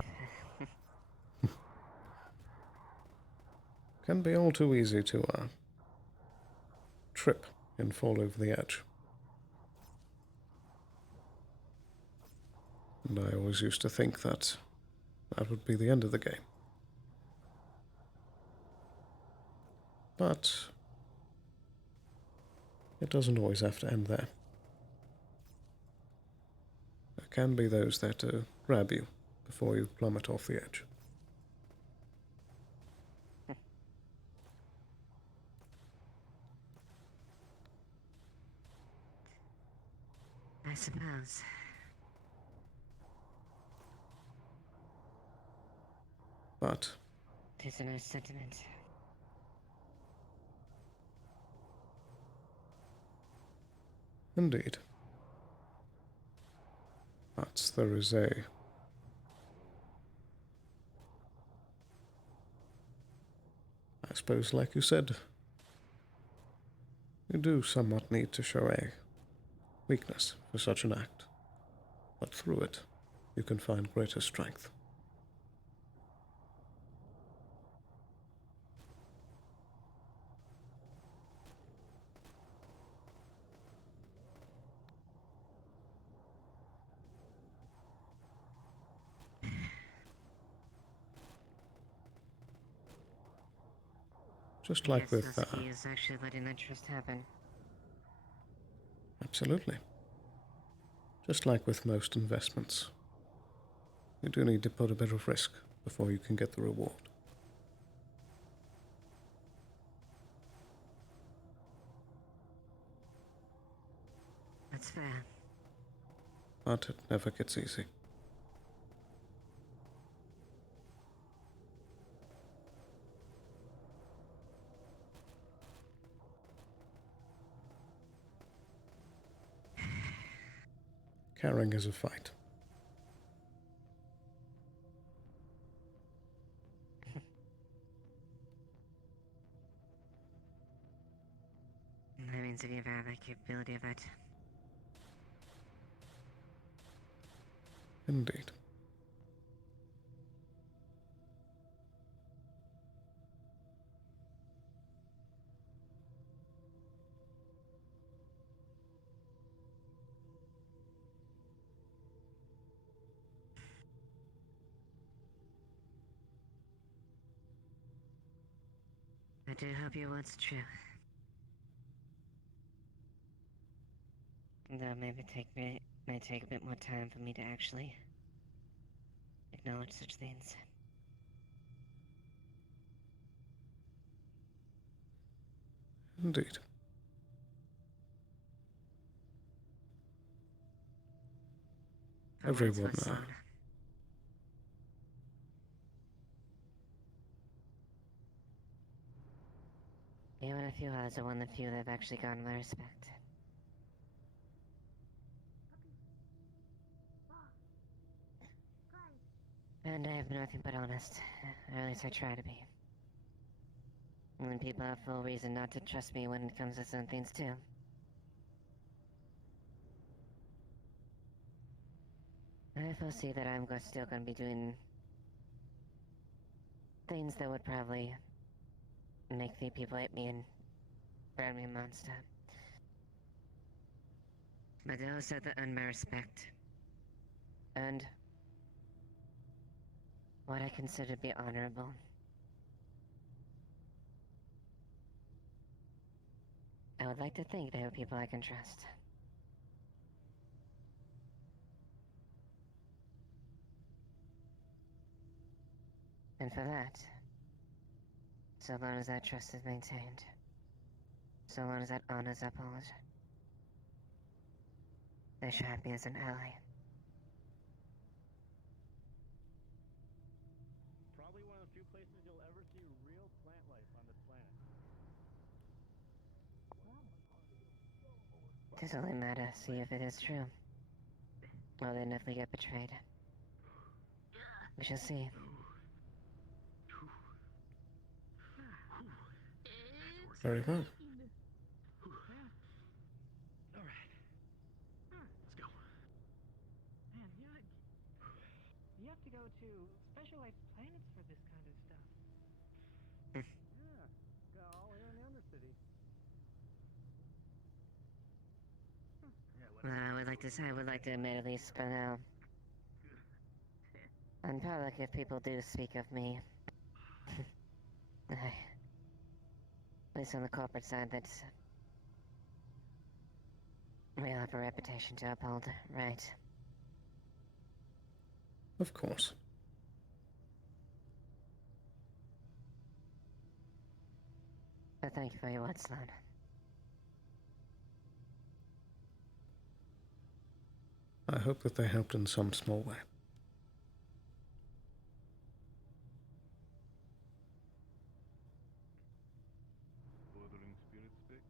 Can be all too easy to trip and fall over the edge. And I always used to think that that would be the end of the game. But it doesn't always have to end there. There can be those there to grab you before you plummet off the edge. I suppose. But There's a nice sentiment. indeed. But there is I suppose, like you said, you do somewhat need to show a weakness for such an act. But through it, you can find greater strength. Just like Yes, with, Husky is actually letting that trust happen. absolutely. Just like with most investments. You do need to put a bit of risk before you can get the reward. That's fair. But it never gets easy. Caring is a fight. That means if you ever have that capability of it. Indeed. I do hope your words are true. Though it may take a bit more time for me to actually acknowledge such things. Indeed. Everyone You and a few others are one of the few that have actually gotten my respect. And I have been nothing but honest, or at least I try to be. When people have full reason not to trust me when it comes to some things too. I foresee that I'm still going to be doing things that would probably make the people hate me and brand me a monster. But those that earn my respect, and what I consider to be honorable. I would like to think they are people I can trust. And for that, so long as that trust is maintained, so long as that honor is upheld, they should have me as an ally. Probably one of the few places you'll ever see real plant life on this planet. It doesn't really matter, see if it is true. Well, then if we get betrayed. We shall see. Very well. Alright. Let's go. Man, you have to go to specialized planets for this kind of stuff. Yeah, got all here in the Undercity. I would like to admit at least for now. In public, if people do speak of me, at least on the corporate side, that's we all have a reputation to uphold, right? Of course. But thank you for your words, Sloan. I hope that they helped in some small way. Bordering spirit stick?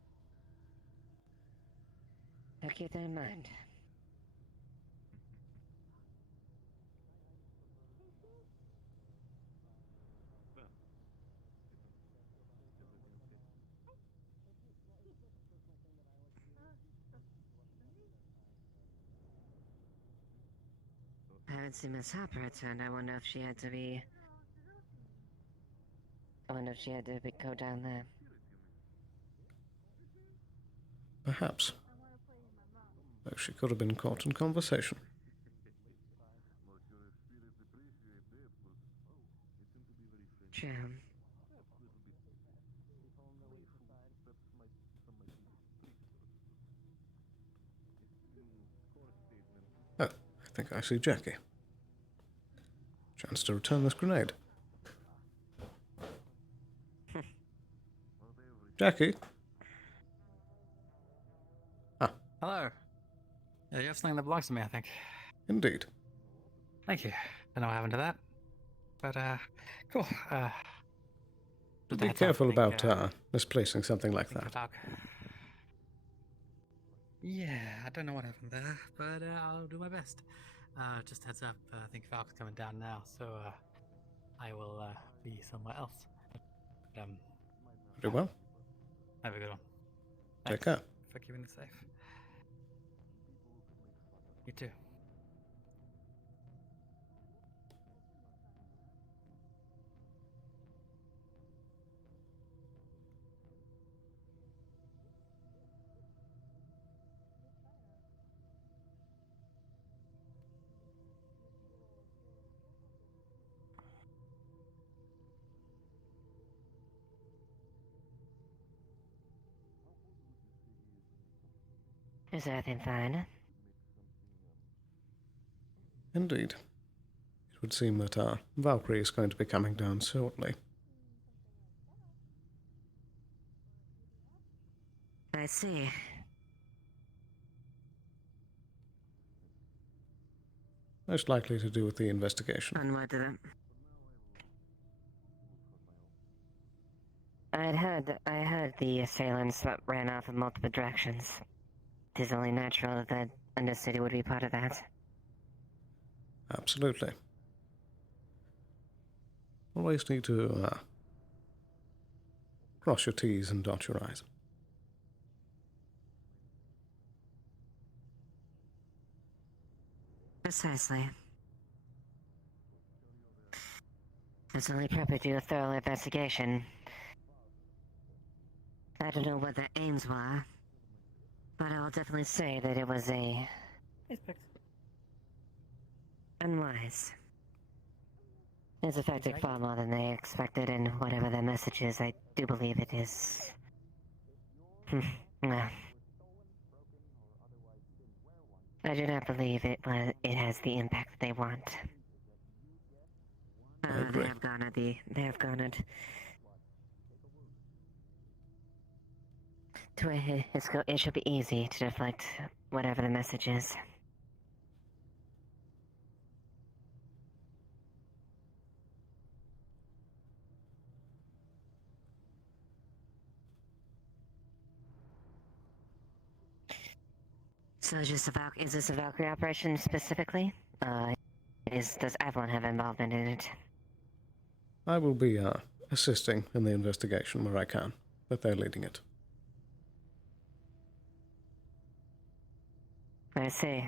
I'll keep that in mind. I haven't seen Miss Harper return. I wonder if she had to go down there. Perhaps. Though she could have been caught in conversation. True. Oh, I think I see Jackie. chance to return this grenade. Jackie? Hello. Yeah, you have something that belongs to me, I think. Indeed. Thank you. Don't know what happened to that. But, cool. Be careful about misplacing something like that. Yeah, I don't know what happened there, but I'll do my best. Just heads up, I think Valk's coming down now, so I will be somewhere else. But, Very well. have a good one. Take Thanks care. for keeping it safe. You too. Is everything fine? Indeed. It would seem that Valkyrie is going to be coming down shortly. I see. Most likely to do with the investigation. And what did it? I heard the assailants that ran off in multiple directions. It is only natural that the Undercity would be part of that. Absolutely. Always need to cross your T's and dot your I's. Precisely. It's only proper to do a thorough investigation. I don't know what their aims were, but I will definitely say that it was unwise. It's affected far more than they expected, and whatever their message is, I do believe it is... well... I do not believe it has the impact that they want. They have garnered it should be easy to deflect whatever the message is. So is this a Valkyrie operation specifically? Does everyone have involvement in it? I will be assisting in the investigation where I can, but they're leading it. I see.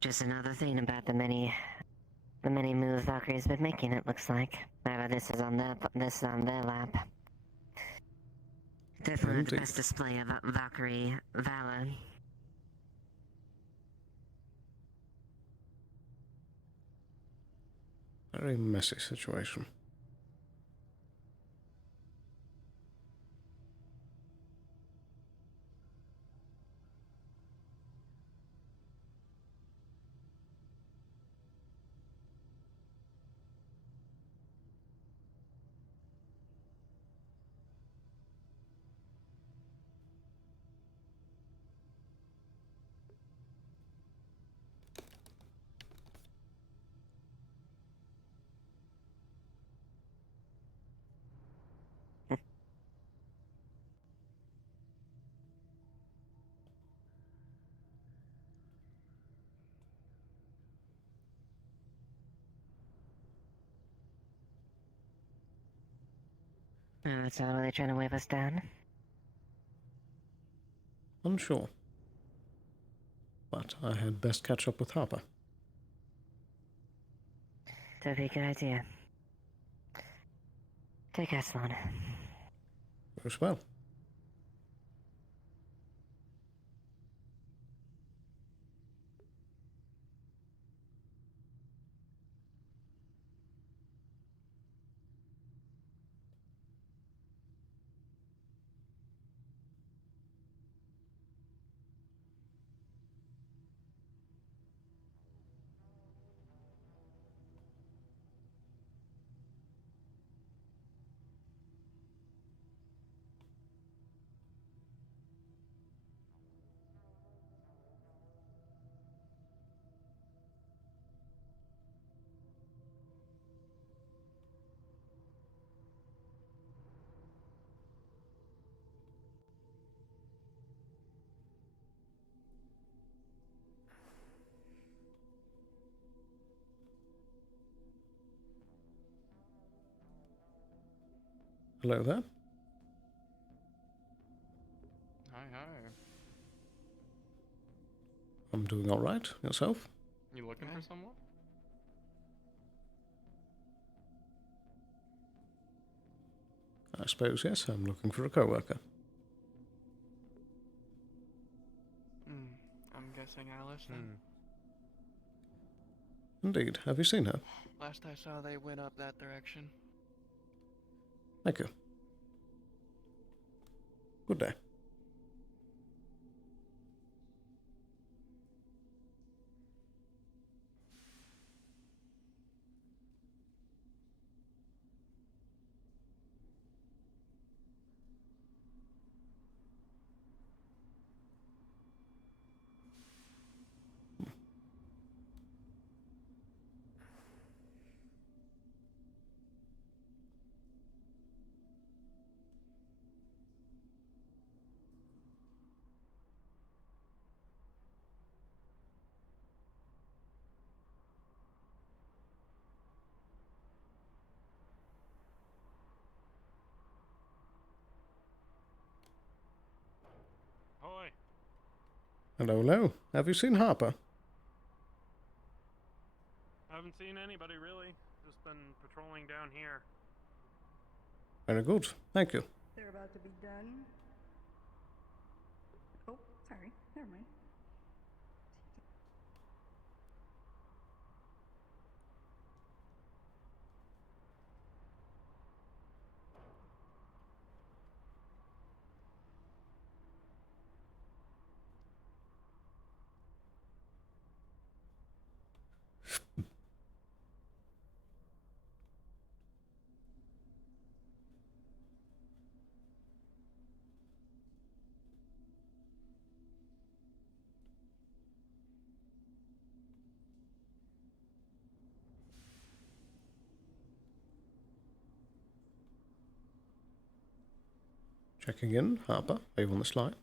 Just another thing about the many moves Valkyrie's been making, it looks like. However, this is on their lap. Definitely the best display of Valkyrie valor. Very messy situation. So are they trying to wave us down? Unsure. But I had best catch up with Harper. That'd be a good idea. Take care, Sloan. As well. Hello there. Hi, hi. I'm doing alright. Yourself? You looking for someone? I suppose yes, I'm looking for a coworker. I'm guessing Alice then. Indeed. Have you seen her? Last I saw, they went up that direction. Thank you. Good day. Hoy. Hello, hello. Have you seen Harper? I haven't seen anybody really. Just been patrolling down here. Very good. Thank you. They're about to be done. Oh, sorry. Never mind. Checking in. Harper, are you on this line?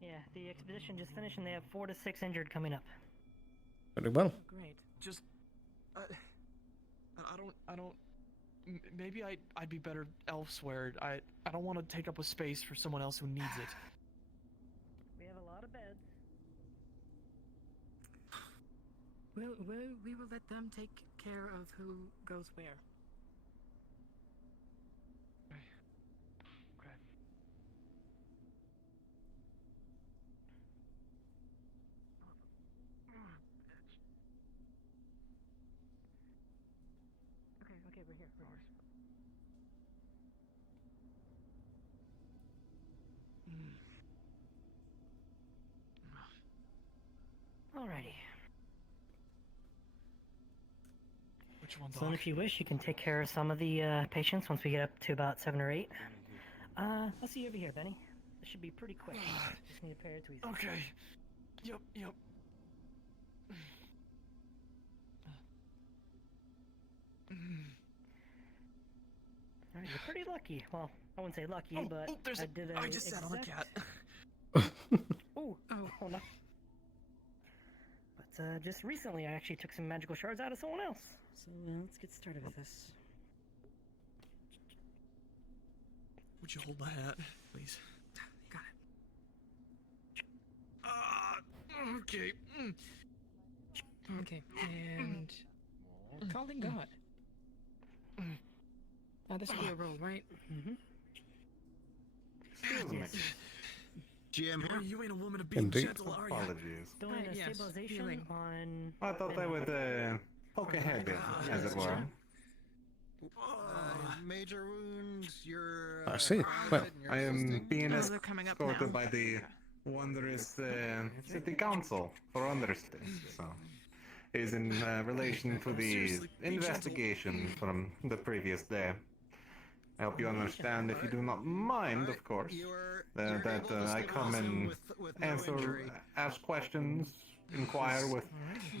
Yeah, the expedition just finished and they have 4 to 6 injured coming up. Very well. Great. Just, I don't. Maybe I'd be better elsewhere. I don't want to take up a space for someone else who needs it. We have a lot of beds. We will let them take care of who goes where. Okay. Okay, we're here. Alrighty. Which one's So then if you wish, you can take care of some of the patients once we get up to about 7 or 8. I'll see you over here, Benny. This should be pretty quick. Just need a pair of tweezers. Okay. Yep. Alright, you're pretty lucky. Well, I wouldn't say lucky, but there's I did a I just sat on a cat. Oh, hold on. But just recently, I actually took some magical shards out of someone else. So let's get started with this. Would you hold my hat, please? Got it. Okay. Okay, and calling God. This will be a roll, right? Mm-hmm. Yes. GM here. You ain't a woman of being Indeed. gentle, are you? Apologies. Doing a Yes, stabilization healing. on... I thought they would poke ahead, as it were. Major wounds. You're. I see. Well, I am being Oh, they're coming up escorted now. by the wondrous city council for understanding. So, is in relation to the investigation from the previous day. I hope you understand, if you do not mind, of course, that I come and answer, ask questions, inquire with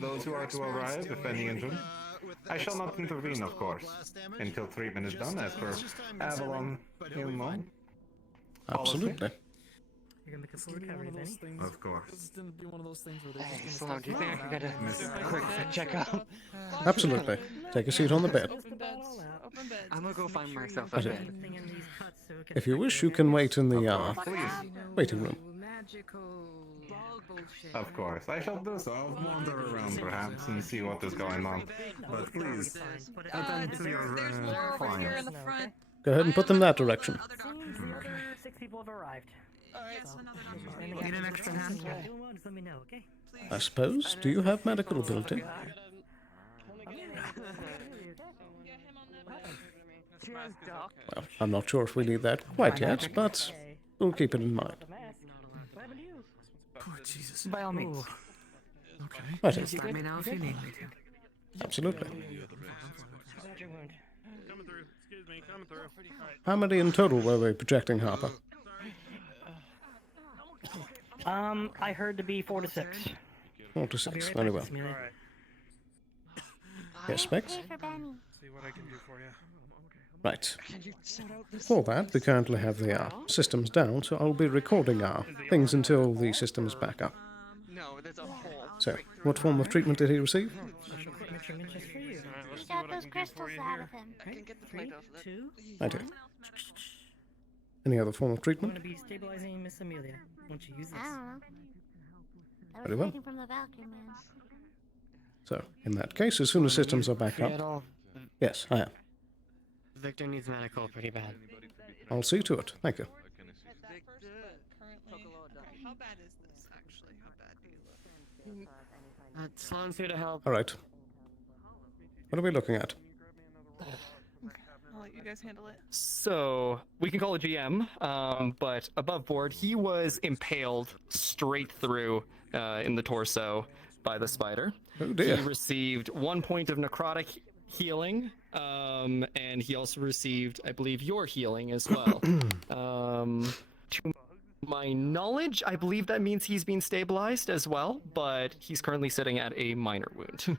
those who are to arrive, if any injured. I shall not intervene, of course, until treatment is done, as per Avalon, you know. absolutely. You're gonna make a It's full gonna be one recovery, of those Benny. things. Of course. It's gonna be one of those things where they're Hey, just Sloan, gonna do you think I can get a quick checkup? Absolutely. Take a seat on the bed. Open beds. Open beds. I'm gonna go find myself a Okay. bed. If you wish, you can wait in the waiting room. Of course, I shall do so. I'll wander around perhaps and see what is going on. But please, attend to your There's more over here in clients. the front. Go ahead and put them that direction. Seems the other 6 people have arrived. Yes, another doctor. Need an extra hand? Just let me know, okay? I suppose. Do you have medical ability? Well, I'm not sure if we need that quite yet, but we'll keep it in mind. Oh, Jesus. By all means. Okay. Right. Just let me know if you need me to. Absolutely. Coming through. Excuse me, coming through. How many in total were we projecting, Harper? I heard to be 4 to 6. 4 to 6. Very well. Yes, Specs? See what I can do for you. Right. For that, we currently have the systems down, so I'll be recording things until the system's back up. No, there's a hole. So, what form of treatment did he receive? You got those crystals out of him. I can get the plate off of that. I do. Any other form of I'm treatment? gonna be stabilizing Miss Amelia once you use this. I don't know. I Very was well. waiting from the Valkyrie man. So, in that case, as soon as systems are back up... Yes, I am. Victor needs medical pretty bad. I'll see to it. Thank you. How bad is this, actually? How bad do you look? Sloan's here to help. All right. What are we looking at? I'll let you guys handle it. So we can call it GM, but above board, he was impaled straight through in the torso by the spider. Oh dear. He received 1 point of necrotic healing, and he also received, I believe, your healing as well. To my knowledge, I believe that means he's being stabilized as well, but he's currently sitting at a minor wound.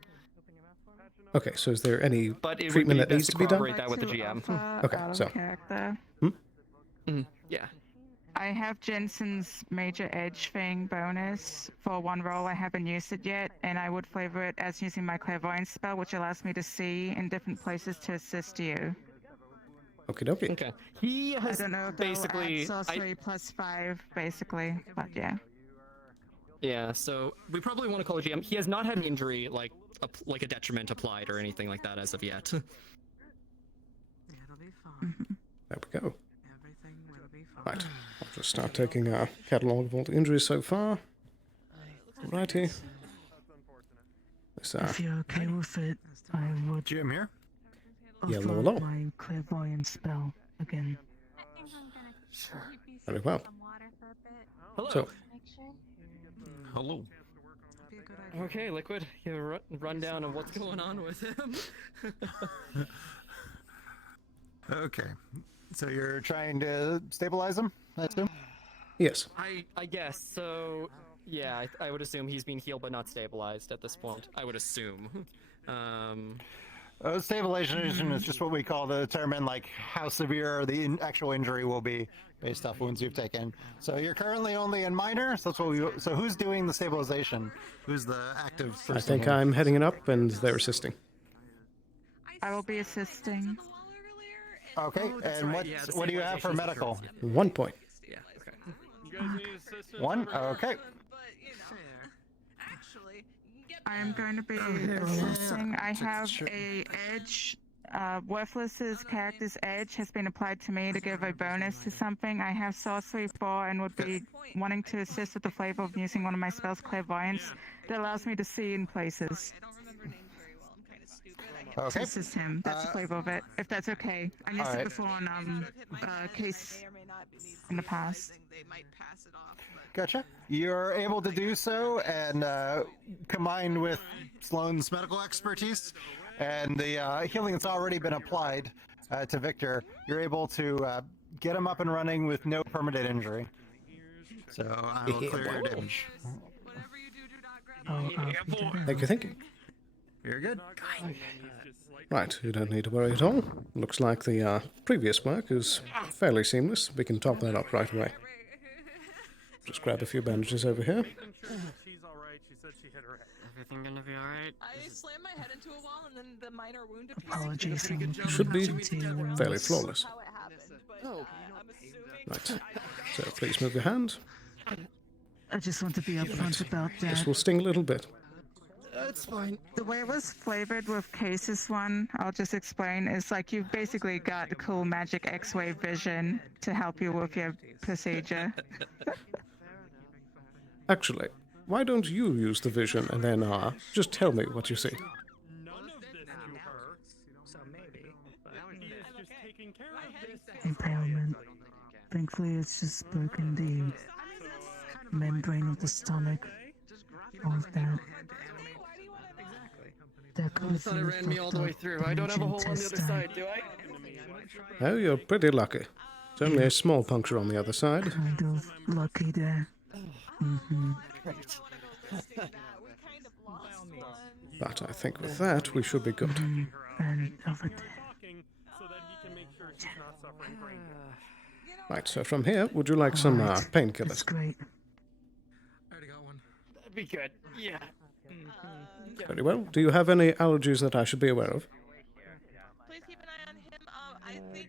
Okay, so is there any But it would treatment be that needs best to be done? corroborate that with the GM. Okay, so... Character. Yeah. I have Jensen's Major Edge thing bonus for one roll. I haven't used it yet, and I would flavor it as using my Clairvoyance spell, which allows me to see in different places to assist you. Okie dokie. Okay. He has I don't know if basically... that'll add sorcery plus 5, basically, but yeah. Yeah, so we probably want to call it GM. He has not had an injury, like a detriment applied or anything like that as of yet. It'll be fine. There we go. Everything will be fine. Right. I'll just start taking a catalogue of all the injuries so far. Righty. This, If you're okay with it, I would. Jim here. Yellow offer low. my clairvoyance spell again. Sure. Very well. Hello. So, Hello. Okay, Liquid, give a rundown of what's going on with him. Okay. So you're trying to stabilize him, I assume? yes. I guess, so... Yeah, I would assume he's being healed but not stabilized at this point. I would assume. Stabilization is just what we call to determine like how severe the actual injury will be based off wounds you've taken. So you're currently only in minor. So that's what we. So who's doing the stabilization? Who's the active person? I think here? I'm heading it up and they're assisting. I will be assisting. Okay, and what do you have for medical? 1 point. Yeah, okay. You guys need assistance? 1? Okay. I am going to be assisting. I have a edge. Worthless's character's edge has been applied to me to give a bonus to something. I have sorcery 4 and would be wanting to assist with the flavor of using one of my spells, Clairvoyance, that allows me to see in places. Okay. To assist him. That's the flavor of it. If that's okay. I used it before on case in the past. Gotcha. You're able to do so, and combined with Sloan's medical expertise and the healing that's already been applied to Victor, you're able to get him up and running with no permanent injury. So I will clear your damage. Thank you. You're good. Right, you don't need to worry at all. Looks like the previous work is fairly seamless. We can top that up right away. Just grab a few bandages over here. She's alright. She said she hit her head. Everything gonna be alright? I slammed my head into a wall and then the minor wound appeared. Apologies, Should be fairly flawless. How it happened, but I'm assuming. Right. So please move your hand. I just want to be upfront about that. This will sting a little bit. It's fine. The way it was flavored with Case's one, I'll just explain, is like you've basically got cool magic X-ray vision to help you with your procedure. Actually, why don't you use the vision and then just tell me what you see? Impalement. Thankfully, it's just broken the membrane of the stomach. All of that. I thought it ran me all the way through. I don't have a hole on the other side, do I? Oh, you're pretty lucky. It's only a small puncture on the other side. Kind of lucky there. Mm-hmm. But I think with that, we should be good. And over there. Right, so from here, would you like some painkillers? That's great. That'd be good. Yeah. Very well. Do you have any allergies that I should be aware of? Please keep an eye on him. I think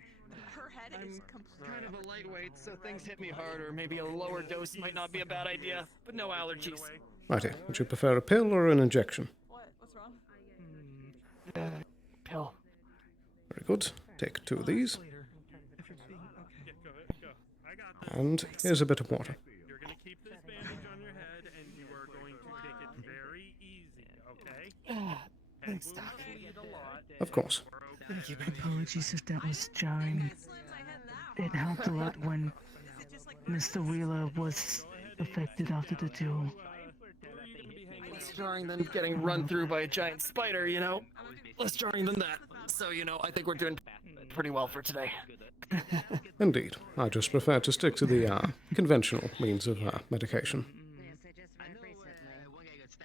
her head is Kind of a lightweight, so things hit me harder. Maybe a lower dose might not be a bad idea, but no allergies. Righty. Would you prefer a pill or an injection? What's wrong? Pill. Very good. Take 2 of these. And here's a bit of water. You're going to keep this bandage on your head, and you are going to take it very easy, okay? Thanks, Doc. Of course. Thank you, Apologies if that was jarring. It helped a lot when Mr. Wheeler was affected after the duel. Less jarring than getting run through by a giant spider, you know? Less jarring than that. So, you know, I think we're doing pretty well for today. Indeed. I just prefer to stick to the conventional means of medication.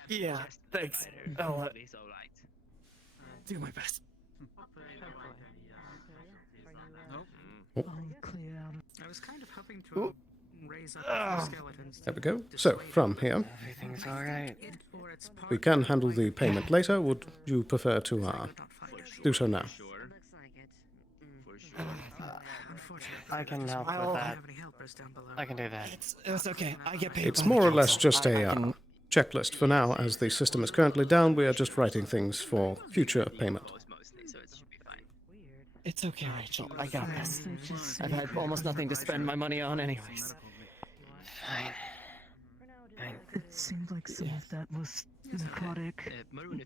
Yeah, thanks. I'll do my best. I'll clear out. I was kind of hoping to raise up the skeletons. There we go. So, from here, Everything's alright. we can handle the payment later. Would you prefer to do so now? I can help with that. I can do that. It's okay. I get paid. It's by the more or less council. just I a can- checklist for now. As the system is currently down, we are just writing things for future payment. It's okay, Rachel. I got this. I've had almost nothing to spend my money on anyways. Fine. It seemed like some of that was necrotic,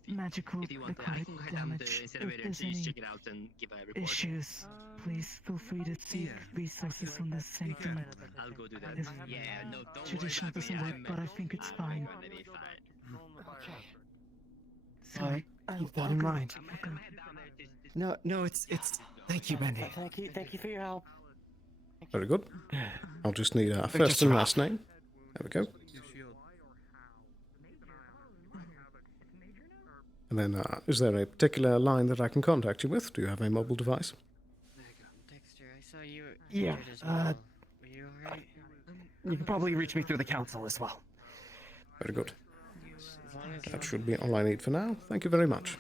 magical necrotic damage. If there's any issues, please feel free to seek resources on this sentiment. I'll go do that. If traditional doesn't work, but I think it's fine. Okay. I'll keep that in mind. No, it's. Thank you, Bendy. Thank you for your help. Very good. I'll just need first and last name. There we go. And then, is there a particular line that I can contact you with? Do you have a mobile device? Dexter, I saw you were Yeah. injured as well. Were you alright? You can probably reach me through the council as well. Very good. That should be all I need for now. Thank you very much.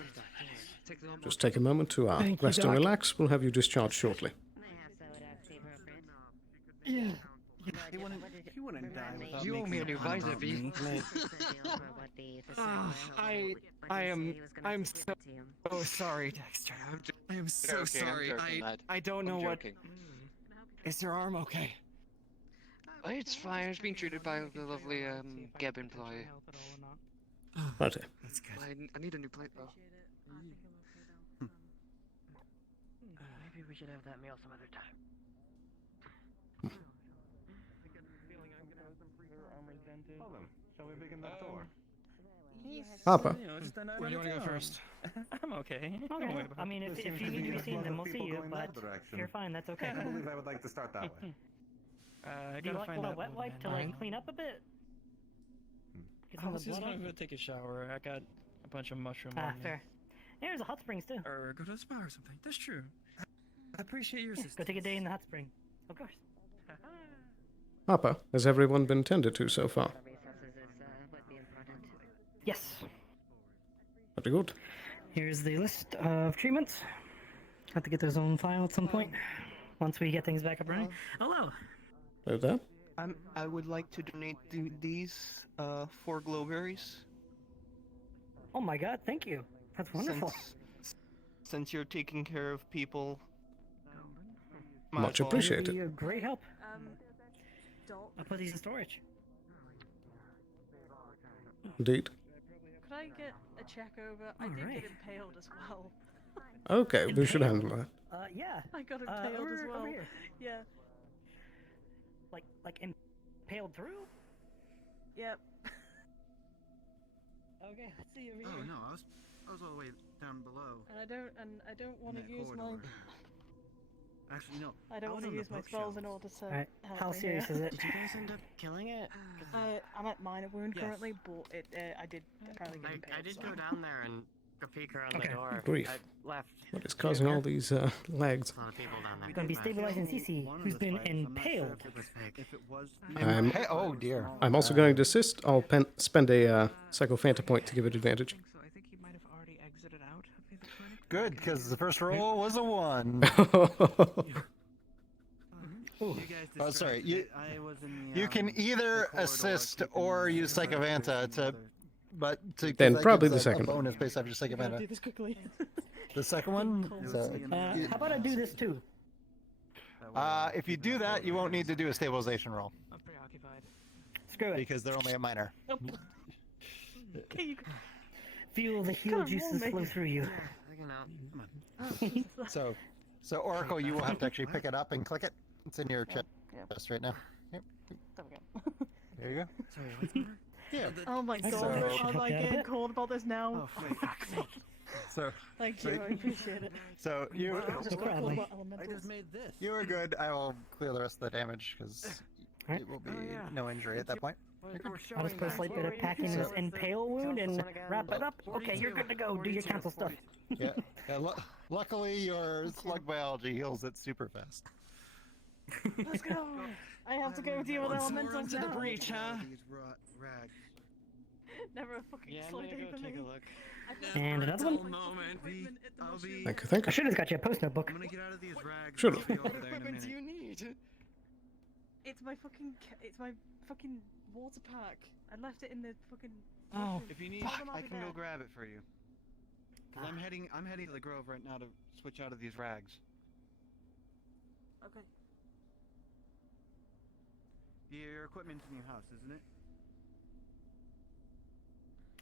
Just take a moment to Thank you, rest and Doc. relax. We'll have you discharged shortly. Yeah. He wouldn't die without You owe me a new visor, me. I'm so sorry, Dexter. I am so okay, I'm sorry. joking, lad. I don't know I'm what. joking. Is your arm okay? It's fine. I was being treated by the lovely Geb employee. Right. That's good. I need a new plate though. Maybe we should have that meal some other time. Shall we begin that door? Harper. Where do you want to go first? I'm okay. Don't worry Okay. about I mean, if you need to be seen, then we'll see you. But if you're fine, that's okay. I believe I would like to start that way. Do I you gotta want find a that wet wipe to woman. like clean up a bit? Get I some was of just the blood gonna off? go take a shower. I got a bunch of mushroom. Ah, on me. fair. There's a hot springs too. Or go to the spa or something. That's true. I appreciate your Yeah, go take a day in the hot spring. Of course. Harper, has everyone been tended to so far? Yes. Very good. Here's the list of treatments. Have to get those on file at some point. Once we get things back up running. Hello. Hello there. I would like to donate these 4 glowberries. Oh my god, thank you. That's wonderful. Since you're taking care of people. Much appreciated. You're a great help. I'll put these in storage. Indeed. Could I get a check over? I did get impaled as well. Okay, we should handle that. Yeah. I got impaled over, as well. Over here. Yeah. Like impaled through? Yep. Okay, let's see over here. Oh no, I was all the way down below. And I don't want to use my. Actually, no. I don't want to use my spells in order to Alright, help how me serious here. is it? Did you guys end up killing it? I'm at minor wound Yes. currently, but I did apparently get impaled. I did so. go down there and go peek around Okay. the door. Grief. I left. What is causing all these lags? A lot of people down there. Gonna be stabilizing Cece, who's been impaled. If it was Oh dear. I'm also going to assist. I'll spend a Psychophanta point to give it advantage. So I think he might have already exited out of the clinic. Good, because the first roll was a 1. You guys Oh, sorry. distracted. I was in the, You can either assist or use Psychovanta to, but to Then that probably gives the a second one. bonus based off your I gotta do Psychovanta. this quickly. The second one. So, How about I do this too? if you do that, you won't need to do a stabilization roll I'm preoccupied. Screw it. because they're only a minor. Okay, you Feel the heal juices flow through you. So Oracle, you will have to actually pick it up and click it. It's in your chest right now. Yep. There we go. There you go. Sorry, what's the matter? Yeah. Oh my god, So- I'm like getting called about this now. Oh, wait. So Thank you, I appreciate it. So you I just made this. you were good. I will clear the rest of the damage because it will be no injury at that point. I'll just put a slight bit of packing in this impale wound and wrap it up. Okay, you're good to go. Do your council stuff. Yeah. Luckily, your slug biology heals it super fast. Let's go. I have to go deal with elementals now. breach, huh? These rags. Never a fucking slow day for me. And another one. Thank you. I should have got you a post notebook. I'm gonna get out of these rags. Should I'll be over What there in a equipment do minute. you need? It's my fucking water pack. I left it in the fucking. Oh, if you need, Tell them I'll I be can go back. grab it for you. 'Cause I'm heading to the Grove right now to switch out of these rags. Okay. Your equipment's in your house, isn't it?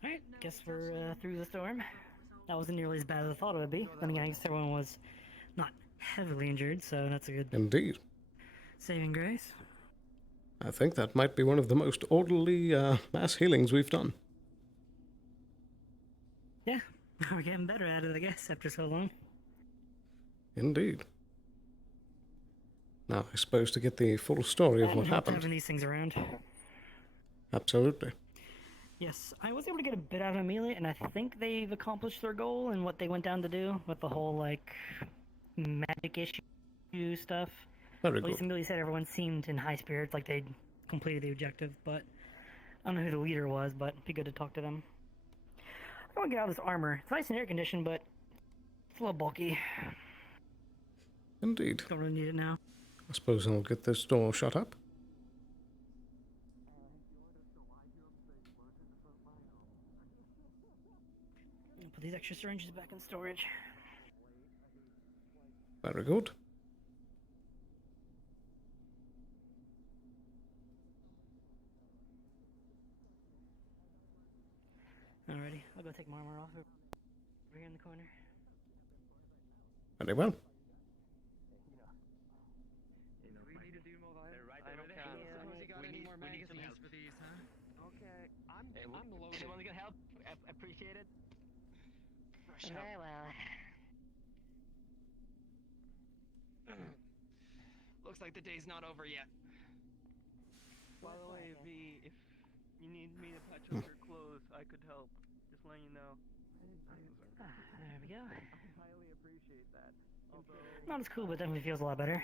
Alright, guess we're through the storm. That wasn't nearly as bad as I thought it would be. Then again, I guess everyone was not heavily injured, so that's a good Indeed. saving grace. I think that might be one of the most orderly mass healings we've done. Yeah, we're getting better at it, I guess, after so long. Indeed. Now, I suppose to get the full story of what happened. Having these things around. Absolutely. Yes, I was able to get a bit out of Amelia, and I think they've accomplished their goal and what they went down to do with the whole, like, magic issue stuff. Very At least good. Amelia said everyone seemed in high spirits, like they'd completed the objective, but I don't know who the leader was, but it'd be good to talk to them. I want to get out of this armor. It's nice and air conditioned, but it's a little bulky. Indeed. Don't really need it now. I suppose I'll get this door shut up. I'll put these extra syringes back in storage. Very good. Alrighty, I'll go take my armor off over here in the corner. Very well. Anyone can help? Appreciate it. Very well. Looks like the day's not over yet. By the way, V, if you need me to patch up your clothes, I could help. Just letting you know. There we go. I highly appreciate that. Although Not as cool, but definitely feels a lot better.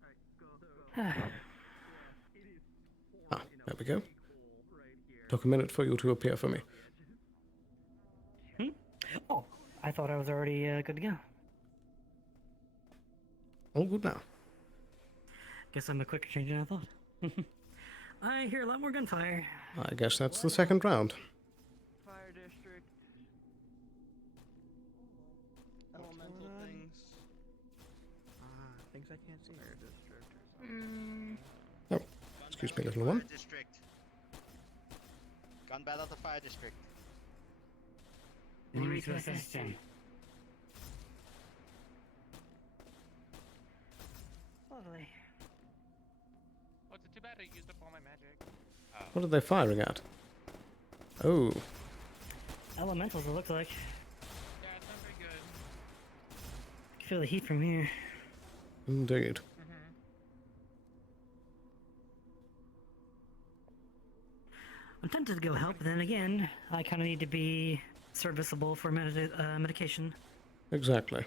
Alright, go. Ah, there we go. Took a minute for you to appear for me. Oh, I thought I was already good to go. All good now. Guess I'm a quicker change than I thought. I hear a lot more gunfire. I guess that's the second round. Fire district. Elemental things. Things I can't see. Fire district. Oh, excuse me, little one. Fire district. Gun battle at the fire district. Enemy to assistant. Lovely. Oh, it's too bad I used up all my magic. What are they firing at? Oh, Elementals, it looks like. Yeah, it's not very good. I can feel the heat from here. indeed. I'm tempted to go help, but then again, I kind of need to be serviceable for medication. Exactly.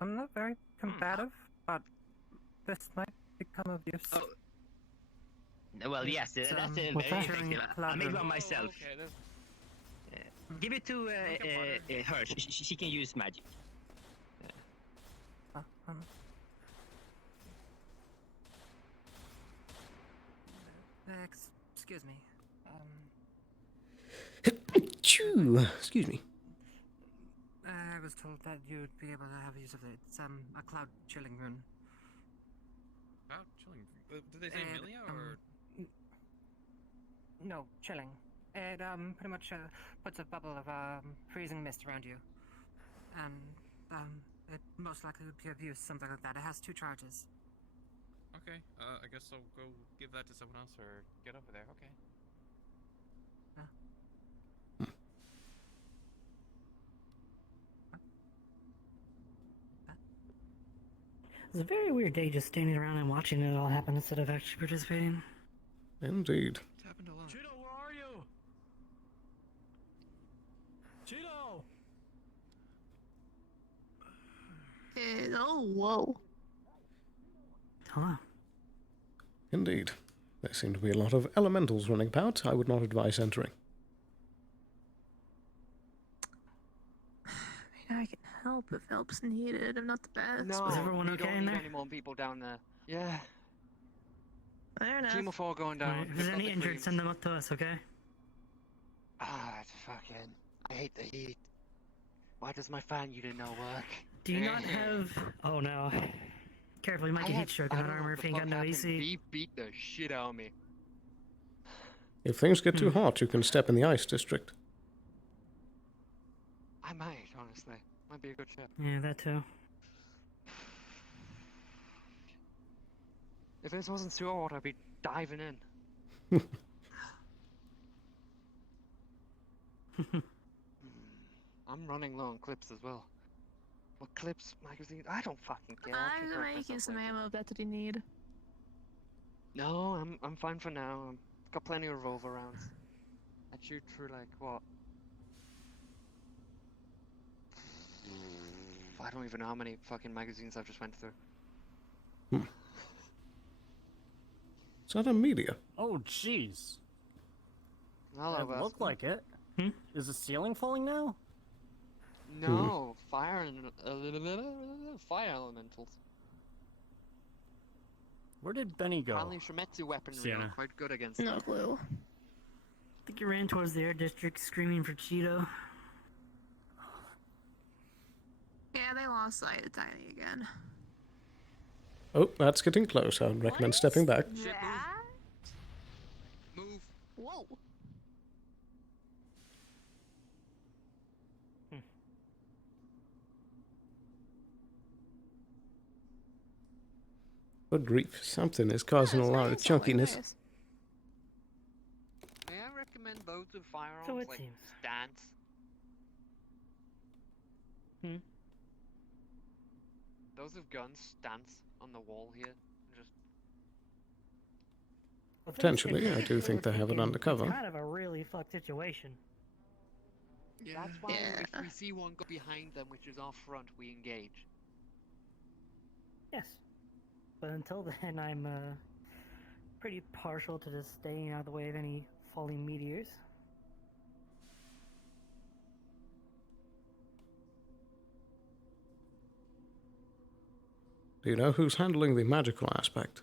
I'm not very combative, but this might become of use. Well, yes, that's a very effective. I'll make one myself. Give it to her. She can use magic. Excuse me. Choo. Excuse me. I was told that you'd be able to have use of it. It's a cloud chilling rune. Cloud chilling? Did they say Milia or? No, chilling. It pretty much puts a bubble of freezing mist around you, and it most likely would be of use, something like that. It has 2 charges. Okay, I guess I'll go give that to someone else or get over there. Okay. It's a very weird day just standing around and watching it all happen instead of actually participating. Indeed. It's happened a lot. Cheeto, where are you? Cheeto! Oh, whoa. Hello. Indeed. There seem to be a lot of elementals running about. I would not advise entering. I can help if help's needed. I'm not the best. No, Is everyone we okay don't in need there? any more people down there. Yeah. Fair enough. Team of 4 going down. Alright, if there's any injured, send them up to us, okay? Ah, it's fucking. I hate the heat. Why does my fan unit not work? Do you not have... Oh no. Careful, you might get heat stroke on that armor if you ain't got no AC. He beat the shit out of me. If things get too hot, you can step in the ice district. I might, honestly. Might be a good shot. Yeah, that too. If this wasn't too hot, I'd be diving in. I'm running low on clips as well. What clips, magazines? I don't fucking care. I'm gonna make you some ammo if that's what you need. No, I'm fine for now. I've got plenty of revolver rounds. I shoot through like what? I don't even know how many fucking magazines I've just went through. Is that a media? Oh, jeez. Hello, It looked like it. Is the ceiling falling now? No, fire elementals. Where did Benny go? Apparently Shimetsu weaponry Sienna. are quite good against No it. clue. I think you ran towards the air district screaming for Cheeto. Yeah, they lost sight of Tiny again. Oh, that's getting close. I would recommend stepping back. That? Move. Whoa. Good grief, something is causing a lot of chunkiness. May I recommend those with firearms So it like seems. stance? Those with guns stance on the wall here. Just Potentially, I do think they have it undercover. It's kind of a really fucked situation. That's why if we see one go behind them, which is off front, we engage. Yes. But until then, I'm pretty partial to just staying out of the way of any falling meteors. Do you know who's handling the magical aspect?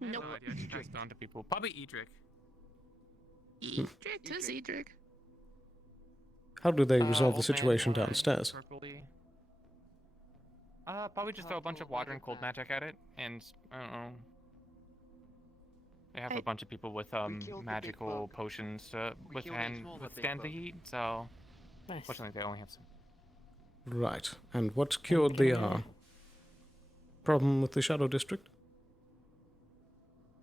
I have no idea. It's passed on to people. Probably Edric. Edric? Who's Edric? How do they resolve the Old man situation one, downstairs? purpley. Probably just throw a bunch of water and cold magic at it, and I don't know. They have a bunch of people with magical potions to withstand the heat, so fortunately they only have some. Right. And what cured the problem with the Shadow District?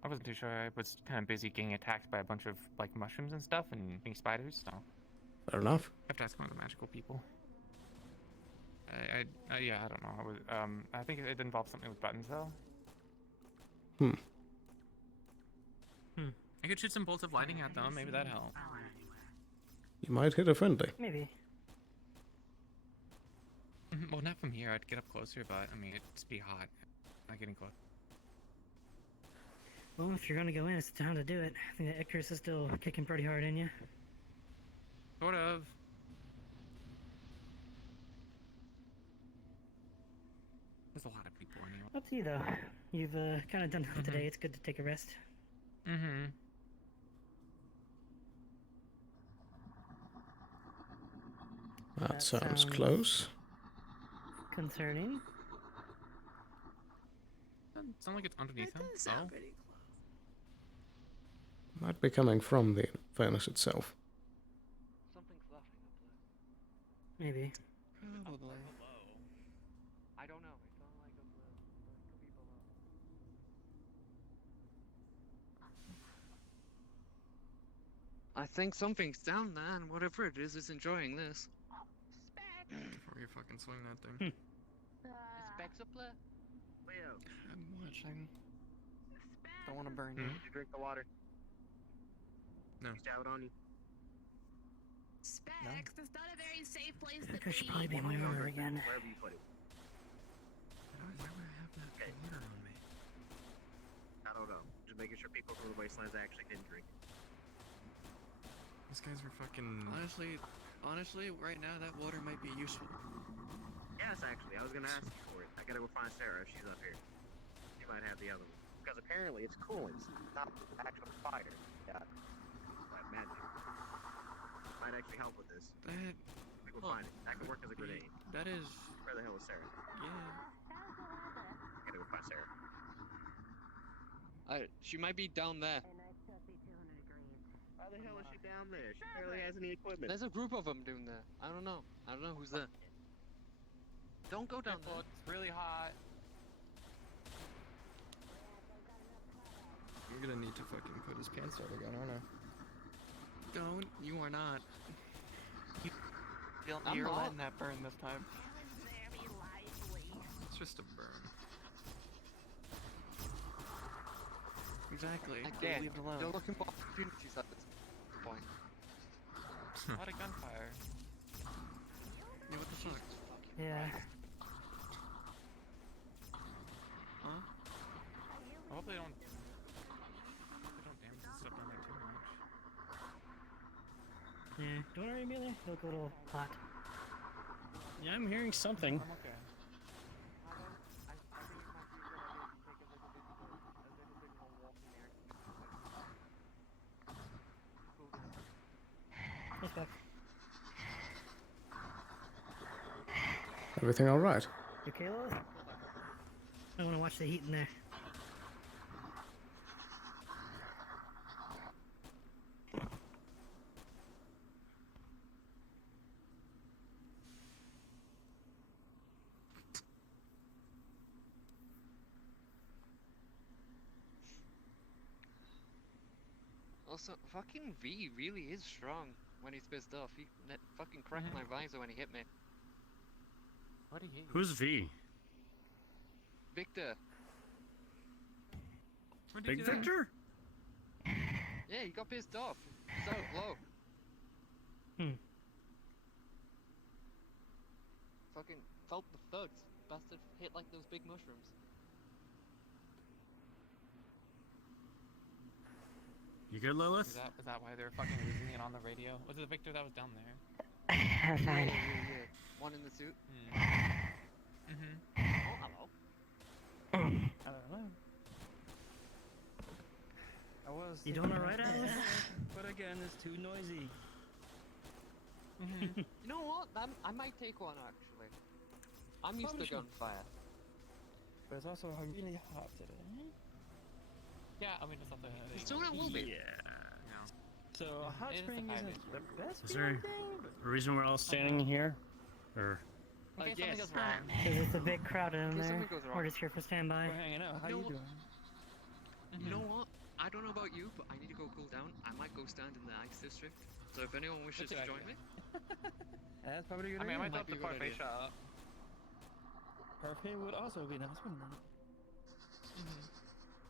I wasn't too sure. I was kind of busy getting attacked by a bunch of like mushrooms and stuff and pink spiders, so. Fair enough. I have to ask one of the magical people. Yeah, I don't know. I was, I think it involves something with buttons though. I could shoot some bolts of lightning at them. Maybe that help. You might hit a friendly. Maybe. Well, not from here. I'd get up closer, but I mean, it'd be hot. Not getting close. Well, if you're gonna go in, it's time to do it. I think that Icarus is still kicking pretty hard in you. Sort of. There's a lot of people in here. Up to you, though. You've kind of done enough today. It's good to take a rest. That sounds close. Concerning. Doesn't sound like it's underneath him. Oh. Might be coming from the furnace itself. Something's laughing up there. Maybe. Probably. I don't know. It sounded like it could be below. I think something's down there, and whatever it is enjoying this. Before you fucking swing that thing. Specs up there? Leo. I'm watching. Don't want to burn Did you. you drink the water? No. He showered on you? Specs, it's not a very safe place to Icarus should be. probably be in my room again. Wherever you put it. Why would I have that water on me? I don't know. Just making sure people from the wastelands actually didn't drink it. These guys were fucking. Honestly, right now that water might be useful. Yes, actually. I was gonna ask you for it. I gotta go find Sarah if she's up here. She might have the other one. Because apparently it's coolant, not actual fire. Yeah. Like magic. Might actually help with this. That. We will find it. That could work as a grenade. That is. Where the hell is Sarah? Yeah. I gotta go find Sarah. She might be down there. How the hell is she down there? She barely has any equipment. There's a group of them doing there. I don't know. I don't know who's there. Don't go down there. It's really hot. I'm gonna need to fucking put his pants out again, aren't I? Don't. You are not. I'm You're not. letting that burn this time. It's just a burn. Exactly. Again, Leave it alone. they're looking for opportunities at this point. A lot of gunfire. Yeah, what the fuck? Yeah. Huh? I hope they don't damage the stuff down there too much. Yeah. Don't worry, Amelia. You look a little hot. Yeah, I'm hearing something. I'm okay. Let's back. Everything all right? You okay, Lois? I want to watch the heat in there. Also, fucking V really is strong when he's pissed off. He fucking cracked my visor when he hit me. What do you hate? Who's V? Victor. Big Victor? Yeah, he got pissed off. So low. Fucking felt the thuds. Bastard hit like those big mushrooms. You good, Lilith? Is that why they're fucking losing it on the radio? Was it Victor that was down there? I'm fine. Yeah. One in the suit. Mm-hmm. Oh, hello. I don't know. I was. You doing alright, Alice? But again, it's too noisy. You know what? I might take one actually. I'm used to gunfire. But it's also really hot today. Yeah, I mean it's not the. It's still not Welby. Yeah. No. So a hot spring isn't the best. Is there a reason we're all standing here? Or Okay, yes. something goes wrong. Is it a big crowd in Okay, there? something goes wrong. Or just here for standby? We're hanging out. How You you know doing? You know what? I don't know about you, but I need to go cool down. I might go stand in the ice district. So if anyone wishes to join me, That's probably a good I mean, I might idea. throw up the parfait shop. Parfait would also be nice, wouldn't it?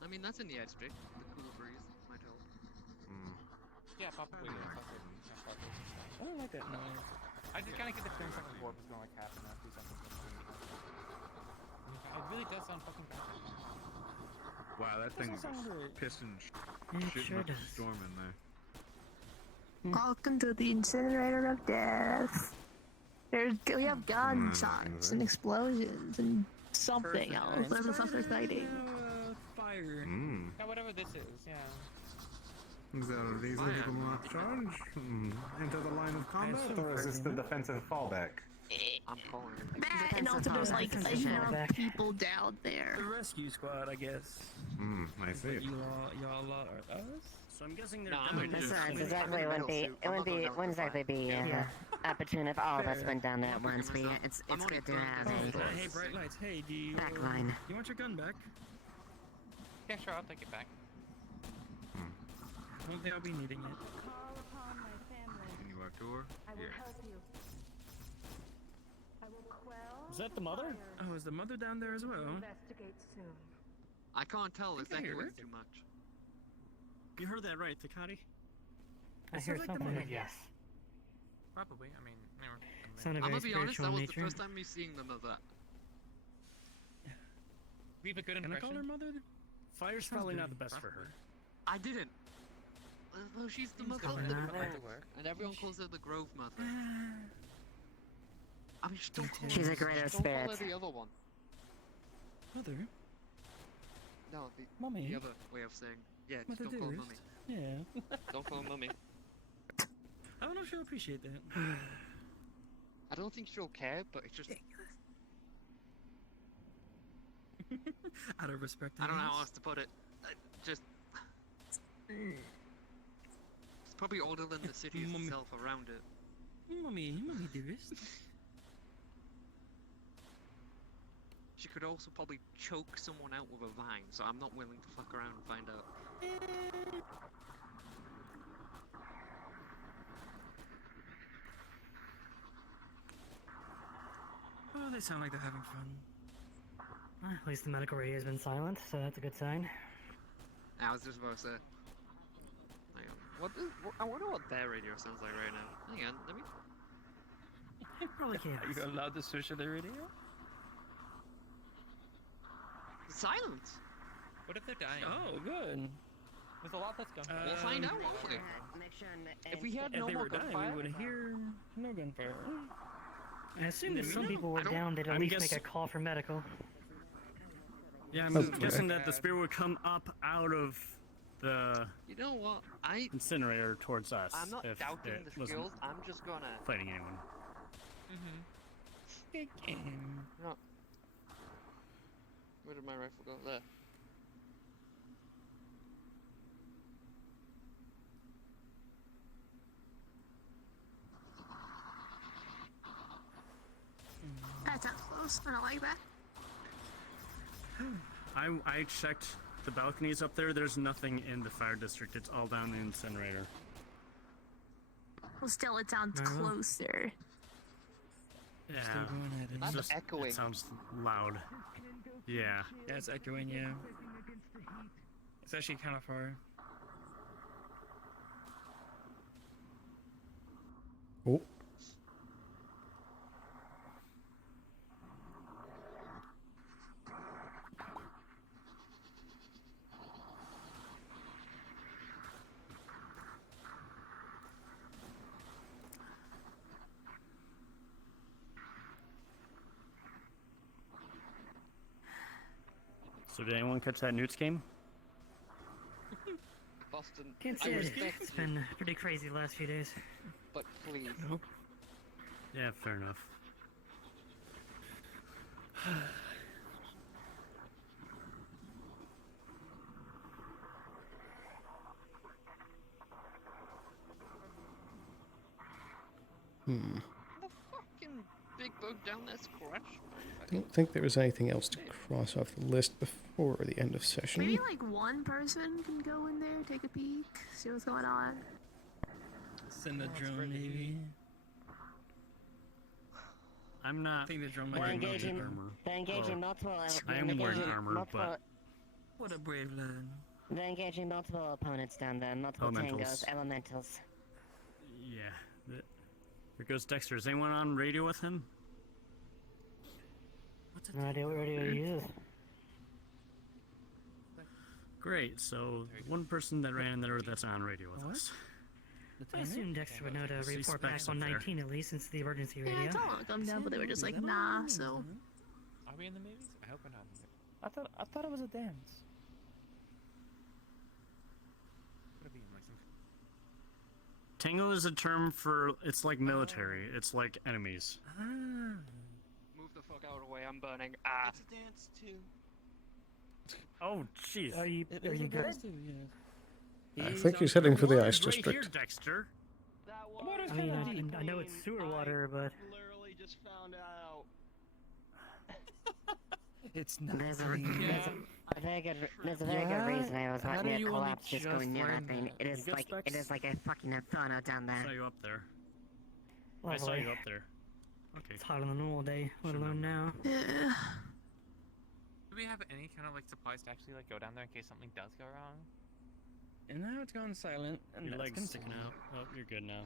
I mean that's in the ice district. The cool breeze might help. Yeah, probably. I don't like that noise. I just kind of get the feeling like the warp is going like half an hour, 2 seconds. It really does sound fucking bad. wow, that thing's pissing shit sure up a does. storm in there. Welcome to the incinerator of death. We have gunshots and explosions and something else. There's a fucker fighting. Fire. Yeah, whatever this is, yeah. Is that a reasonable charge? Into the line of combat, or is this the defensive fallback? I'm calling it. That, and also there's like enough people down there. The rescue squad, I guess. I see. But y'all are us? So I'm guessing they're No, done. Besides, exactly, it wouldn't exactly be opportune if all of us went down there at once. But yeah, it's good to have Hey, bright lights. Hey, do you backline. you want your gun back? Yeah, sure, I'll take it back. I don't think I'll be needing it. Can you walk door? Here. Is that the mother? Oh, is the mother down there as well? I can't tell. It's I hear echoing it. too much. You heard that right, Takati? I hear something. Yes. Probably, I mean, Sounded I'm very gonna be honest. spiritual That in was nature. the first time me seeing them of that. leave a good Can I impression. call her mother? Fire's probably not the best for her. I didn't. Well, she's the mother of the and everyone calls her the Grove Mother. I mean, just don't call She's her, a greater just don't call her spirit. the other one. Mother? No, Mummy? the other way of saying. Yeah, just Mother don't call her dearest? mummy. Yeah. Don't call her mummy. I don't know if she'll appreciate that. I don't think she'll care, but it's just. Out of respect. I don't know guess. how else to put it. Just. It's probably older than the city Mummy. itself around it. Mummy dearest. She could also probably choke someone out with a vine, so I'm not willing to fuck around and find out. Oh, they sound like they're having fun. Well, at least the medical radio has been silent, so that's a good sign. I was just about to say. Hang on. I wonder what their radio sounds like right now. Hang on, let me. Probably chaos. Are you allowed to switch to the radio? Silence! What if they're dying? Oh, good. There's a lot that's going on. We'll find out, won't we? If we had If no they more were dying, gunfire, we would hear no gunfire. I assume if some people I were don't- down, they'd at I'm least guess- make a call for medical. Yeah, I'm guessing that the spear would come up out of the you know what? incinerator towards us. I'm not if doubting it the wasn't skills. I'm just gonna. fighting anyone. No. Where did my rifle go? There. That's up close. I don't like that. I checked the balconies up there. There's nothing in the fire district. It's all down the incinerator. Well, still, it sounds closer. Yeah, That's just, echoing. It sounds loud. Yeah. Yeah, it's echoing, yeah. It's actually kind of far. Oh. So did anyone catch that Newts game? Boston, Can't I say it. respect It's you, been pretty crazy the last few days. but please. Nope. Yeah, fair enough. Hmm. The fucking big bug down there crashed. I don't think there is anything else to cross off the list before the end of session. Maybe like one person can go in there, take a peek, see what's going on. Send a drone, maybe. I'm not. I think the drone might be wearing armor. They're engaging multiple. I am wearing engaging armor, multiple, but what a brave lad. They're engaging multiple opponents down there, multiple Elementals. tangos, elementals. Yeah. Here goes Dexter. Is anyone on radio with him? No idea what radio he is. Great. So one person that ran there that's on radio with us. I assume Dexter would know to See report back specs on up there. 19 at least, since the emergency radio. Yeah, I told them to come down, but they were just like, nah, so. Are we in the movies? I hope we're not. I thought it was a dance. Tango is a term for, it's like military. It's like enemies. Move the fuck out of the way, I'm burning. Ah. It's a dance too. Oh, jeez. Are you good? I think he's heading for the ice Right here, district. Dexter. I mean, I know it's sewer water, but... Literally just found out. It's not. There's a very good reason I was watching it collapse just going near that thing. It is like a fucking inferno down I there. saw you up there. I saw Lovely. you up there. Okay. It's hotter than a normal day, let alone now. Do we have any kind of like supplies to actually like go down there in case something does go wrong? And now it's gone silent. And your leg's sticking out. Oh, you're good now.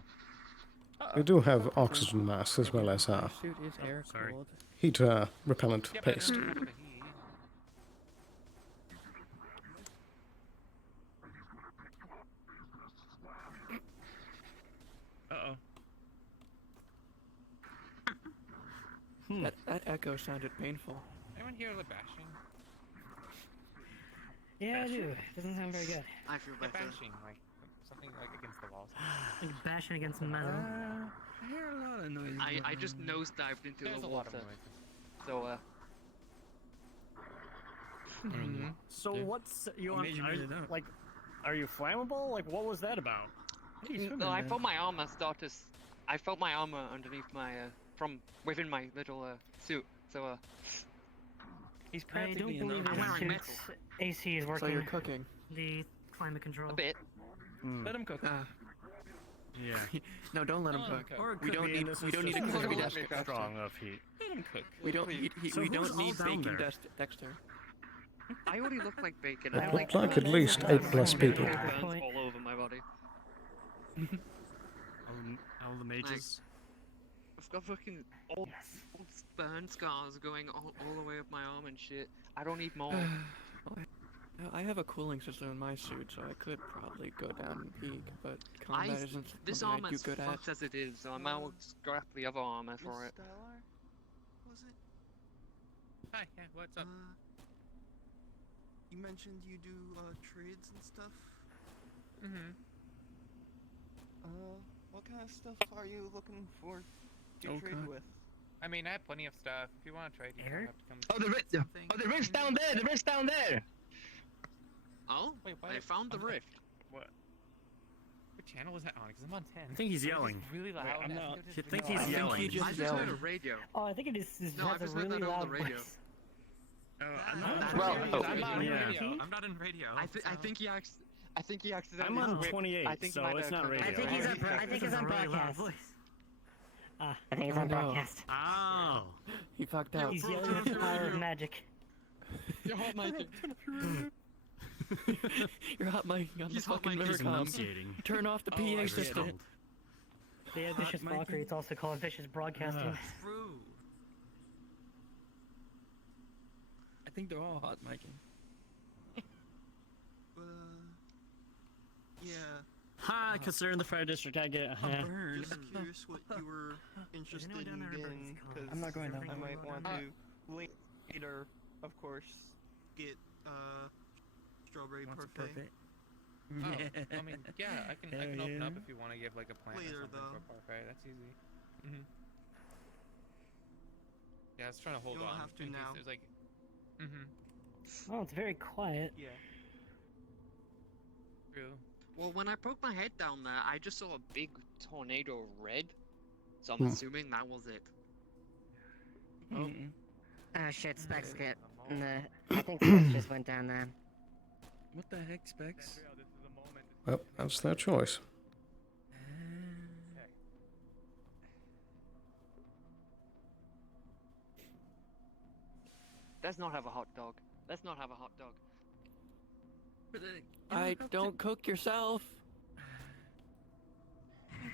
We do have oxygen masks as well as Shoot, is air sorry. cold? heat repellent paste. Uh-oh. That echo sounded painful. Anyone hear the bashing? Yeah, I do. Doesn't sound very good. I feel The better. bashing, like something like against the walls. Like bashing against some metal. I hear a lot of noise. I just nosedived into There's the a lot of water. noises. So, So what's you I on? made you made it up. Like, are you flammable? Like, what was that about? no, I felt my armor start to. I felt my armor underneath my from within my little suit. So He's I don't practically believe in his the suit's AC is working. So you're cooking. The climate control. A bit. Let him cook. Yeah. No, don't let him cook. Or it We could don't be, need. this We is don't need just a because cooking we're Dexter. strong of heat. Let him cook. We don't. So We who's don't need all down baking there? Dexter. I already look like bacon. It I looked like at least 8+ people. burns all over my body. All the mages. I've got fucking old burn scars going all the way up my arm and shit. I don't need more. I have a cooling system in my suit, so I could probably go down and peek, but combat isn't This something I armor's do good at. fucked as it is, so I might well scrap the other armor for it. Was it? Hi, yeah, what's up? You mentioned you do trades and stuff. Mm-hmm. What kind of stuff are you looking for to Okay. trade with? I mean, I have plenty of stuff. If you want to trade, you don't have to come. Oh, the rift's down there. The rift's down there. Oh, Wait, I found the rift. What? What channel is that on? Because I'm on 10. I think he's It's yelling. really loud. I'm and not. it's I just think really he's loud. yelling. I just heard a radio. Oh, I think it is. No, I has a just heard really that over loud the radio. voice. I'm not. Well, I'm not in on radio. radio. I'm not in radio. I think he accidentally. I'm on ripped- 28, I think so he might it's have not cut radio. I think he's on. I think he's on broadcast. I think he's on broadcast. Oh. He fucked out. He's yelling at the power of magic. Your magic. You're hot micing on He's the hot fucking micing. He's river enunciating. Turn off the Oh, PA I system. recalled. Yeah, vicious mockery. It's also called vicious broadcasting. True. I think they're all hot micing. Yeah. Ha! Because they're in the fire district. I get a burn. Just curious what you were interested in getting, because I'm not going down. I might want to Later, of course. get strawberry Wants a parfait. Oh, I mean, yeah, I can open up if you want to give like a plan Later, or something though. for parfait. That's easy. Yeah, I was trying to hold You don't on have to in case now. there's like. Oh, it's very quiet. Yeah. True. Well, when I broke my head down there, I just saw a big tornado of red. So I'm assuming that was it. Oh shit, Specs get. I think Specs just went down there. What the heck, Specs? Well, that's their choice. Let's not have a hot dog. Let's not have a hot dog. I don't cook yourself.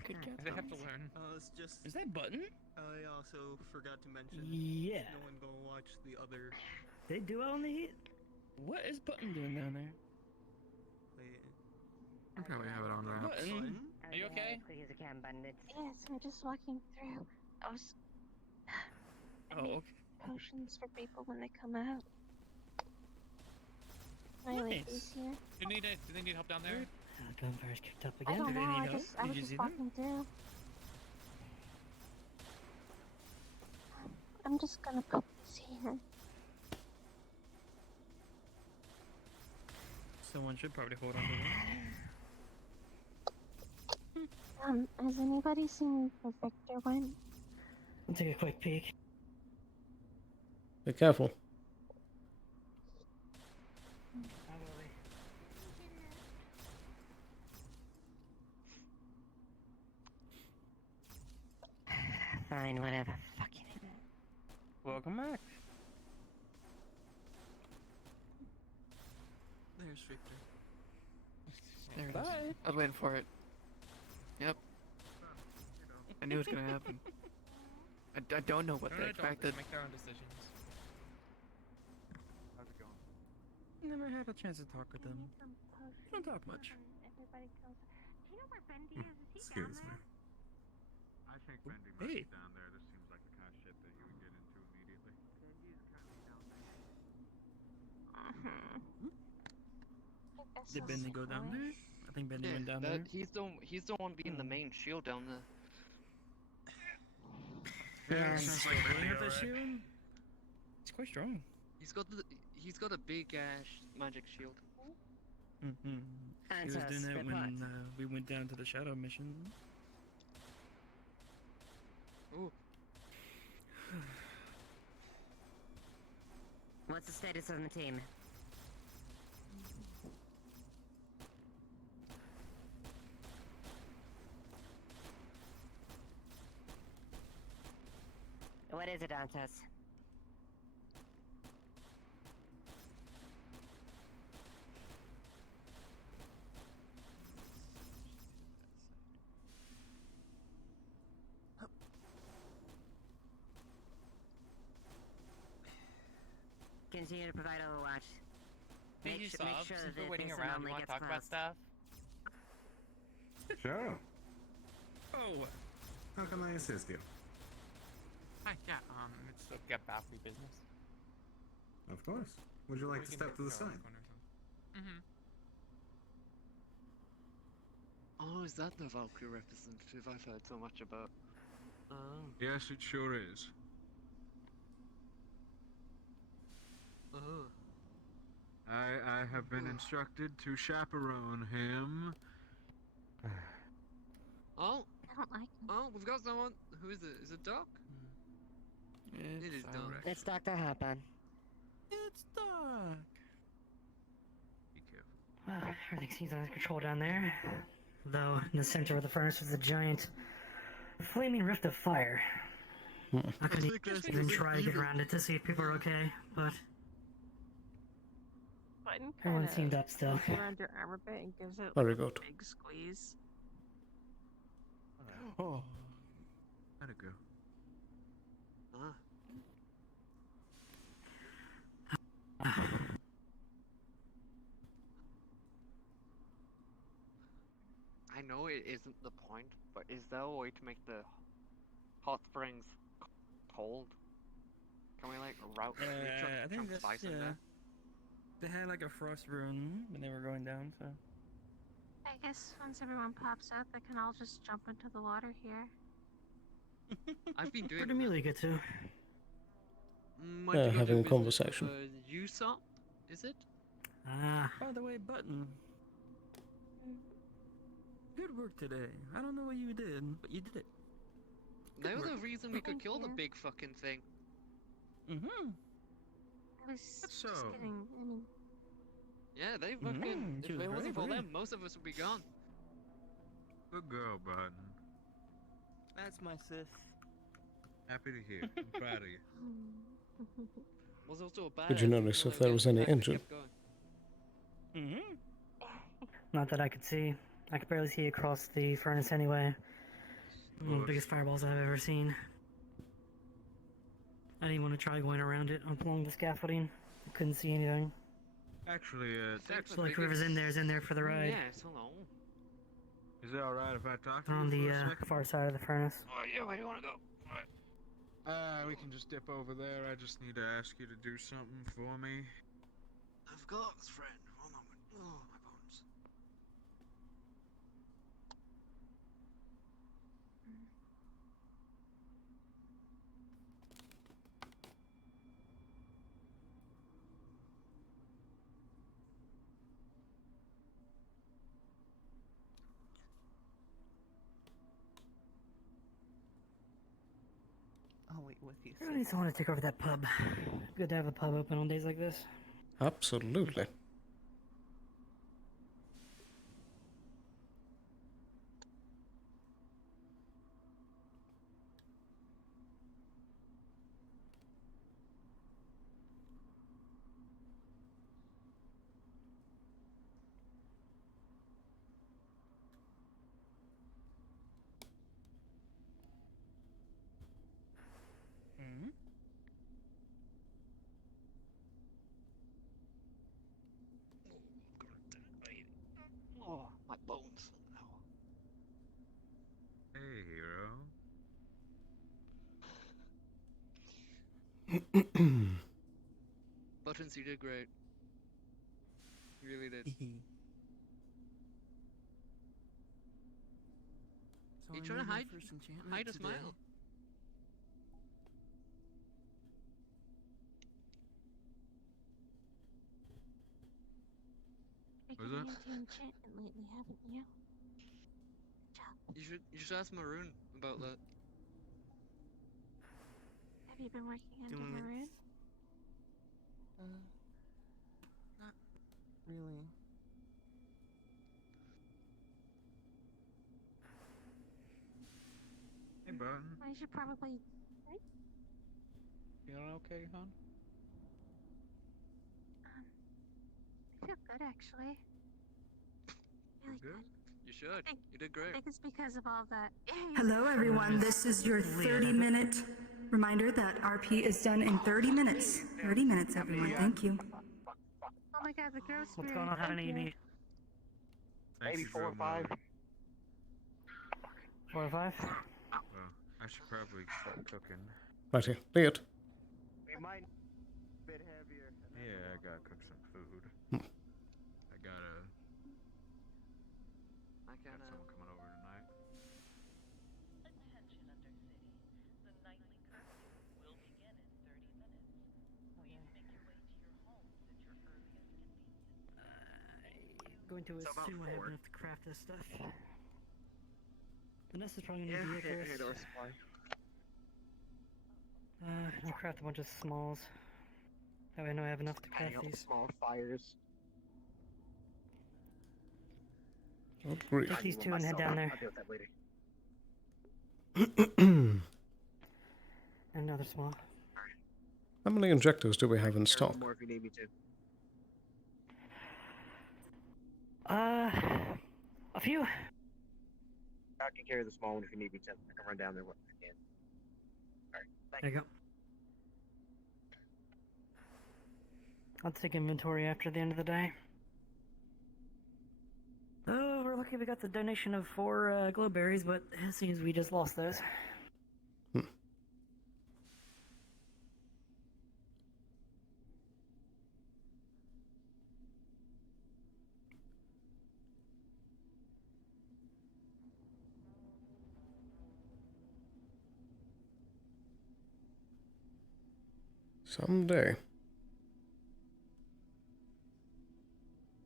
They have to learn. It's just. Is that Button? I also forgot to mention. Yeah. No one go watch the other. They do own the heat. What is Button doing down there? I probably have it on wraps. Button? Are you okay? Quick as I can, bandits. Yes, we're just walking through. I was. Oh, okay. Potions for people when they come out. My Nice. lady's here. Do they need help down there? Gunfire's kicked up I again. don't Do know. they need I help? just I Did was you just see them? walking through. I'm just gonna put this here. Someone should probably hold on to them. Has anybody seen where Victor went? I'll take a quick peek. Be careful. Fine, whatever. Fucking idiot. Welcome back. There's Victor. There it is. I was waiting for it. Yep. I knew it was gonna happen. I don't know what they expected. Make their own decisions. How's it going? Never had a chance to talk with them. Don't talk much. Everybody goes. Do you know where Bendy is? Is he Excuse down me. there? I think Bendy might be down there. This seems like the kind of shit that you would get into immediately. Did Bendy go down there? I think Bendy went down there. He's the one being the main shield down there. Yeah, sounds like Bendy, with the alright. shield. It's quite strong. He's got a big magic shield. Mm-hmm. He was doing that Spit when we went down to the shadow mission. Ooh. What's the status of the team? What is it, Dantes? Continue to provide Overwatch. Hey, you Make Sob, sure since that we're waiting this around, anomaly you want to gets talk about closed. stuff? Sure. Oh. How can I assist you? Hi, yeah, it's a get Valkyrie business. Of course. Would you like We to can step to the go side? Oh, is that the Valkyrie representative I've heard so much about? Oh. Yes, it sure is. Oh. I have been instructed to chaperone him. Oh. I don't like him. Oh, we've got someone. Who is it? Is it Doc? It is Doc. It's Dr. Hopper. It's Doc. Be careful. Everything seems under control down there. Though, in the center of the furnace is a giant flaming rift of fire. I could even try to get around it to see if people are okay, but... button Everyone kinda seemed up still. goes around your arm a bit and gives it Very like, good. a big squeeze. Oh. How'd it go? I know it isn't the point, but is there a way to make the hot springs cold? Can we like route I think that's spice in there? They had like a frost rune when they were going down, so. I guess once everyone pops out, they can all just jump into the water here. I've been doing Where did Amelia get to? Having a conversation. Usopp, is it? Ah. By the way, Button. Good work today. I don't know what you did, but you did it. They were the reason we could kill the big fucking thing. Mm-hmm. I was just kidding. I mean, Yeah, they fucking. she If was it wasn't for very them, most of us would be gone. Good girl, Button. That's my sis. Happy to hear. I'm proud of you. Was also a bad. Did you notice if there was any injured? Mm-hmm. Not that I could see. I could barely see across the furnace anyway. One of the biggest fireballs I've ever seen. I didn't want to try going around it along the scaffolding. I couldn't see anything. Actually, So like whoever's in there is in there for the ride. Yes, hello. Is it alright if I talk to On you the for a second? far side of the furnace. Oh yeah, where do you want to go? We can just dip over there. I just need to ask you to do something for me. Of course, friend. One moment. Oh, my bones. I'll wait with you. I really just want to take over that pub. Good to have a pub open on days like this. Absolutely. Mm-hmm. Oh, my bones. Hey, hero. Buttons, you did great. You really did. So You I trying to made my hide? first enchantment Hide a today. smile. you've been into enchantment lately, haven't you? You should ask Maroon about that. Have you been working under Doing it. Maroon? Not really. Hey, Button. Well, you should probably. Right? Feeling okay, hon? I feel good actually. Really good. You should. You did great. I think it's because of all that. Hello, everyone. This is your 30-minute reminder that RP is done in 30 minutes. 30 minutes, everyone. Thank you. Oh my god, the girl spirit. What's going on? How many you need? Maybe 4 or 5. 4 or 5? Well, I should probably start cooking. Right here. Be it. We might a bit heavier. Yeah, I gotta cook some food. I gotta. I can. Got someone coming over tonight. Going to It's about assume I have 4. enough to craft this stuff. Vanessa's probably gonna be here first. I'll craft a bunch of smalls. That way I know I have enough to craft these. Small fires. Oh, great. Take these 2 and head down there. I'll deal with that later. And another small. How many injectors do we have in stock? More if you need me to. A few. I can carry the small one if you need me to. I can run down there when I can. Alright, thank There you go. I'll take inventory after the end of the day. Oh, we're lucky we got the donation of 4 glowberries, but it seems we just lost those. Someday.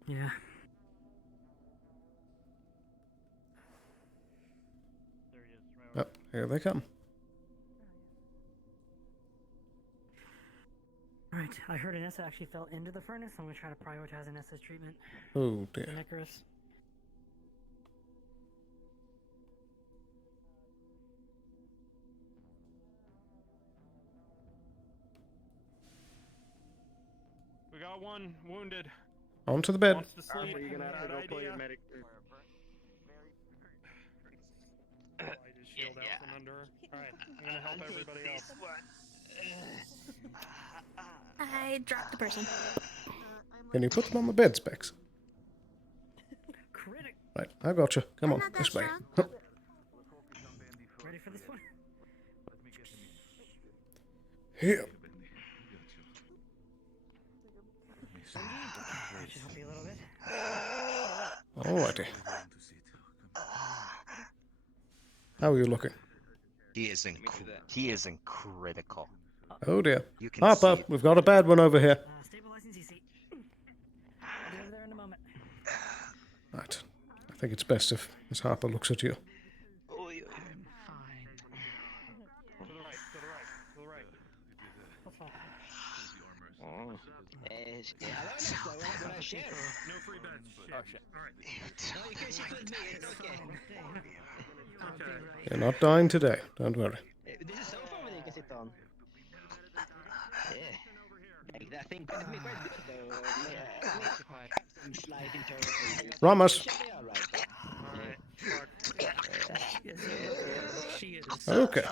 Yeah. Oh, here they come. Alright, I heard Anessa actually fell into the furnace. I'm gonna try to prioritize Anessa's treatment. Oh dear. Icarus. We got one wounded. Onto the bed. Wants to sleep. You're gonna have to go pull your medic. Shield out from under her. Alright, I'm gonna help everybody else. I dropped the person. Can you put them on the bed, Specs? Critic. Right, I got you. Come on, this way. Huh. Ready for this one? Here. That should help you a little bit. Alrighty. How are you looking? He is in critical. Oh dear. You can Harper, see it. we've got a bad one over here. Stabilizing CC. I'll be over there in a moment. Right. I think it's best if Miss Harper looks at you. No free bets. Oh shit. Alright. You're not dying today. Don't worry. This is so far where you can sit on. Yeah. That thing could be quite good though. Ramos. She is Okay.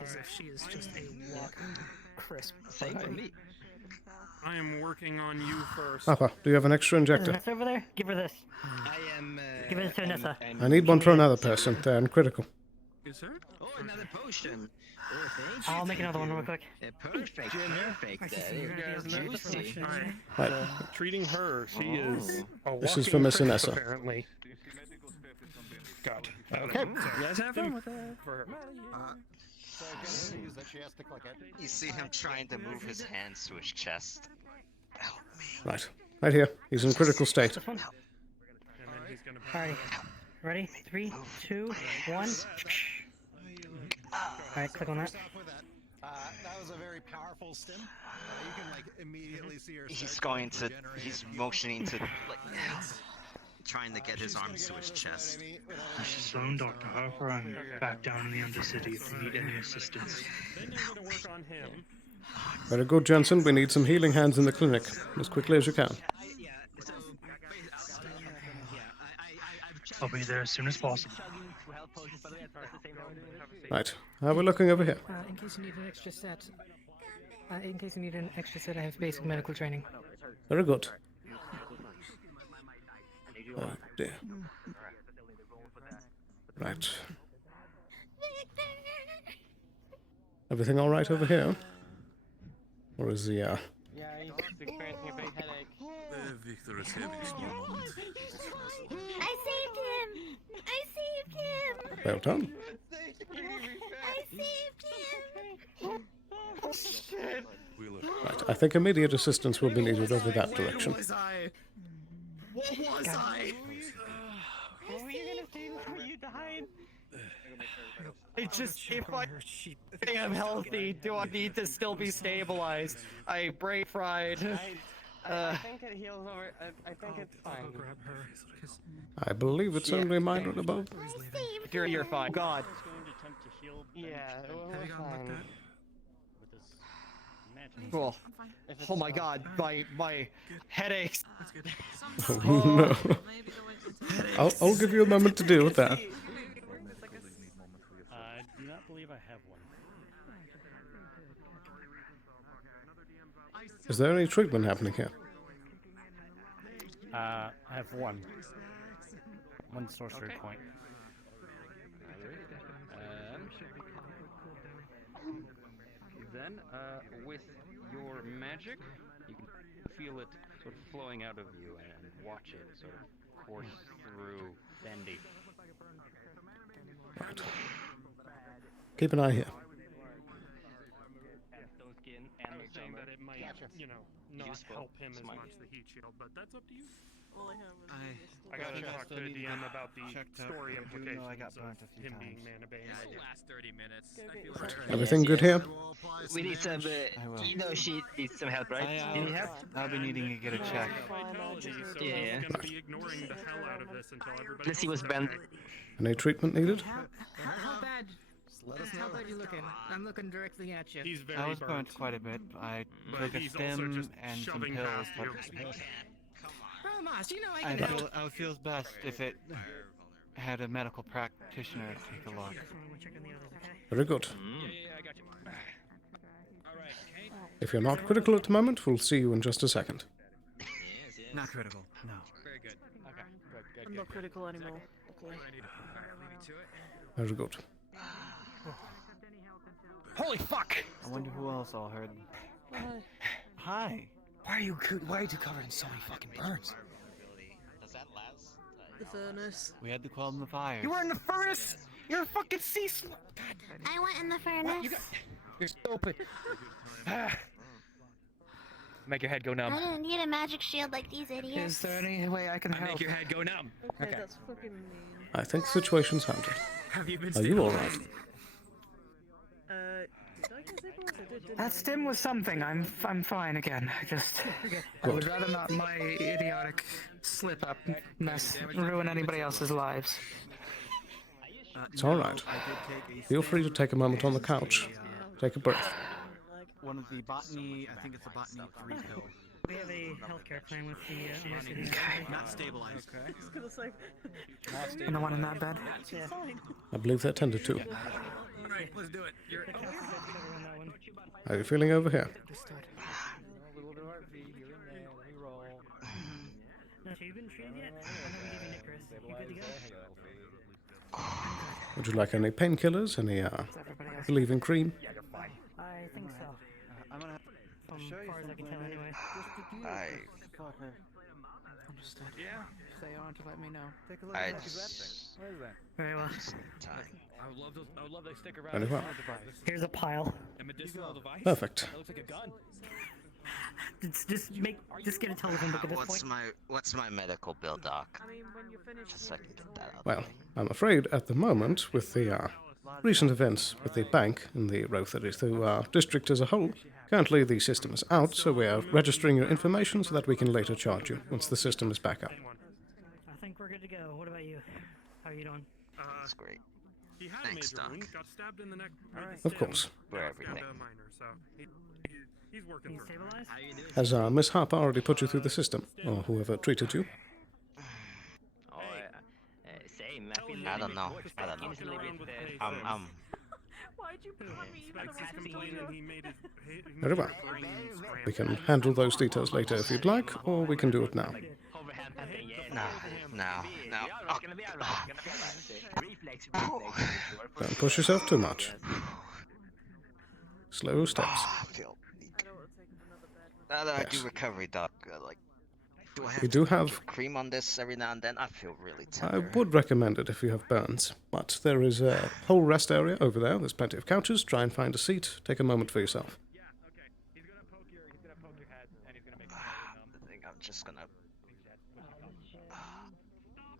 as if she is just a walking crisp. Same for me. I am working on you first. Harper, do you have an extra injector? Nessa over there? Give her this. I am. Give it to Nessa. I need one for another person. They're in critical. Yes, sir? Oh, another potion. Oh, thank you. I'll make another one real quick. Perfect. Perfect. Right. Treating her, she is a This is walking for Miss crisp, Anessa. apparently. God. Okay. You guys have fun with that. You see him trying to move his hands to his chest. Help me. Right. Right here. He's in critical state. Alright. Ready? 3, 2, 1. Alright, click on that. That was a very powerful stim. You can like immediately see her. He's going to. He's motioning to. Like, trying to get his arms to his chest. Sloan, Dr. Harper, I'm back down in the Undercity if you need any assistance. Then you're gonna work on him. Very good, Jensen. We need some healing hands in the clinic as quickly as you can. I'll be there as soon as possible. Right. How are we looking over here? In case you need an extra set. I have basic medical training. Very good. Oh dear. Right. Everything all right over here? Or is the Yeah, he's experiencing a big headache. Victor is having a small moment. I saved him! I saved him! well done? I saved him! Right. I think immediate assistance will be needed over that direction. What was I? What were you gonna say before you died? It's just, if I am healthy, do I need to still be stabilized? I brake fried. I think it heals over. I think it's fine. Grab her. I believe it's only minor above. You're fine. God. Yeah, it was fine. Cool. Oh my god, my headaches. Oh no. I'll give you a moment to deal with that. I do not believe I have one. Is there any treatment happening here? I have one. One sorcery point. Then, with your magic, you can feel it sort of flowing out of you and watch it sort of course through Bendy. Right. Keep an eye here. I was saying that it might, you know, not help him as much, the heat shield, but that's up to you. All I have I gotta talk to the DM about the story I do know I got implications burnt a of few him being times. mana-based. It'll last 30 minutes. I feel like Everything good here? We need some. You know, she needs some help, right? You need help? I'll be needing to get a check. Yeah. Gonna be ignoring the hell out of this until everybody Let's see what's bent. Any treatment needed? How bad? How bad you looking? I'm looking directly at you. He's very I was burnt. burnt quite a bit. I But took a he's also stim just and some shoving pills, past but you. Ramos, you know I I can feel, help. I would feel best if it had a medical practitioner take a look. Very good. I got you. If you're not critical at the moment, we'll see you in just a second. Not critical, no. Very good. Okay, good. I'm not critical anymore. Okay. Very good. Holy fuck! I wonder who else all heard. Hi. Why are you covered in so many fucking burns? Does that last? The furnace. We had to call them the fire. You were in the furnace! You're a fucking sea slug! I went in the furnace. You're stupid. Make your head go numb. I didn't need a magic shield like these idiots. Is there any way I can help? Make your head go numb. Okay, that's fucking mean. I think the situation's handled. Have you been Are you alright? Did I get stabilized? I did, didn't That stim was something. I'm fine again. I would rather not my idiotic slip up mess ruin anybody else's lives. It's alright. Feel free to take a moment on the couch. Take a breath. One of the botany, I think it's a botany 3 pill. We have a healthcare plan with the Not stabilized. I was gonna say. And the one in that bed? Yeah. I believe they're tended to. Alright, let's do it. You're... How are you feeling over here? No, so you've been treated yet? I'm gonna give you Nick, Chris. You good to go? Would you like any painkillers? Any, relieving cream? I think so. I'm gonna From as far as I can tell anyway. Understood. Yeah. Stay on to let me know. Take a look I at that. just... Very well. I would love to stick around. Very well. Here's a pile. A medicinal device? Perfect. That looks like a gun. Just get a telephone book at this point. What's my medical bill, doc? Just so I can get that out. Well, I'm afraid at the moment, with the recent events with the bank and the Row 32 district as a whole, currently the system is out, so we are registering your information so that we can later charge you once the system is back up. I think we're good to go. What about you? How are you doing? That's great. He had Thanks, a major Doc. wound, got stabbed in the neck. Of course. For everything. He's working through it. Has Miss Harper already put you through the system, or whoever treated you? Oh, same. I don't know. Why'd you put me even Very well. We can handle those details later if you'd like, or we can do it now. No. Don't push yourself too much. Slow steps. I feel weak. Now that I do recovery, doc, do I have We do to have... cream on this every now and then? I feel really I tender. would recommend it if you have burns, but there is a whole rest area over there. There's plenty of couches. Try and find a seat. Take a moment for yourself. I think I'm just gonna...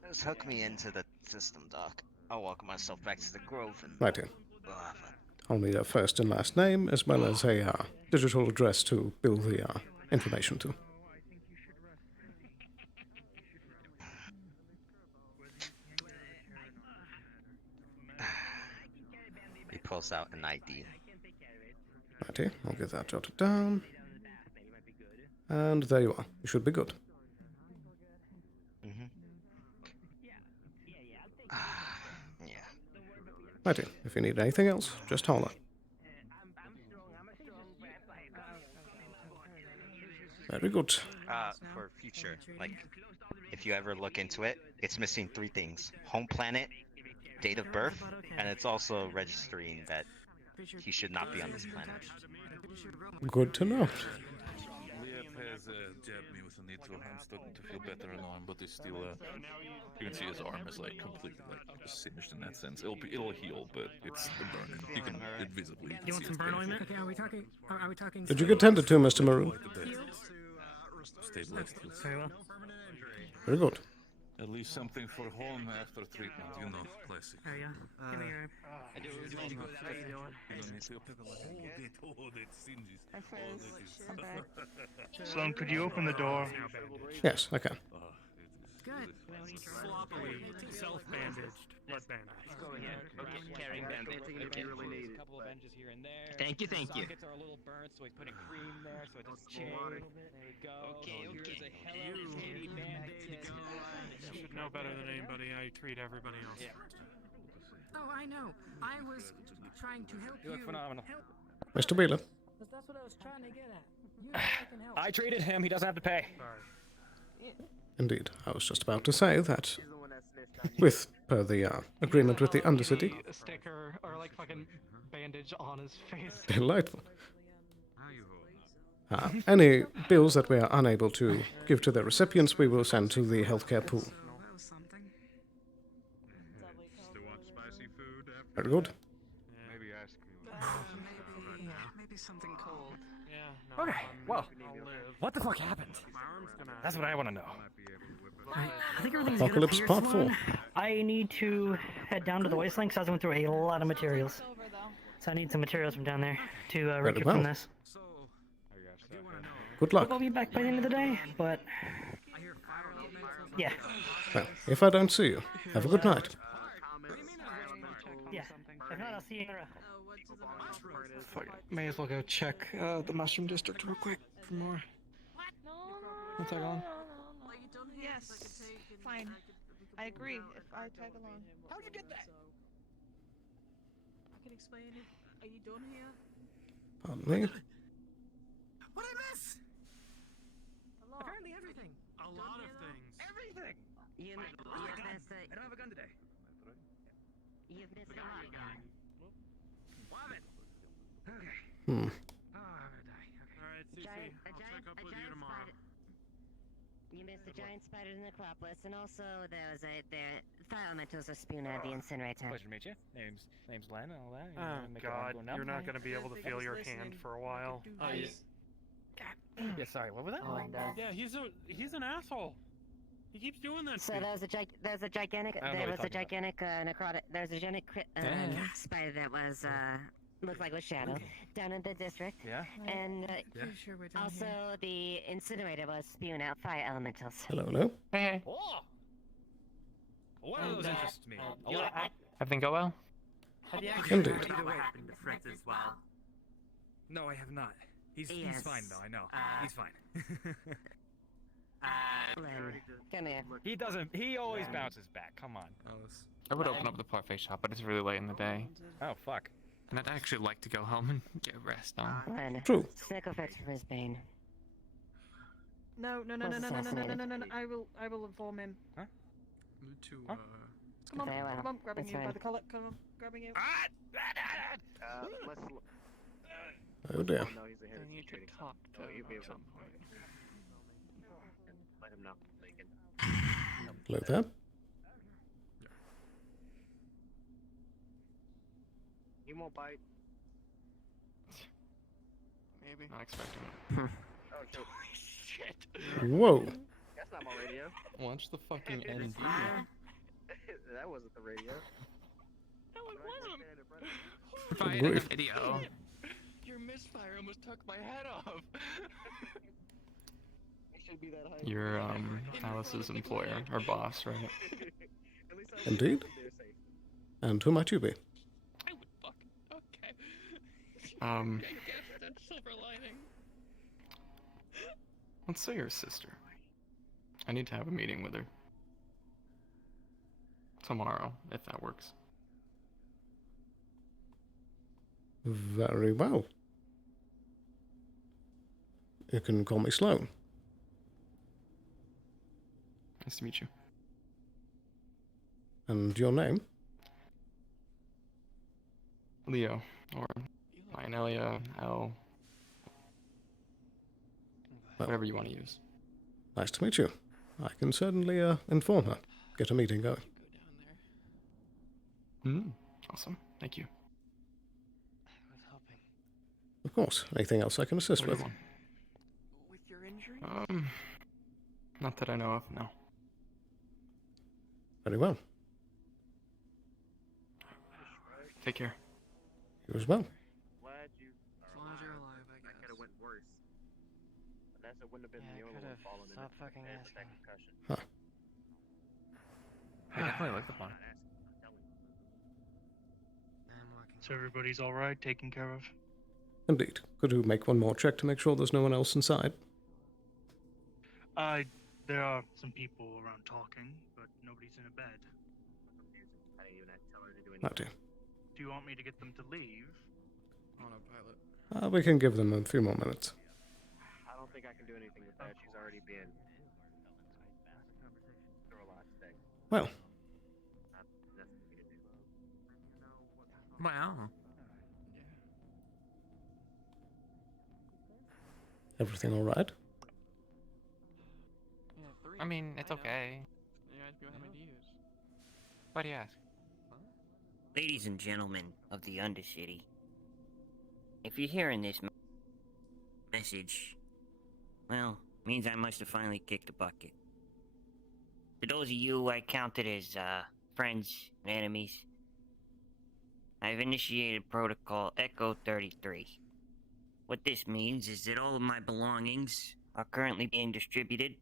Just hook me into the system, doc. I'll walk myself back to the Grove and... Right here. I'll need a first and last name, as well as a digital address to bill the information to. He pulls out an ID. Righty, I'll get that jotted down. And there you are. You should be good. Yeah. Righty, if you need anything else, just holler. Very good. For future, like, if you ever look into it, it's missing 3 things: home planet, date of birth, and it's also registering that he should not be on this planet. Good to know. Liet has jabbed me with a needle. I'm starting to feel better on arm, but it's still you can see his arm is like completely like singed in that sense. It'll heal, but it's burning. You can it visibly. You want some burn ointment? Okay, are we talking? Did you get tended to, Mr. Maroon? Stabilized. Very well. Very good. At least something for home after treatment, you know, classic. Oh yeah. Give me your. Sloan, could you open the door? Yes, I can. Good. Sloppily self-bandaged. Blood bandage. Carrying bandage. Okay. A couple of bandages here and there. Thank you. Sockets are a little burnt, so he's putting cream there, so it doesn't change. There we go. Here's a hello kitty band-aid. You should know better than anybody. I treat everybody else. Oh, I know. I was trying to help you. You look phenomenal. Mr. Wheeler. That's what I was trying to get at. You know I can help. I treated him. He doesn't have to pay. Indeed, I was just about to say that, with per the agreement with the Undercity. A sticker or like fucking bandage on his face. Delightful. Any bills that we are unable to give to the recipients, we will send to the healthcare pool. Very good. Maybe ask Maybe something cold. Yeah. Okay, well, what the fuck happened? That's what I want to know. I think everything's Apocalypse good Part up 4. here, Sloan. I need to head down to the wasteland because I went through a lot of materials. So I need some materials from down there to recoup well. from this. Good luck. I'll be back by the end of the day, but yeah. Well, if I don't see you, have a good night. Yeah. If not, I'll see you in a Fuck it. May as well go check the Mushroom District real quick for more. I'll tag on. Yes, fine. I agree. If I tag along. How'd you get that? I can explain it. Are you done here? Pardon me. What I miss? Apparently everything. A lot of things. Everything. You've missed it. I don't have a gun today. You've missed a lot. Hmm. Alright, CC. I'll check up with you tomorrow. You missed the giant spider in the necropolis, and also there was the elementals are spewing out of the incinerator. Pleasure to meet you. Name's Len and all that. You Oh know, make it all God, go numb. you're not gonna be able to feel your hand for a while. Oh yeah. Yeah, sorry. What was that? Yeah, he's an asshole. He keeps doing that. So there was a gigantic spider that was looked like a shadow down in the district. Yeah. And Sure we're done also here. the incinerator was spewing out fire elementals. Hello, hello. Hey. Oh. What are those interests to me? Everything go well? Have you actually Indeed. heard what happened to Fritz as well? No, I have not. He's fine though. I know. He's fine. Len, come here. He doesn't. He always bounces back. Come on. I would open up the parfait shop, but it's really late in the day. Oh fuck. And I'd actually like to go home and get rest on. Len, True. Snickle fix for his bane. No. I will inform him. Huh? Come on, Very well. come on, grabbing That's you by fine. the collar. Come on, grabbing you. Oh dear. No, he's ahead of I need to security. talk to You'll be him able at some to point. let him know. So you can... Hello there. He won't bite. Maybe. Not expecting it. Oh, shit. Whoa. That's not my radio. Watch the fucking ND. That wasn't the radio. No, it wasn't. If If I had a video. Your misfire almost took my head off. You're Alice's employer or boss, right? Indeed. And who might you be? Okay. silver lining. Let's say her sister. I need to have a meeting with her. Tomorrow, if that works. Very well. You can call me Sloan. Nice to meet you. And your name? Leo, or Lionelia, L. Whatever you want to use. Nice to meet you. I can certainly inform her. Get a meeting going. Awesome. Thank you. Of course. Anything else I can assist with? With your injury? Not that I know of, no. Very well. Take care. You as well. Glad you're alive, I guess. That could have went worse. Vanessa wouldn't have been the only one falling in Stop fucking that asking. concussion. Huh. I definitely like the plan. So everybody's alright, taken care of? Indeed. Could you make one more check to make sure there's no one else inside? There are some people around talking, but nobody's in a bed. I didn't even have to tell her to do I anything. do. Do you want me to get them to leave? Autopilot. We can give them a few more minutes. I don't think I can do anything with that. She's already been through a lot today. Well. Not necessary to do. Wow. Everything all right? I mean, it's okay. Why do you ask? Ladies and gentlemen of the Undercity, if you're hearing this message, well, means I must have finally kicked the bucket. For those of you I counted as friends and enemies, I've initiated Protocol Echo 33. What this means is that all of my belongings are currently being distributed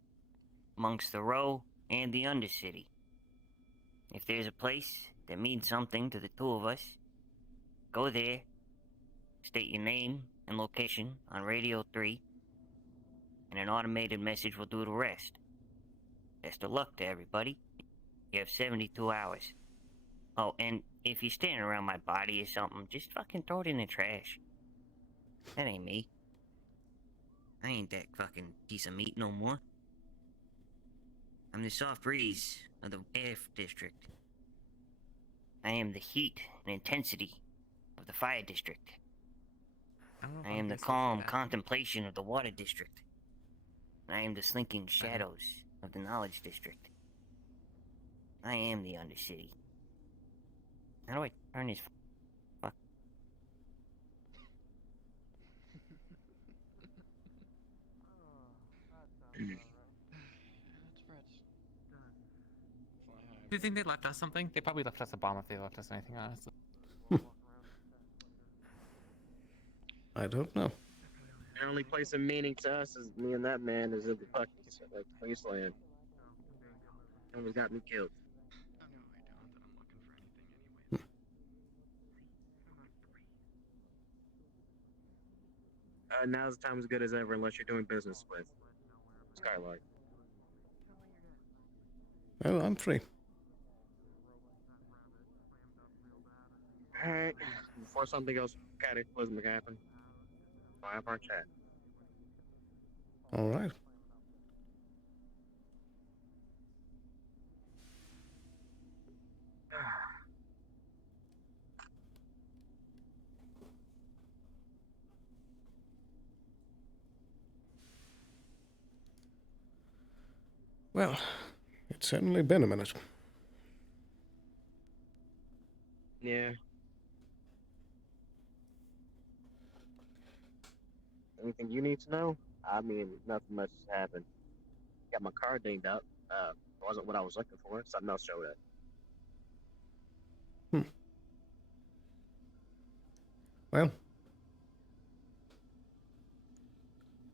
amongst the Row and the Undercity. If there's a place that means something to the two of us, go there, state your name and location on Radio 3, and an automated message will do the rest. Best of luck to everybody. You have 72 hours. Oh, and if you're standing around my body or something, just fucking throw it in the trash. That ain't me. I ain't that fucking piece of meat no more. I'm the soft breeze of the F District. I am the heat and intensity of the Fire District. I am the calm contemplation of the Water District. I am the slinking shadows of the Knowledge District. I am the Undercity. How do I turn this fuck? Do you think they left us something? They probably left us a bomb if they left us anything, honestly. I don't know. The only place of meaning to us is me and that man is in the fucking like wasteland. Almost got me killed. Now's the time as good as ever unless you're doing business with Skylark. Well, I'm free. Alright, before something else cataclysmic happen, we'll have our chat. All right. Well, it's certainly been a minute. Yeah. Anything you need to know? I mean, nothing much has happened. Got my car dinged up. Wasn't what I was looking for. Something else showed up. Well,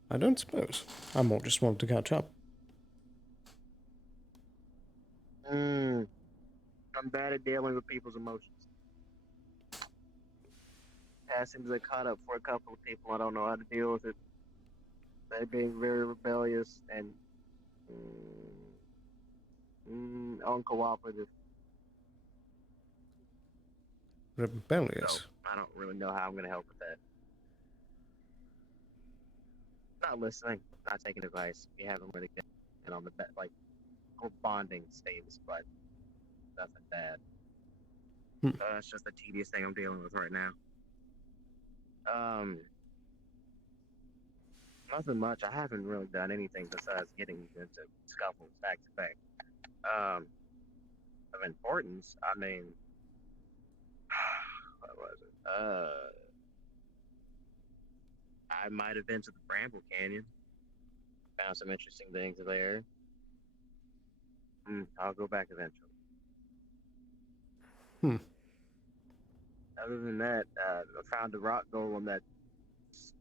I don't suppose. I more just wanted to catch up. I'm bad at dealing with people's emotions. seems to have caught up for a couple of people. I don't know how to deal with it. They're being very rebellious and uncooperative. Rebellious. So I don't really know how I'm gonna help with that. Not listening, not taking advice. We haven't really been on the like bonding status, but nothing bad. That's just a tedious thing I'm dealing with right now. Nothing much. I haven't really done anything besides getting into scuffles back to back. Of importance, I mean, what was it? I might have been to the Bramble Canyon. Found some interesting things there. I'll go back eventually. Other than that, I found a rock golem that's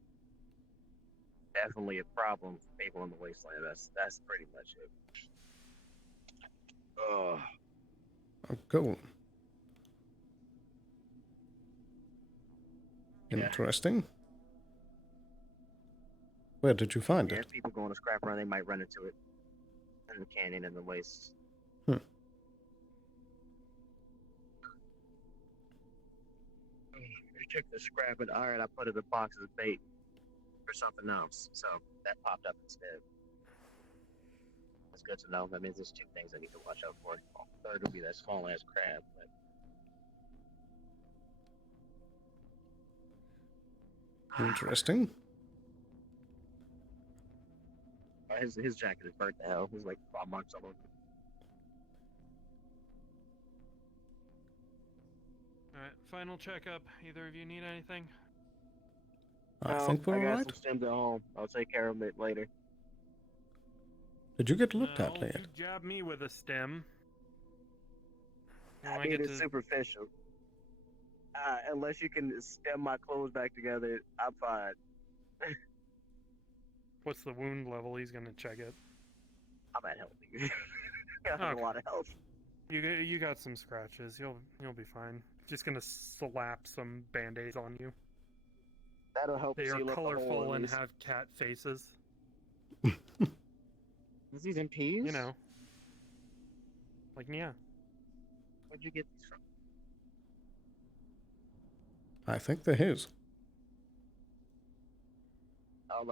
definitely a problem for people in the wasteland. That's pretty much it. A golem. Interesting. Where did you find it? If people go on a scrap run, they might run into it in the canyon and the wastes. I took the scrap and iron, I put it in a box as bait for something else, so that popped up instead. That's good to know. That means there's 2 things I need to watch out for. Third will be that small ass crab. But... Interesting. His jacket is burnt to hell. There's like 5 marks all over it. Alright, final checkup. Either of you need anything? I think we're I got alright. some stems at home. I'll take care of it later. Did you get looked at You yet? jab me with a stem. I mean, it's superficial. Unless you can stem my clothes back together, I'm fine. What's the wound level? He's gonna check it. I'm at healthy. I have a lot of health. You got some scratches. You'll be fine. Just gonna slap some band-aids on you. That'll help. They are seal up the hole, colorful at and least. have cat faces. Is these in peas? You know. Like, yeah. Where'd you get these from? I think they're his.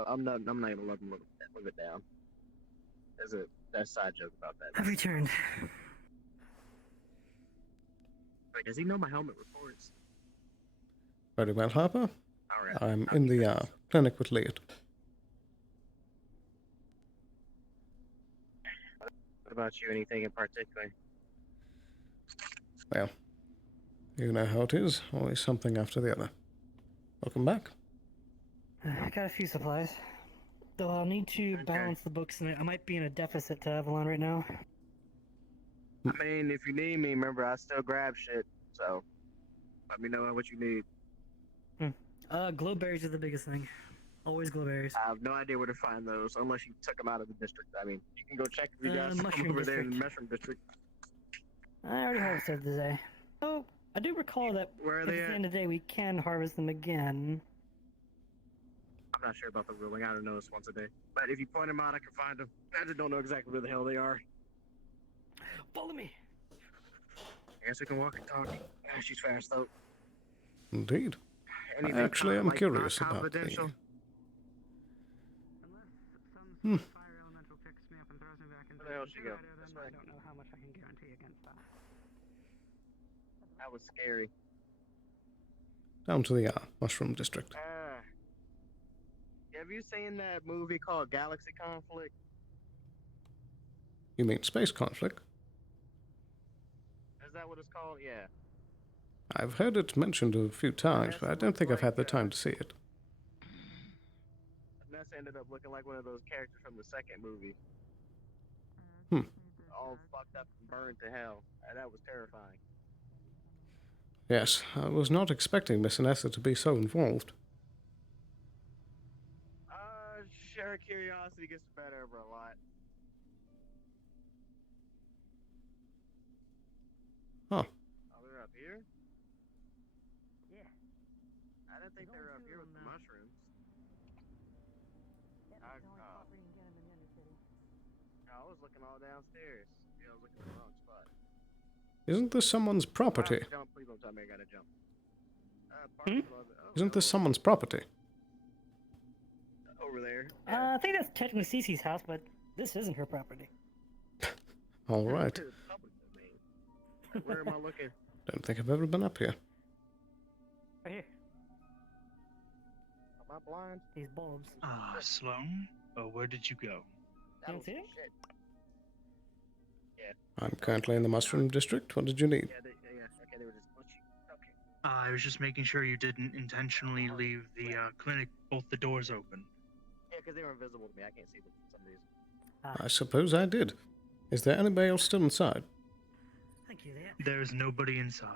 I'm not gonna let him live it down. There's a side joke about that. I've returned. Wait, does he know my helmet reports? Very well, Harper. Alright. I'm in the clinic with Lead. What about you? Anything in particular? Well, you know how it is. Always something after the other. Welcome back. I got a few supplies. Though I'll need to balance the books, and I might be in a deficit to Avalon right now. I mean, if you need me, remember, I still grab shit, so let me know what you need. Glow berries are the biggest thing. Always glow berries. I have no idea where to find those, unless you took them out of the district. I mean, you can go check if you got some Mushroom over there in the district. mushroom district. I already harvested today. Oh, I do recall that Where are at they the at? end of the day we can harvest them again. I'm not sure about the ruling. I don't know this once a day. But if you point them out, I can find them. I just don't know exactly where the hell they are. Follow me. I guess we can walk and talk. She's fast, though. Indeed. Anything Actually, I'm like, curious about the... confidential? Hmm. Fire elemental picks me up and throws me back into Where the hell she go? then I don't know how much I can guarantee against that. That was scary. Down to the Mushroom District. Have you seen that movie called Galaxy Conflict? You mean Space Conflict? Is that what it's called? Yeah. I've heard it mentioned a few times, but I don't think I've had the time to see it. Ness ended up looking like one of those characters from the second movie. All fucked up and burned to hell. That was terrifying. Yes, I was not expecting Miss Anessa to be so involved. Sheer curiosity gets better over a lot. Huh. Oh, they're up here? Yeah. I didn't think they're up here with the mushrooms. I was looking all downstairs. Yeah, I was looking at the wrong spot. Isn't this someone's property? Jump, please don't tell me I gotta jump. Isn't this someone's property? Over there. I think that's technically Cece's house, but this isn't her property. All right. Where am I looking? Don't think I've ever been up here. Right here. Am I blind? These bulbs. Ah, Sloan? Oh, where did you go? You don't see it? Yeah. I'm currently in the mushroom district. What did you need? Yeah, okay, they were just glitchy. Okay. I was just making sure you didn't intentionally leave the clinic, both the doors open. Yeah, because they were invisible to me. I can't see them for some reason. I suppose I did. Is there anybody else still inside? Thank you, there. There's nobody inside.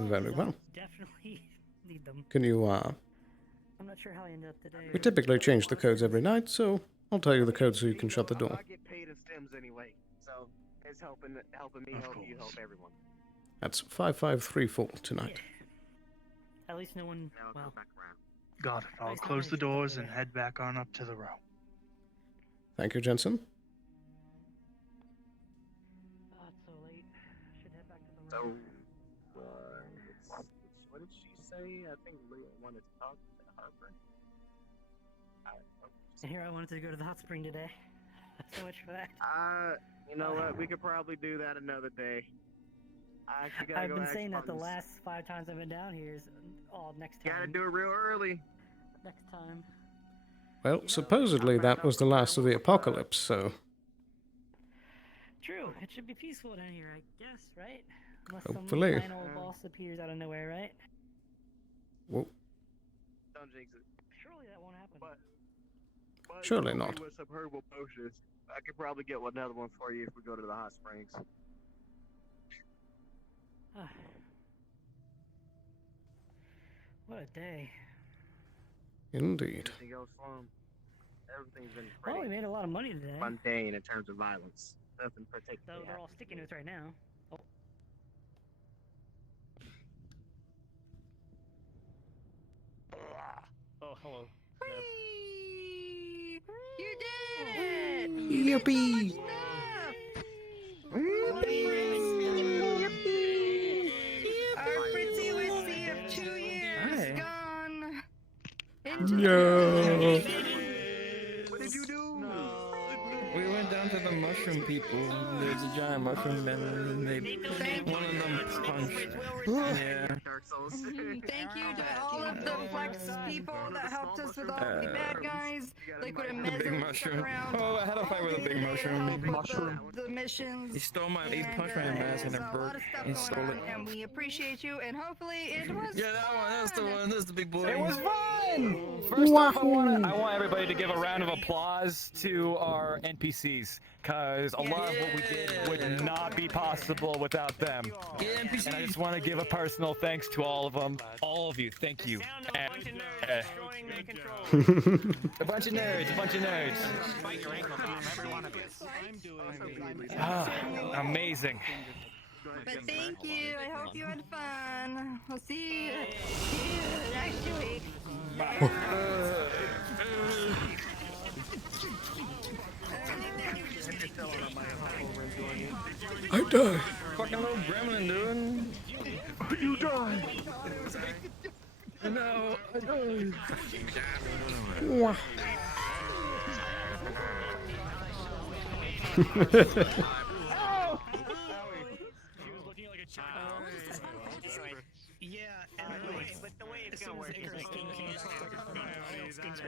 Very well. Definitely need them. Can you, I'm not sure how I ended up today. we typically change the codes every night, so I'll tell you the code so you can shut the door. I get paid in stems anyway, so it's helping me, help you, help everyone. That's 5534 tonight. At least no one. Well, back around. Got it. I'll close the doors and head back on up to the row. Thank you, Jensen. oh, it's so late. Should head back to the So, room. what did she say? I think Leah wanted to talk to Harper. And here I wanted to go to the hot spring today. So much for that. You know what? We could probably do that another day. I actually gotta I've go been ask saying that the Spartans. last 5 times I've been down here is next time. Gotta do it real early. Next time. Well, supposedly that was the last of the apocalypse, so True. It should be peaceful down here, I guess, right? Unless Hopefully. some final boss appears out of nowhere, right? whoa, Don't jinx it. Surely that won't happen. But Surely you know, not. With some herbal potions, I could probably get another one for you if we go to the hot springs. What a day. indeed. Everything else, everything's been Well, pretty we made a lot of money today. mundane in terms of violence. Nothing So particular. they're all sticking to us right now. Oh. Oh, hello. You did it! Yippee! Our Fritzy was see of 2 years gone. No. What did you do? We went down to the mushroom people. There's a giant mushroom man, and one of them punched. Yeah. Thank you to all of the Flex people that helped us with all the bad guys. Liquid and The Mezzo big stuck mushroom. around. Oh, I had a fight with a big mushroom. The missions. He stole my. He punched my mask and it broke. He stole it. And we appreciate you, and hopefully it was. Yeah, that one. That's the one. That's the big boy. It was fun! First off, I want everybody to give a round of applause to our NPCs, because a lot of what we did would not be possible without them. And I just want to give a personal thanks to all of them. All of you, thank you. And, a bunch of nerds, a bunch of nerds. Ah, amazing. But thank you. I hope you had fun. We'll see you next week. I die. Fucking little gremlin, dude. You die. No, I died. Wah.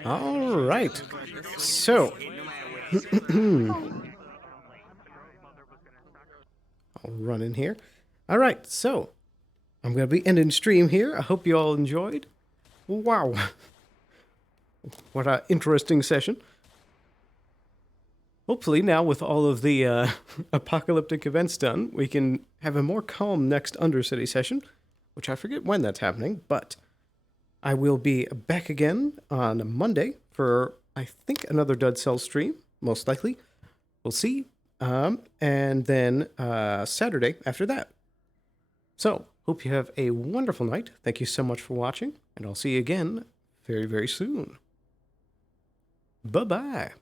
All right. So, I'll run in here. All right. So, I'm going to be ending stream here. I hope you all enjoyed. Wow. What an interesting session. Hopefully now with all of the apocalyptic events done, we can have a more calm next Undercity session, which I forget when that's happening, but I will be back again on Monday for, I think, another Dud Cell stream, most likely. We'll see. And then Saturday after that. So, Hope you have a wonderful night. Thank you so much for watching, and I'll see you again very, very soon. Bye-bye.